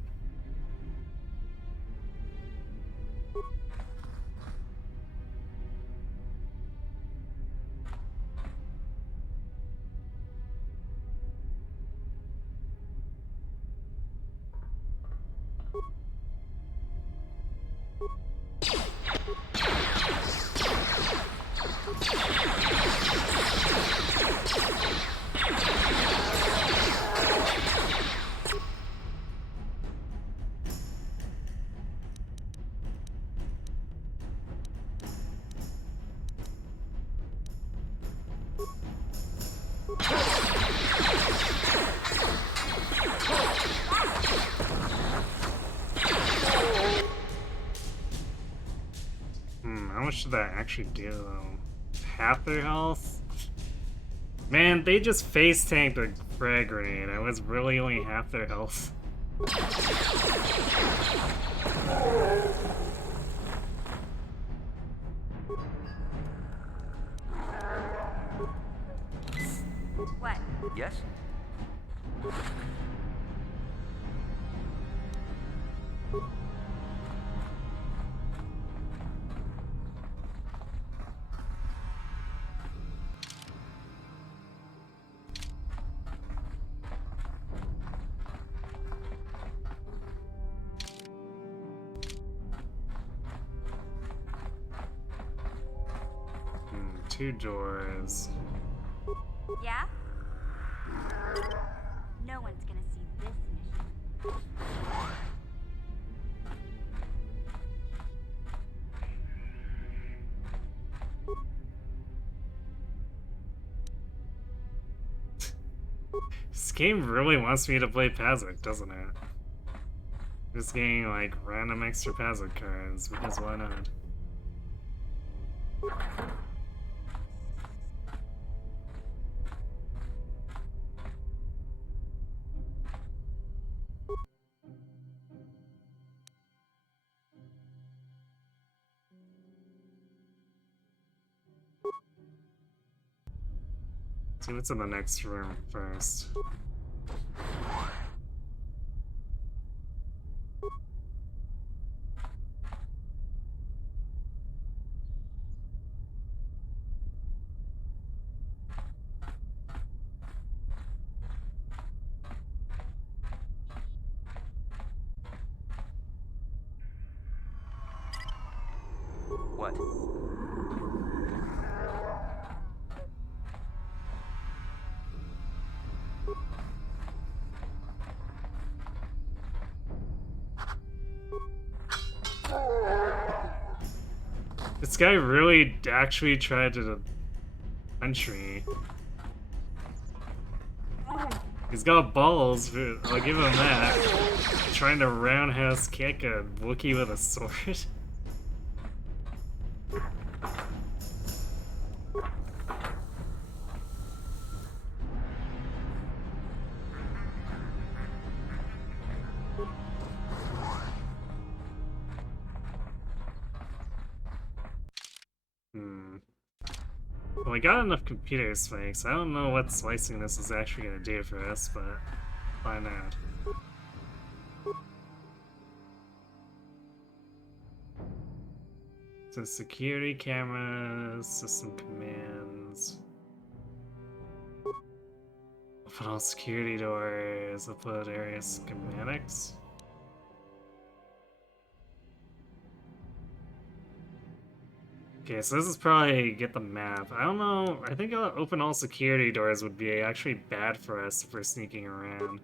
much did that actually do, though? Half their health? Man, they just face tanked a frag grenade. I was really only half their health. What? Yes? Two doors. Yeah? No one's gonna see this mission. This game really wants me to play Pazic, doesn't it? Just getting like random extra Pazic cards, because why not? See what's in the next room first. What? This guy really actually tried to punch me. He's got balls, but I'll give him that. Trying to roundhouse kick a Wookiee with a sword. Well, we got enough computer spikes. I don't know what slicing this is actually gonna do for us, but find out. So security cameras, system commands. Open all security doors, upload area schematics. Okay, so this is probably get the map. I don't know, I think open all security doors would be actually bad for us if we're sneaking around.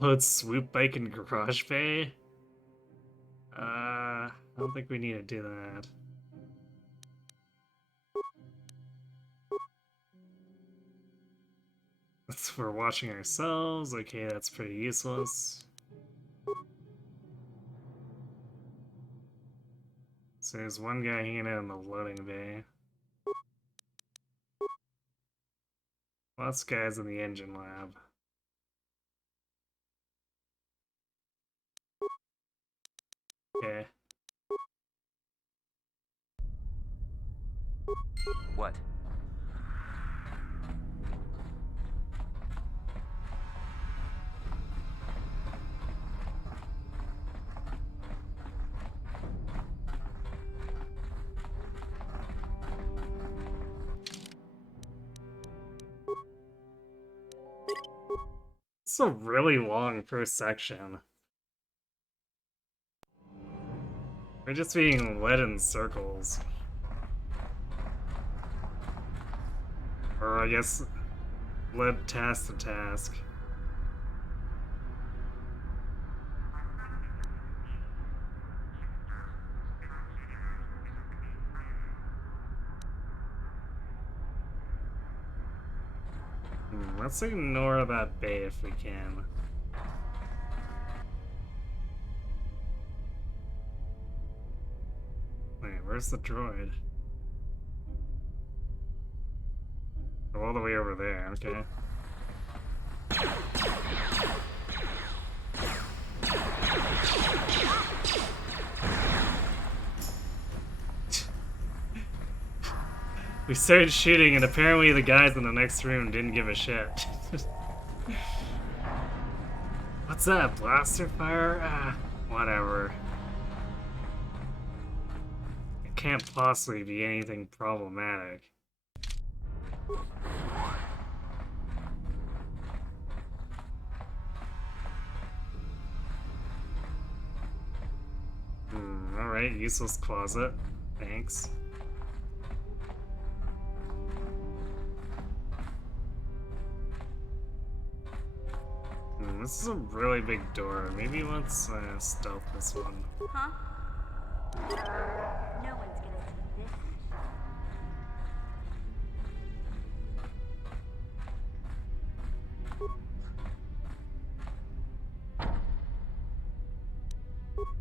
Load swoop bike in garage bay? I don't think we need to do that. We're watching ourselves. Okay, that's pretty useless. So there's one guy hanging out in the loading bay. Lots of guys in the engine lab. Okay. What? It's a really long first section. We're just being led in circles. Or I guess, led task to task. Let's ignore that bay if we can. Wait, where's the droid? Oh, all the way over there, okay. We started shooting and apparently the guys in the next room didn't give a shit. What's that? Blaster fire? Ah, whatever. It can't possibly be anything problematic. Alright, useless closet. Thanks. This is a really big door. Maybe let's stealth this one. Huh? No one's gonna see this.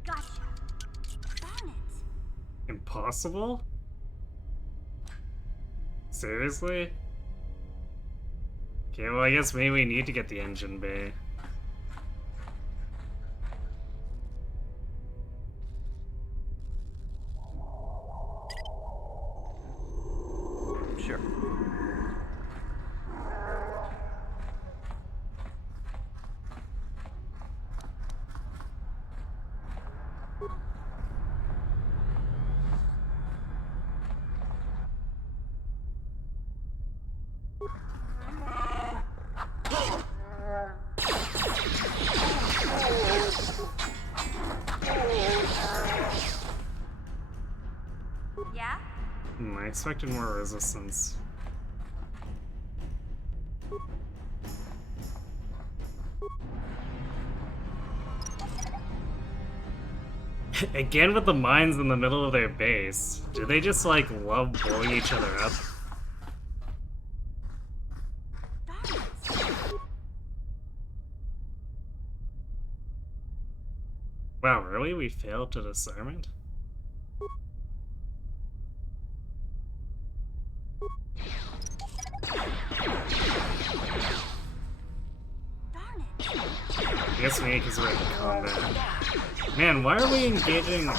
Gotcha. Darn it. Impossible? Seriously? Okay, well I guess maybe we need to get the engine bay. Sure. Yeah? I expected more resistance. Again with the mines in the middle of their base. Do they just like love blowing each other up? Wow, really? We failed to discernment? I guess we ain't because we're in combat. Man, why are we engaging?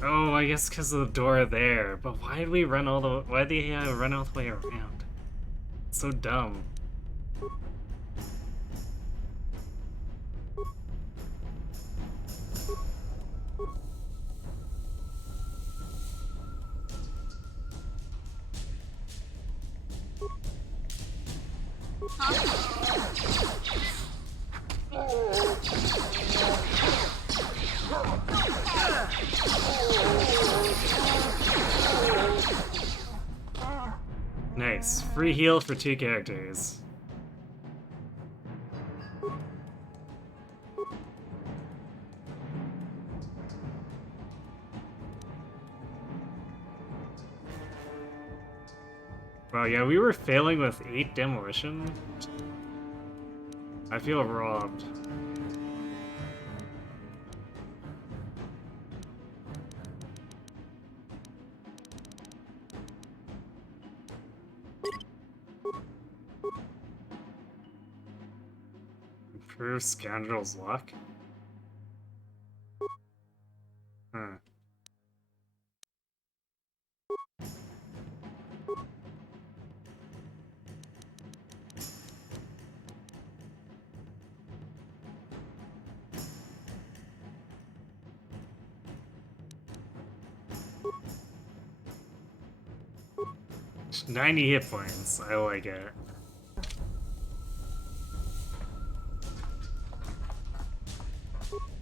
Oh, I guess because of the door there. But why did we run all the? Why did they run all the way around? It's so dumb. Nice. Free heal for 2 characters. Wow, yeah, we were failing with 8 demolition. I feel robbed. Improve scoundrel's luck? Huh. Just 90 hit points. I like it.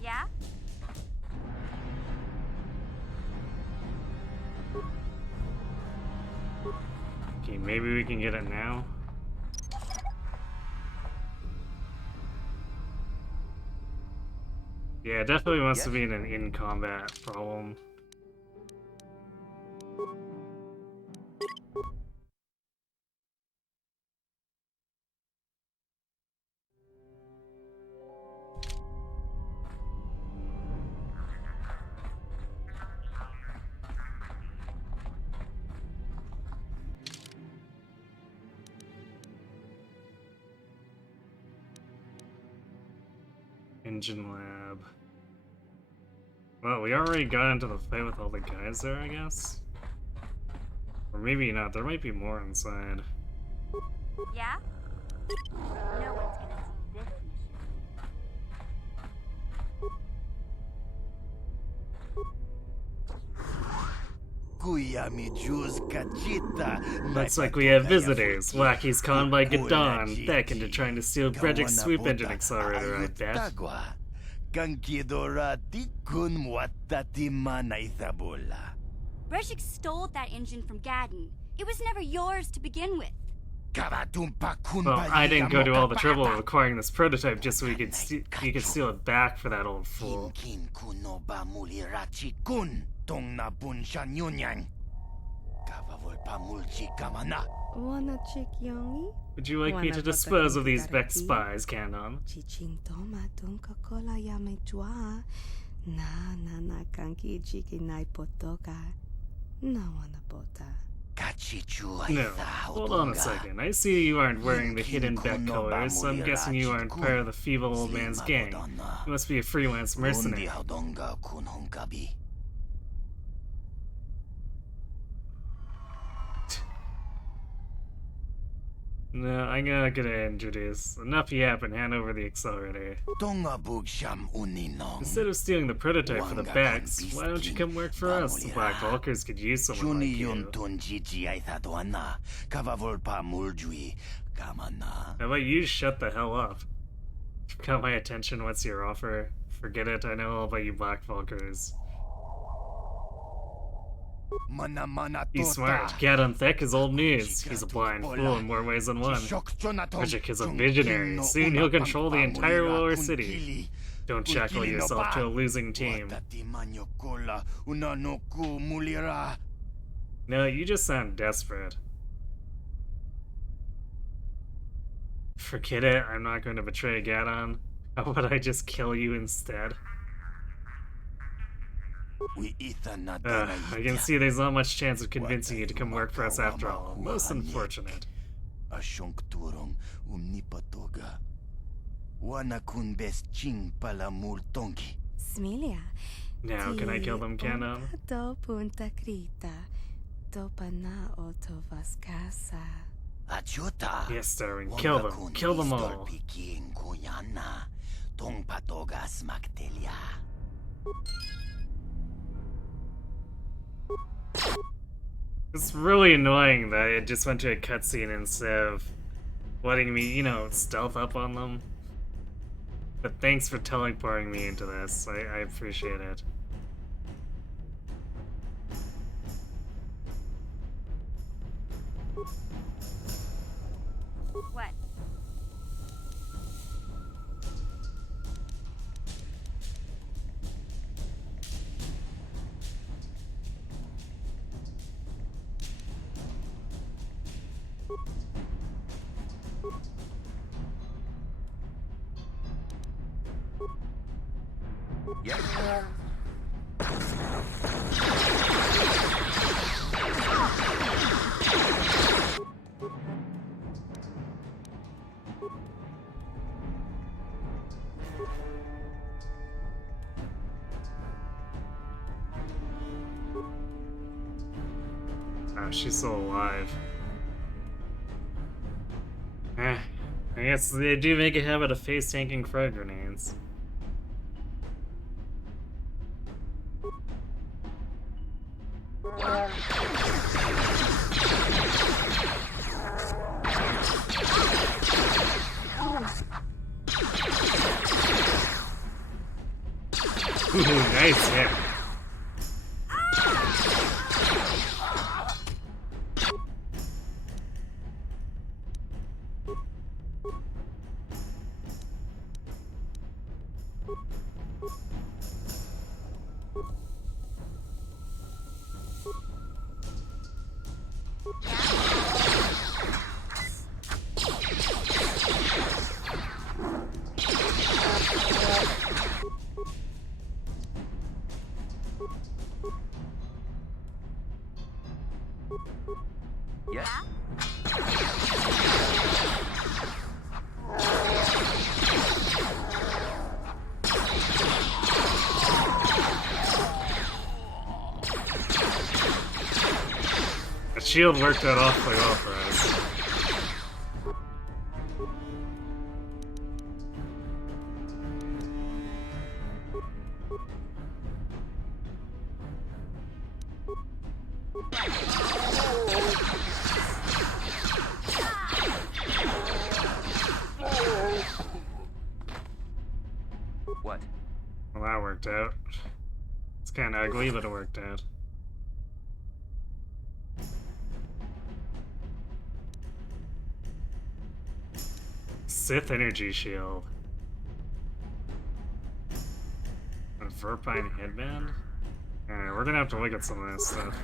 Yeah? Okay, maybe we can get it now. Yeah, it definitely must have been an in-combat problem. Engine lab. Well, we already got into the fight with all the guys there, I guess? Or maybe not, there might be more inside. Yeah? No one's gonna see this Looks like we have visitors. Wacky's conned by Gadon, back into trying to steal Bredic's swoop engine accelerator, I bet. Breshik stole that engine from Gadon. It was never yours to begin with. Well, I didn't go to all the trouble of acquiring this prototype just so you could steal it back for that old fool. Would you like me to dispose of these Vex spies, Canon? No, hold on a second. I see you aren't wearing the hidden Beck colors, so I'm guessing you aren't part of the feeble old man's gang. You must be a freelance mercenary. No, I'm not gonna introduce. Enough yap and hand over the accelerator. Instead of stealing the prototype for the Becks, why don't you come work for us? The Black Vulkars could use someone like you. How about you shut the hell up? You've got my attention, what's your offer? Forget it, I know all about you Black Vulkars. He's smart. Gadon Thek is old news. He's a blind fool in more ways than one. Breddick is a visionary. Soon he'll control the entire lower city. Don't shackle yourself to a losing team. No, you just sound desperate. Forget it, I'm not going to betray Gadon. How about I just kill you instead? I can see there's not much chance of convincing you to come work for us after all. Most unfortunate. Now, can I kill them, Canon? Yes, darling, kill them. Kill them all. It's really annoying that it just went to a cutscene instead of letting me, you know, stealth up on them. But thanks for teleporting me into this. I appreciate it. What? Yes. Oh, she's still alive. I guess they do make a habit of face-tanking frag grenades. Ooh, nice hit. shield worked out awfully well for us. What? Well, that worked out. It's kind of ugly, but it worked out. Sith energy shield. A Verpine headband? Alright, we're gonna have to look at some of this stuff.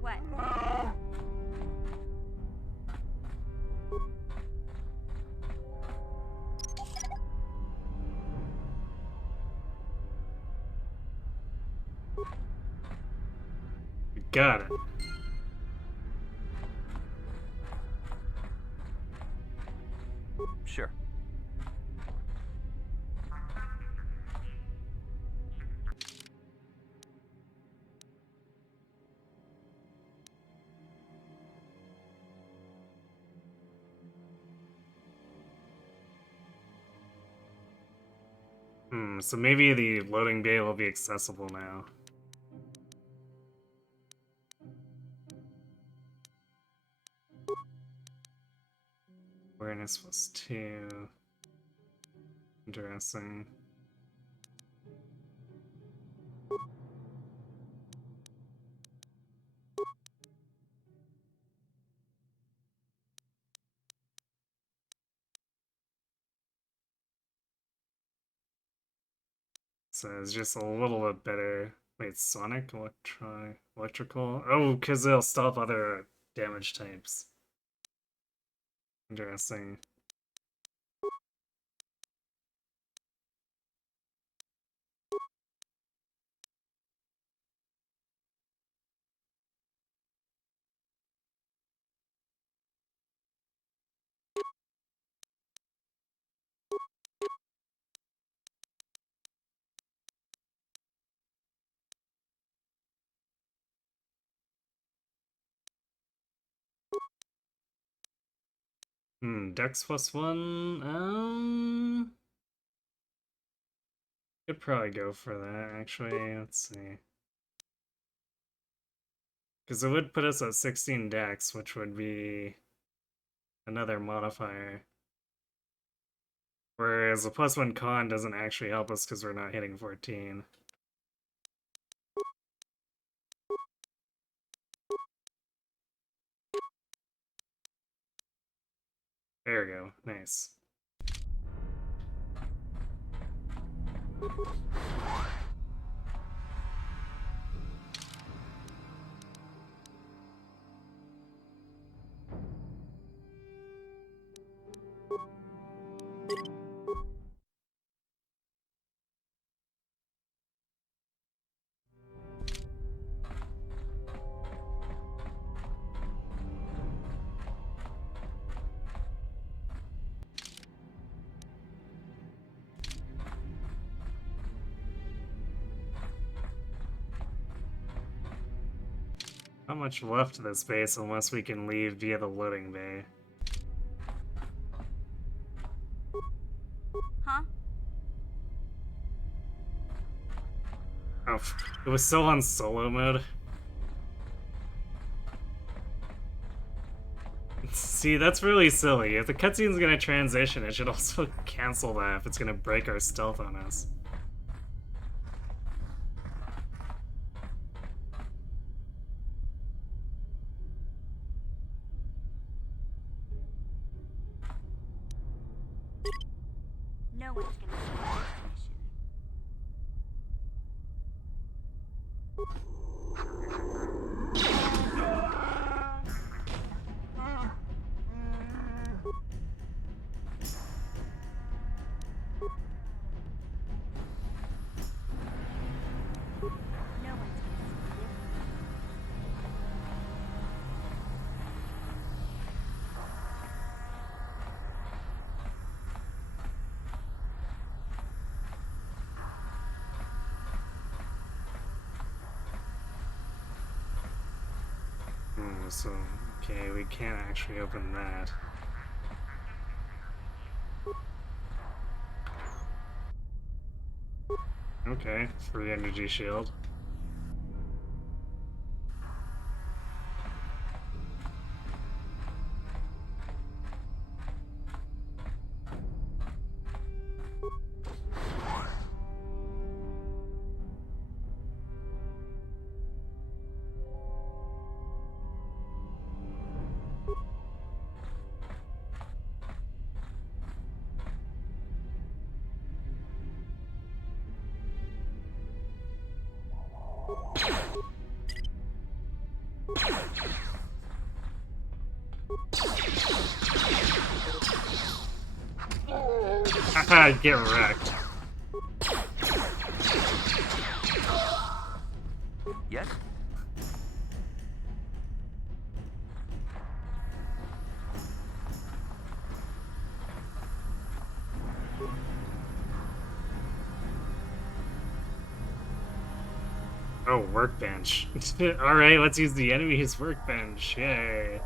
What? We got it. Sure. So maybe the loading bay will be accessible now. Awareness was 2. Interesting. So it's just a little bit better. Wait, sonic, electrical? Oh, because they'll stop other damage types. Interesting. Dex +1. Could probably go for that, actually. Let's see. Because it would put us at 16 Dex, which would be another modifier. Whereas a +1 con doesn't actually help us because we're not hitting 14. There we go. Nice. Not much left of this base unless we can leave via the loading bay. Huh? Oh, it was still on solo mode. See, that's really silly. If the cutscene's gonna transition, it should also cancel that if it's gonna break our stealth on us. No one's gonna see this mission. No one's gonna see this. So, okay, we can't actually open that. Okay, free energy shield. Haha, get wrecked. Yes? Oh, workbench. Alright, let's use the enemy's workbench. Yay.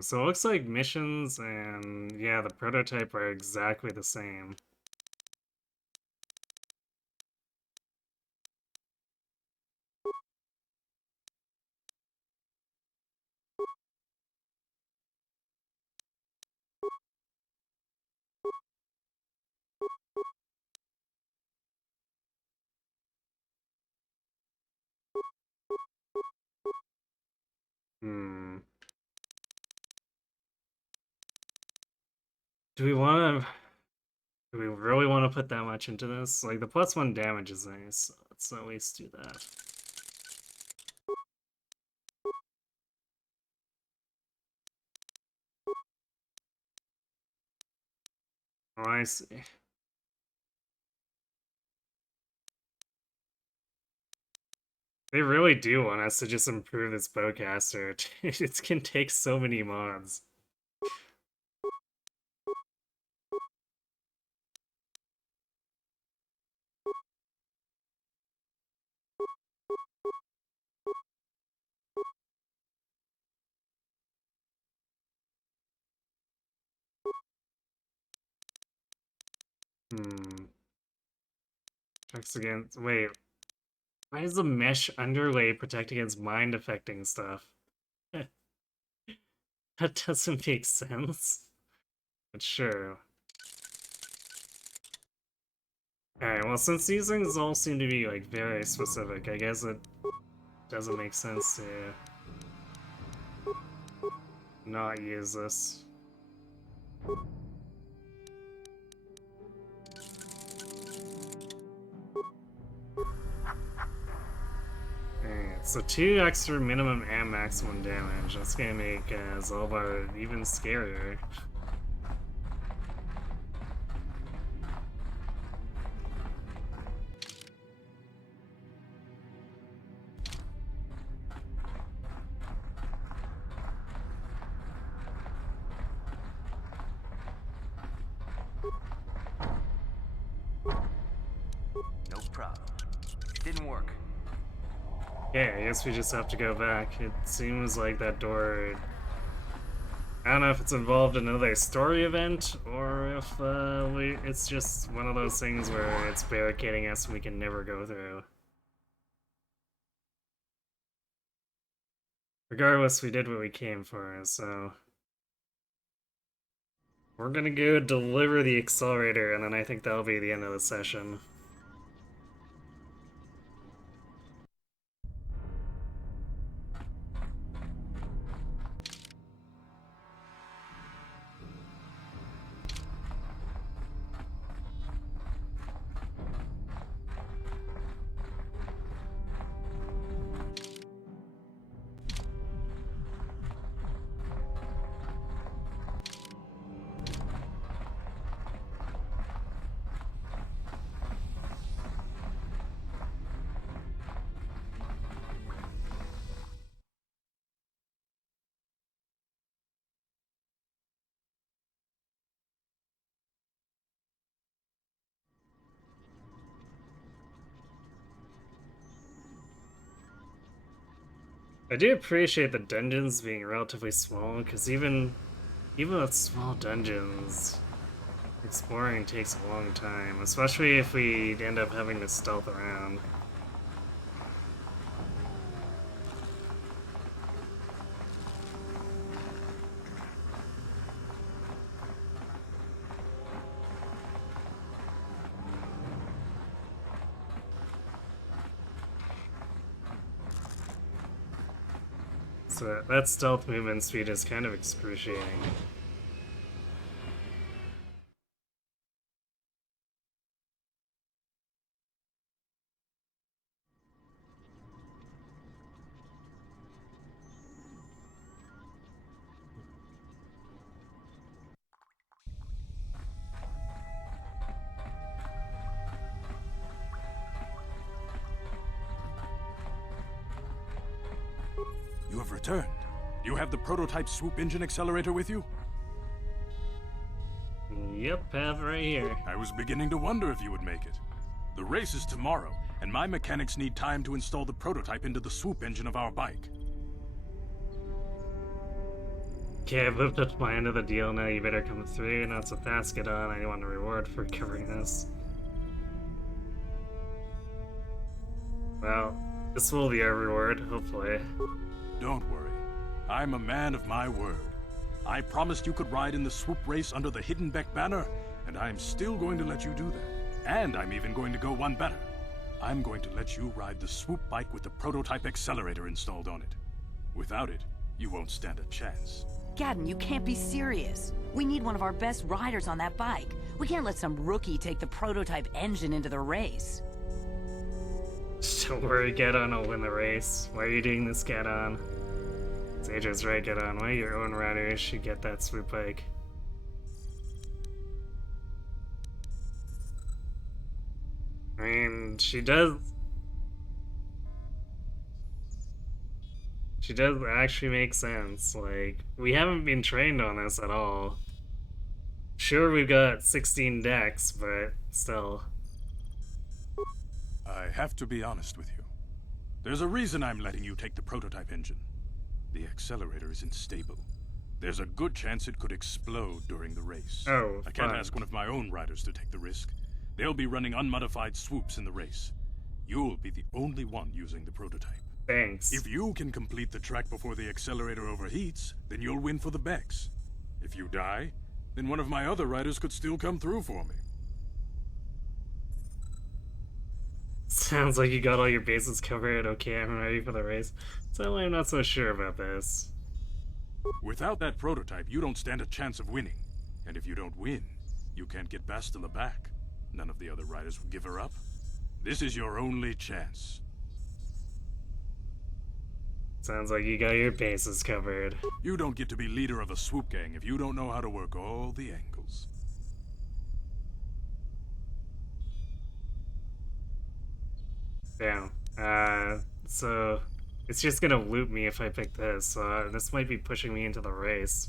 So it looks like missions and, yeah, the prototype are exactly the same. Hmm. Do we want to... Do we really want to put that much into this? Like, the +1 damage is nice. Let's at least do that. Oh, I see. They really do want us to just improve this bowcaster. It can take so many mods. Checks against... Wait. Why is the mesh underlay protect against mind affecting stuff? That doesn't make sense. But sure. Alright, well, since these things all seem to be, like, very specific, I guess it doesn't make sense to not use this. Alright, so 2 extra minimum and maximum damage. That's gonna make Zolbar even scarier. No problem. Didn't work. Yeah, I guess we just have to go back. It seems like that door... I don't know if it's involved in another story event, or if it's just one of those things where it's barricading us and we can never go through. Regardless, we did what we came for, so... We're gonna go deliver the accelerator, and then I think that'll be the end of the session. I do appreciate the dungeons being relatively small, because even with small dungeons, exploring takes a long time, especially if we end up having to stealth around. So that stealth movement speed is kind of excruciating. You have returned. Do you have the prototype swoop engine accelerator with you? Yep, have it right here. I was beginning to wonder if you would make it. The race is tomorrow, and my mechanics need time to install the prototype into the swoop engine of our bike. Okay, I've lived up to my end of the deal now. You better come through. Now it's a basket on. I want a reward for covering this. Well, this will be our reward, hopefully. Don't worry. I'm a man of my word. I promised you could ride in the swoop race under the Hiddenbeck banner, and I'm still going to let you do that. And I'm even going to go one better. I'm going to let you ride the swoop bike with the prototype accelerator installed on it. Without it, you won't stand a chance. Gadden, you can't be serious. We need one of our best riders on that bike. We can't let some rookie take the prototype engine into the race. Don't worry, Gadon will win the race. Why are you doing this, Gadon? Sajo's right, Gadon. Why your own rider should get that swoop bike? I mean, she does actually make sense. Like, we haven't been trained on this at all. Sure, we've got 16 decks, but still. I have to be honest with you. There's a reason I'm letting you take the prototype engine. The accelerator isn't stable. There's a good chance it could explode during the race. Oh, I can't fun. ask one of my own riders to take the risk. They'll be running unmodified swoops in the race. You'll be the only one using the prototype. Thanks. If you can complete the track before the accelerator overheats, then you'll win for the Becks. If you die, then one of my other riders could still come through for me. Sounds like you got all your bases covered. Okay, I'm ready for the race. So I'm not so sure about this. Without that prototype, you don't stand a chance of winning. And if you don't win, you can't get Bastila back. None of the other riders would give her up. This is your only chance. Sounds like you got your bases covered. You don't get to be leader of a swoop gang if you don't know how to work all the angles. Damn. So it's just gonna loop me if I pick this, so this might be pushing me into the race.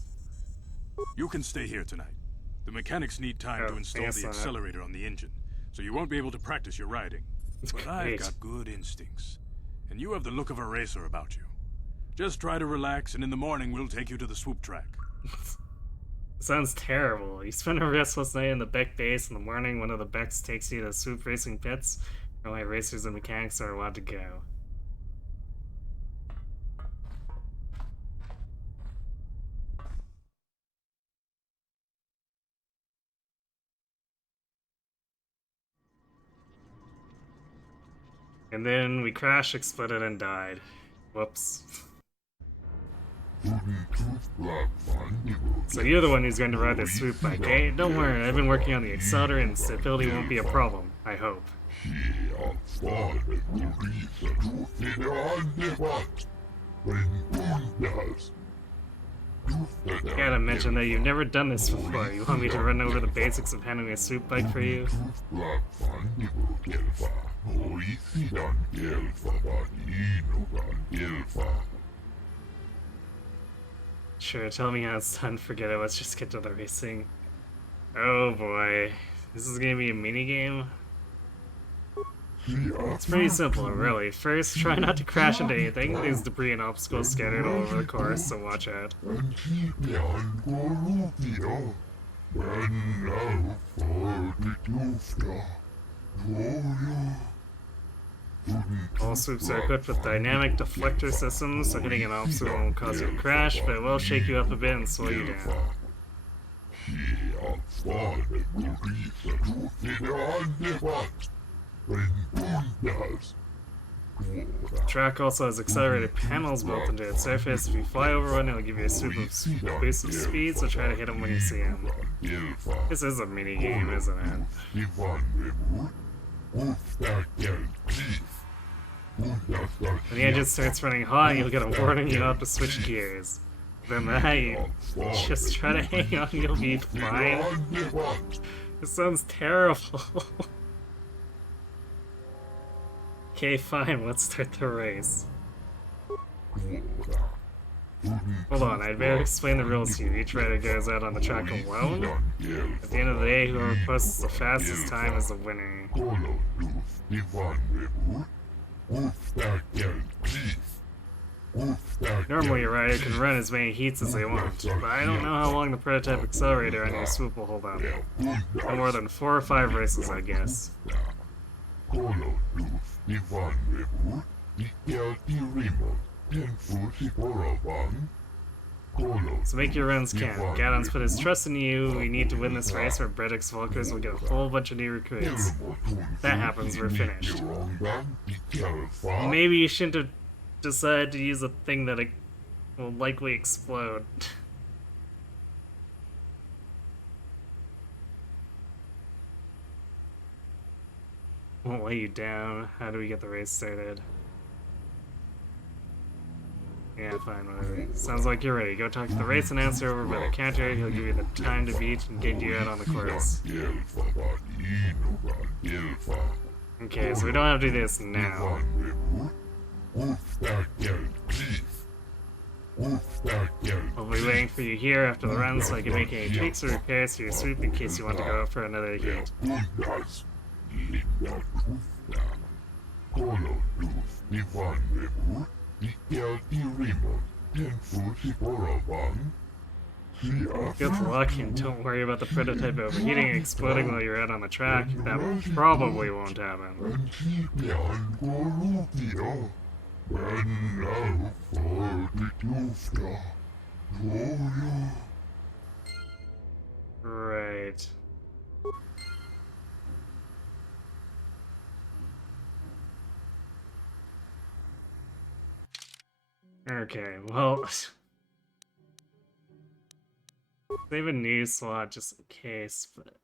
You can stay here tonight. The mechanics need time to install the accelerator on the engine, so you won't be able to practice your riding. But I've got good instincts, and you have the look of a racer about you. Just try to relax, and in the morning we'll take you to the swoop track. Sounds terrible. You spend a restless night in the Beck base. In the morning, one of the Becks takes you to the swoop racing pits. Only racers and mechanics are allowed to go. And then we crashed, exploded, and died. Whoops. So you're the one who's going to ride the swoop bike, eh? Don't worry, I've been working on the accelerator and stability won't be a problem, I hope. Gotta mention that you've never done this before. You want me to run over the basics of handling a swoop bike for you? Sure, tell me how it's done. Forget it, let's just get to the racing. Oh boy. This is gonna be a minigame? It's pretty simple, really. First, try not to crash into anything. There's debris and obstacles scattered all over the course, so watch out. All swoops are equipped with dynamic deflector systems, so hitting an obstacle won't cause you to crash, but it will shake you up a bit and slow you down. The track also has accelerated panels built into its surface. If you fly over one, it'll give you a boost of speed, so try to hit them when you see them. This is a mini game, isn't it? When the engine starts running hot, you'll get a warning you'll have to switch gears. Then you just try to hang on, you'll be fine. This sounds terrible. Okay, fine, let's start the race. Hold on, I'd better explain the rules to you. Each rider goes out on the track alone. At the end of the day, whoever posts the fastest time is the winner. Normally a rider can run as many heats as they want, but I don't know how long the prototype accelerator on your swoop will hold on. No more than 4 or 5 races, I guess. So make your runs count. Gadon's put his trust in you. We need to win this race or Bredic's Volkers will get a whole bunch of new recruits. If that happens, we're finished. Maybe you shouldn't have decided to use a thing that will likely explode. Won't lay you down. How do we get the race started? Yeah, fine, whatever. Sounds like you're ready. Go talk to the race announcer over by the counter. He'll give you the time to beat and get you out on the course. Okay, so we don't have to do this now. I'll be waiting for you here after the run so I can make any tweaks or repairs to your swoop in case you want to go out for another heat. Good luck, and don't worry about the prototype overheating and exploding while you're out on the track. That probably won't happen. Right. Okay, well... Save a new slot just in case, but...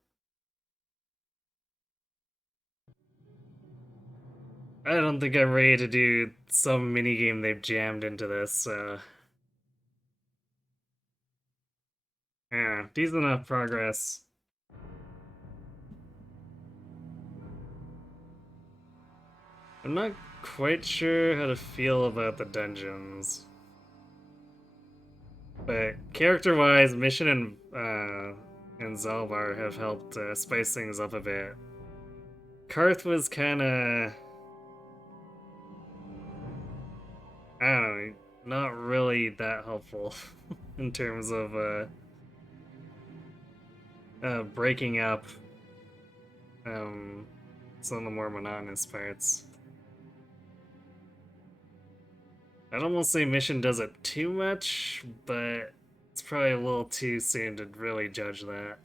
I don't think I'm ready to do some minigame they've jammed into this, so... Yeah, decent enough progress. I'm not quite sure how to feel about the dungeons. But character-wise, Mission and Zalbar have helped spice things up a bit. Karth was kinda... I don't know, not really that helpful in terms of breaking up some of the more monotonous parts. I'd almost say Mission does it too much, but it's probably a little too soon to really judge that.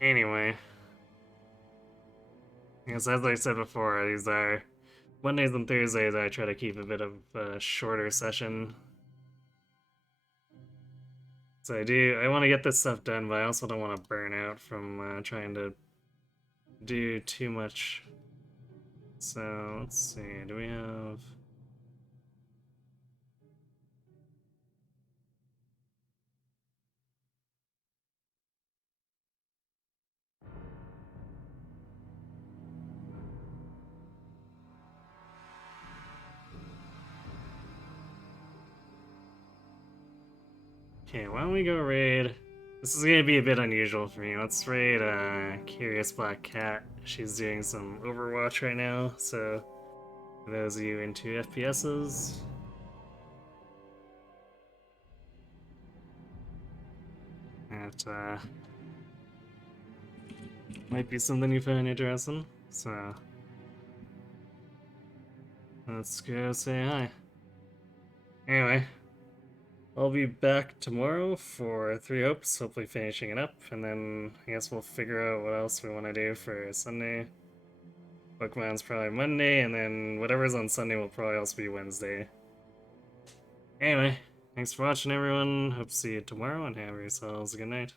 Anyway. Yes, as I said before, these are Mondays and Thursdays. I try to keep a bit of a shorter session. So I want to get this stuff done, but I also don't want to burn out from trying to do too much. So, let's see, do we have... Okay, why don't we go raid This is gonna be a bit unusual for me. Let's raid Curious Black Cat. She's doing some Overwatch right now, so for those of you into FPSs. That might be something you find interesting, so let's go say hi. Anyway, I'll be back tomorrow for Three Hopes, hopefully finishing it up, and then I guess we'll figure out what else we want to do for Sunday. Pokemon's probably Monday, and then whatever's on Sunday will probably also be Wednesday. Anyway, thanks for watching everyone, hope to see you tomorrow, and have yourselves a good night.